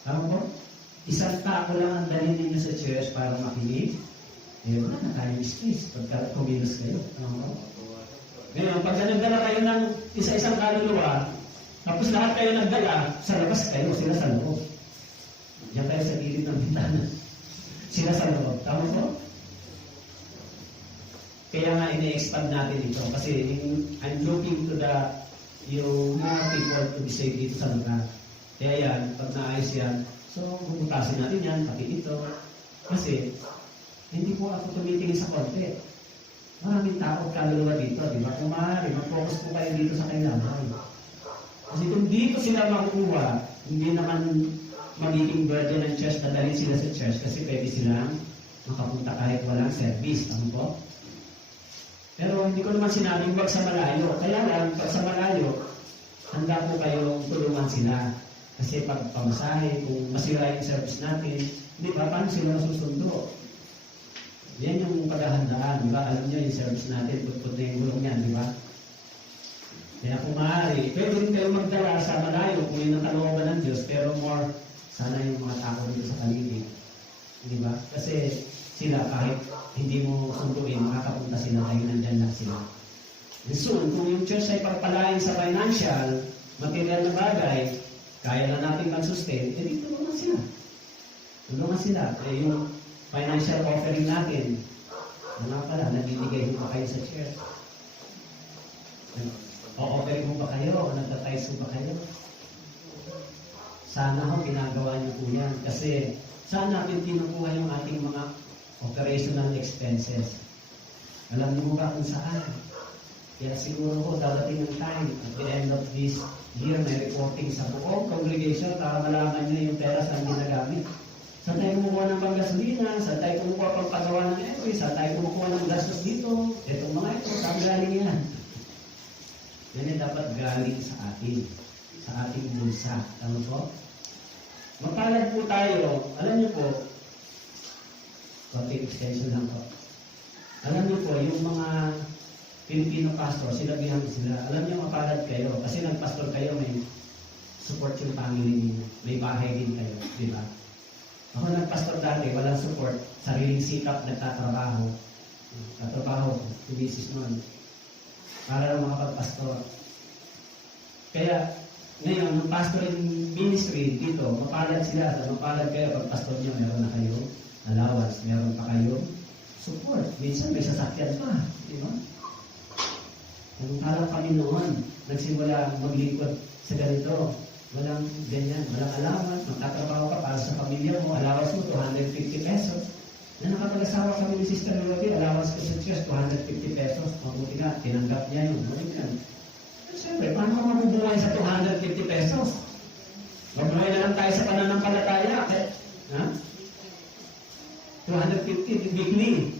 Tama po? Isang tao lang ang dalhin ninyo sa church para makinig. Wala na tayong space pagka kumilos kayo. Tama po? Ngayon, pag nagdala kayo ng isa-isang kaluluwa, tapos lahat kayo nagdala, sa labas kayo, sila sa loob. Diyan kayo sa gilid ng bintana. Sila sa loob. Tama po? Kaya nga ini-expand natin ito kasi I'm looking to yung mga people to be saved dito sa lugar. Kaya yan, pag naayos yan, so bubutasin natin yan, pati ito. Kasi hindi po ako tumitingin sa konti. Maraming tao at kaluluwa dito, di ba? Kung maaari, mag-focus po kayo dito sa kanilang buhay. Kasi kung dito sila makukuha, hindi naman magiging burden ng church na dalhin sila sa church kasi pwede silang makapunta kahit walang service. Tama po? Pero hindi ko naman sinabing wag sa malayo. Kaya lang, pag sa malayo, handa po kayong tulungan sila. Kasi pag pamasahe, kung masira yung service natin, hindi ba, paano sila nasusundo? Yan yung paghahandaan, di ba? Alam nyo yung service natin, putput na yung gulong yan, di ba? Kaya kung maaari, pwede rin kayo magdala sa malayo kung yun ang kalooban ng Diyos, pero more, sana yung mga tao dito sa paligid. Di ba? Kasi sila kahit hindi mo sunduin, makakapunta sila dahil nandyan lang sila. And soon, kung yung church ay pagpalain sa financial, material na bagay, kaya na natin mag-sustain, di tulungan sila. Tulungan sila. Yung financial offering natin, pala, nabibigay mo ba kayo sa church? O-offering mo ba kayo? O nagtatize mo ba kayo? Sana ho, ginagawa niyo po yan. Kasi saan natin kinukuha yung ating mga operational expenses? Alam niyo ba kung saan? Kaya siguro ko, dadating ng time, at the end of this year, may reporting sa buong congregation para malaman niyo yung pera saan ginagamit. Saan tayo kumukuha ng panggasolina? Saan tayo kumukuha pang pagawa ng epoy? Saan tayo kumukuha ng gastos dito? Itong mga ito, saan galing yan? Yan ay dapat galing sa atin, sa ating bulsa. Tama po? Mapalad po tayo, alam niyo po, konting extension lang po. Alam niyo po, yung mga Filipino pastor, sinabihan sila, alam niyo mapalad kayo, kasi nagpastor kayo, may support yung family niyo, may bahay din kayo, di ba? Ako nagpastor dati, walang support, sariling sikap nagtatrabaho. Katrabaho, si misis nun. Para lang makapagpastor. Kaya, ngayon, ng pastoring ministry dito, mapalad sila. Mapalad kayo pag pastor nyo, meron na kayo allowance, meron pa kayo support. Minsan may sasakyan pa. Di ba? Kung parang kami noon, nagsimula maglingkod sa ganito, walang ganyan, walang allowance, magtatrabaho ka para sa pamilya mo, allowance mo 250 pesos. Na nakapag-asawa kami ni Sister Melody, allowance ko sa church, 250 pesos. Mabuti nga, tinanggap niya yun. Mabuti nga. Siyempre, paano ka mabubuhay sa 250 pesos? Mabuhay na lang tayo sa pananampalataya. Ha? 250 weekly.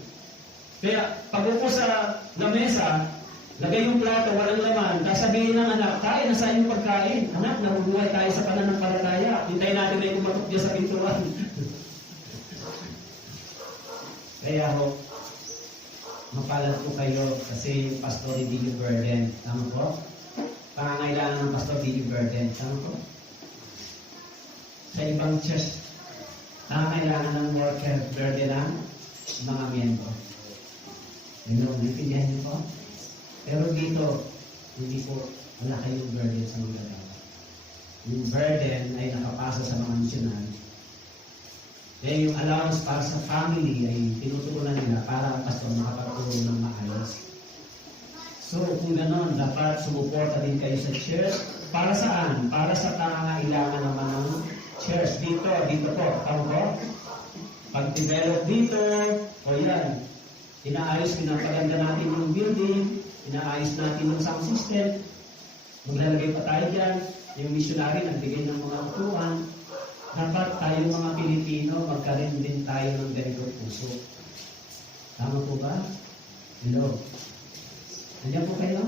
Kaya, pag upo sa lamesa, lagay yung plato, walang laman, sasabihin ng anak, kain, nasaan yung pagkain? Anak, nabubuhay tayo sa pananampalataya. Hintayin natin na yung kumatok dyan sa pintuan. Kaya ho, mapalad po kayo kasi yung pastor hindi yung burden. Tama po? Pangangailangan ng pastor hindi yung burden. Tama po? Sa ibang church, pangangailangan ng worker burden ng mga miyembro. Hello, naintindihan niyo po? Pero dito, hindi po, wala kayong burden sa mga dalawa. Yung burden ay nakapasa sa mga missionary. Kaya yung allowance para sa family ay tinuturunan nila para ang pastor makapagturo ng maayos. So, kung gano'n, dapat sumuporta din kayo sa church. Para saan? Para sa pangangailangan naman ng church. Dito po, tama po? Pag-develop dito, o yan, inaayos, pinapaganda natin yung building, inaayos natin yung sound system, maglalagay pa tayo dyan, yung missionary nagbigay ng mga upuan. Dapat tayo mga Pilipino, magkaroon din tayo ng ganitong puso. Tama po ba? Hello? Nandiyan po kayo?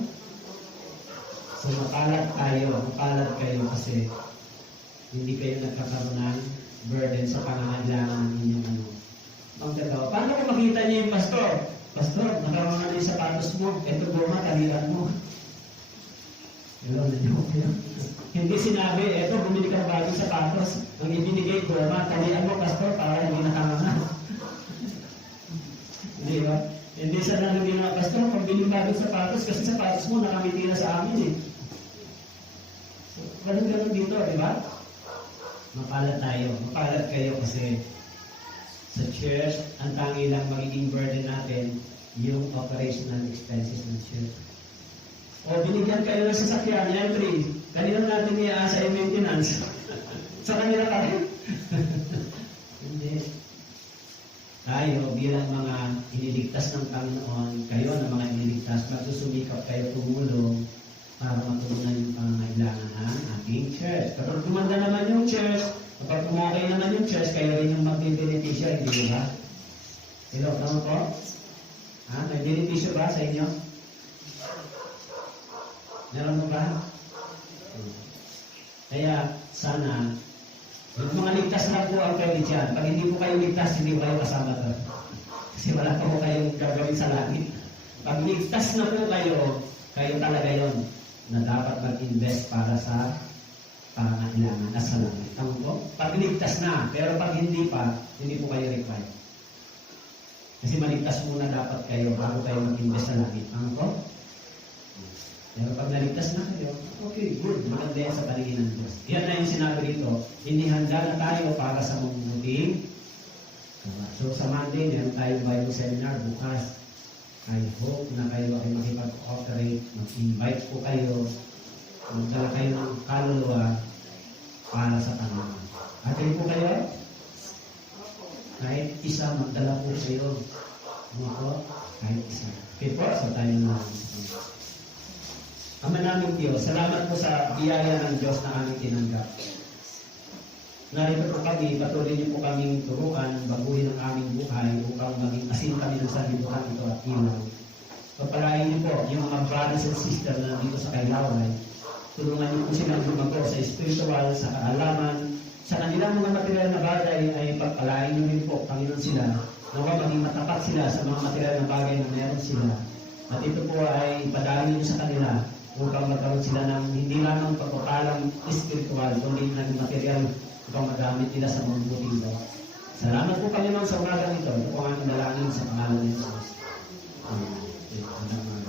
So mapalad kayo kasi hindi kayo nagkakaroon ng burden sa pangangailangan ng inyong ano. Ang gagawa. Paano kung makita niyo yung pastor? Pastor, nakaroon na yung sapatos mo. Ito goma, taliran mo. Hello, nandiyan po kayo? Hindi sinabi, eto, bumili ka ng bagong sapatos. Ang ibinigay ko, talian mo, pastor, para hindi nakanganga. Hindi ba? Hindi sa nalagay ng pastor, pambili ng bagong sapatos, kasi sapatos mo nakamiti na sa amin eh. So, ganun dito, di ba? Mapalad tayo. Mapalad kayo kasi sa church, ang tangi lang magiging burden natin, yung operational expenses ng church. O binigyan kayo ng sasakyan, yan free. Kanina natin iaasa yung maintenance. Sa kanila tayo. Hindi. Tayo bilang mga iniligtas ng Panginoon, kayo na mga iniligtas, magsusumikap kayo tumulong para matulungan yung pangangailangan ng ating church. Kapag kumanda naman yung church, kapag kumukay naman yung church, kayo rin yung mag-beneficia, hindi ba? Hello, tama po? Ha? May beneficio ba sa inyo? Meron mo ba? Kaya sana, yung mga ligtas na po ang kayo dyan. Pag hindi po kayo ligtas, hindi po kayo kasama doon. Kasi wala pa po kayong gagawin sa langit. Pag ligtas na po kayo, kayo talaga yon na dapat mag-invest para sa pangangailangan na sa langit. Tama po? Pag ligtas na, pero pag hindi pa, hindi po kayo required. Kasi maligtas muna dapat kayo bago kayo mag-invest sa langit. Tama po? Pero pag naligtas na kayo, okay, good. Maganda yan sa paningin ng Diyos. Yan na yung sinabi rito. Hindi handa na tayo para sa mabuting. So sa Monday, meron tayong Bible seminar bukas. I hope na kayo ay makipag-cooperate. Mag-invite po kayo. Magdala kayo ng kaluluwa para sa Panginoon. At kayo po kayo? Kahit isa, magdala po kayo. Kahit isa. Okay po, so tayo na. Ama namin Diyos, salamat po sa biyaya ng Diyos na aming tinanggap. Narito po kami, patuloy niyo po kaming turuan, baguhin ang aming buhay upang maging asin kami ng sanlibutan ito at ilaw. Pagpalain niyo po yung mga brothers and sisters na nandito sa Kailaway. Tulungan niyo po silang lumago sa spiritual, sa kaalaman, sa kanilang mga material na bagay ay pagpalain niyo rin po, Panginoon sila, nawa maging matapat sila sa mga material na bagay na meron sila. At ito po ay padalin niyo sa kanila upang magkaroon sila ng hindi lamang pagpapalang spiritual, kundi ng material upang magamit nila sa mabuting gawa. Salamat po Panginoon sa umagang ito. Ito po ang aming dalangin sa pangalan ni Jesus. Amen.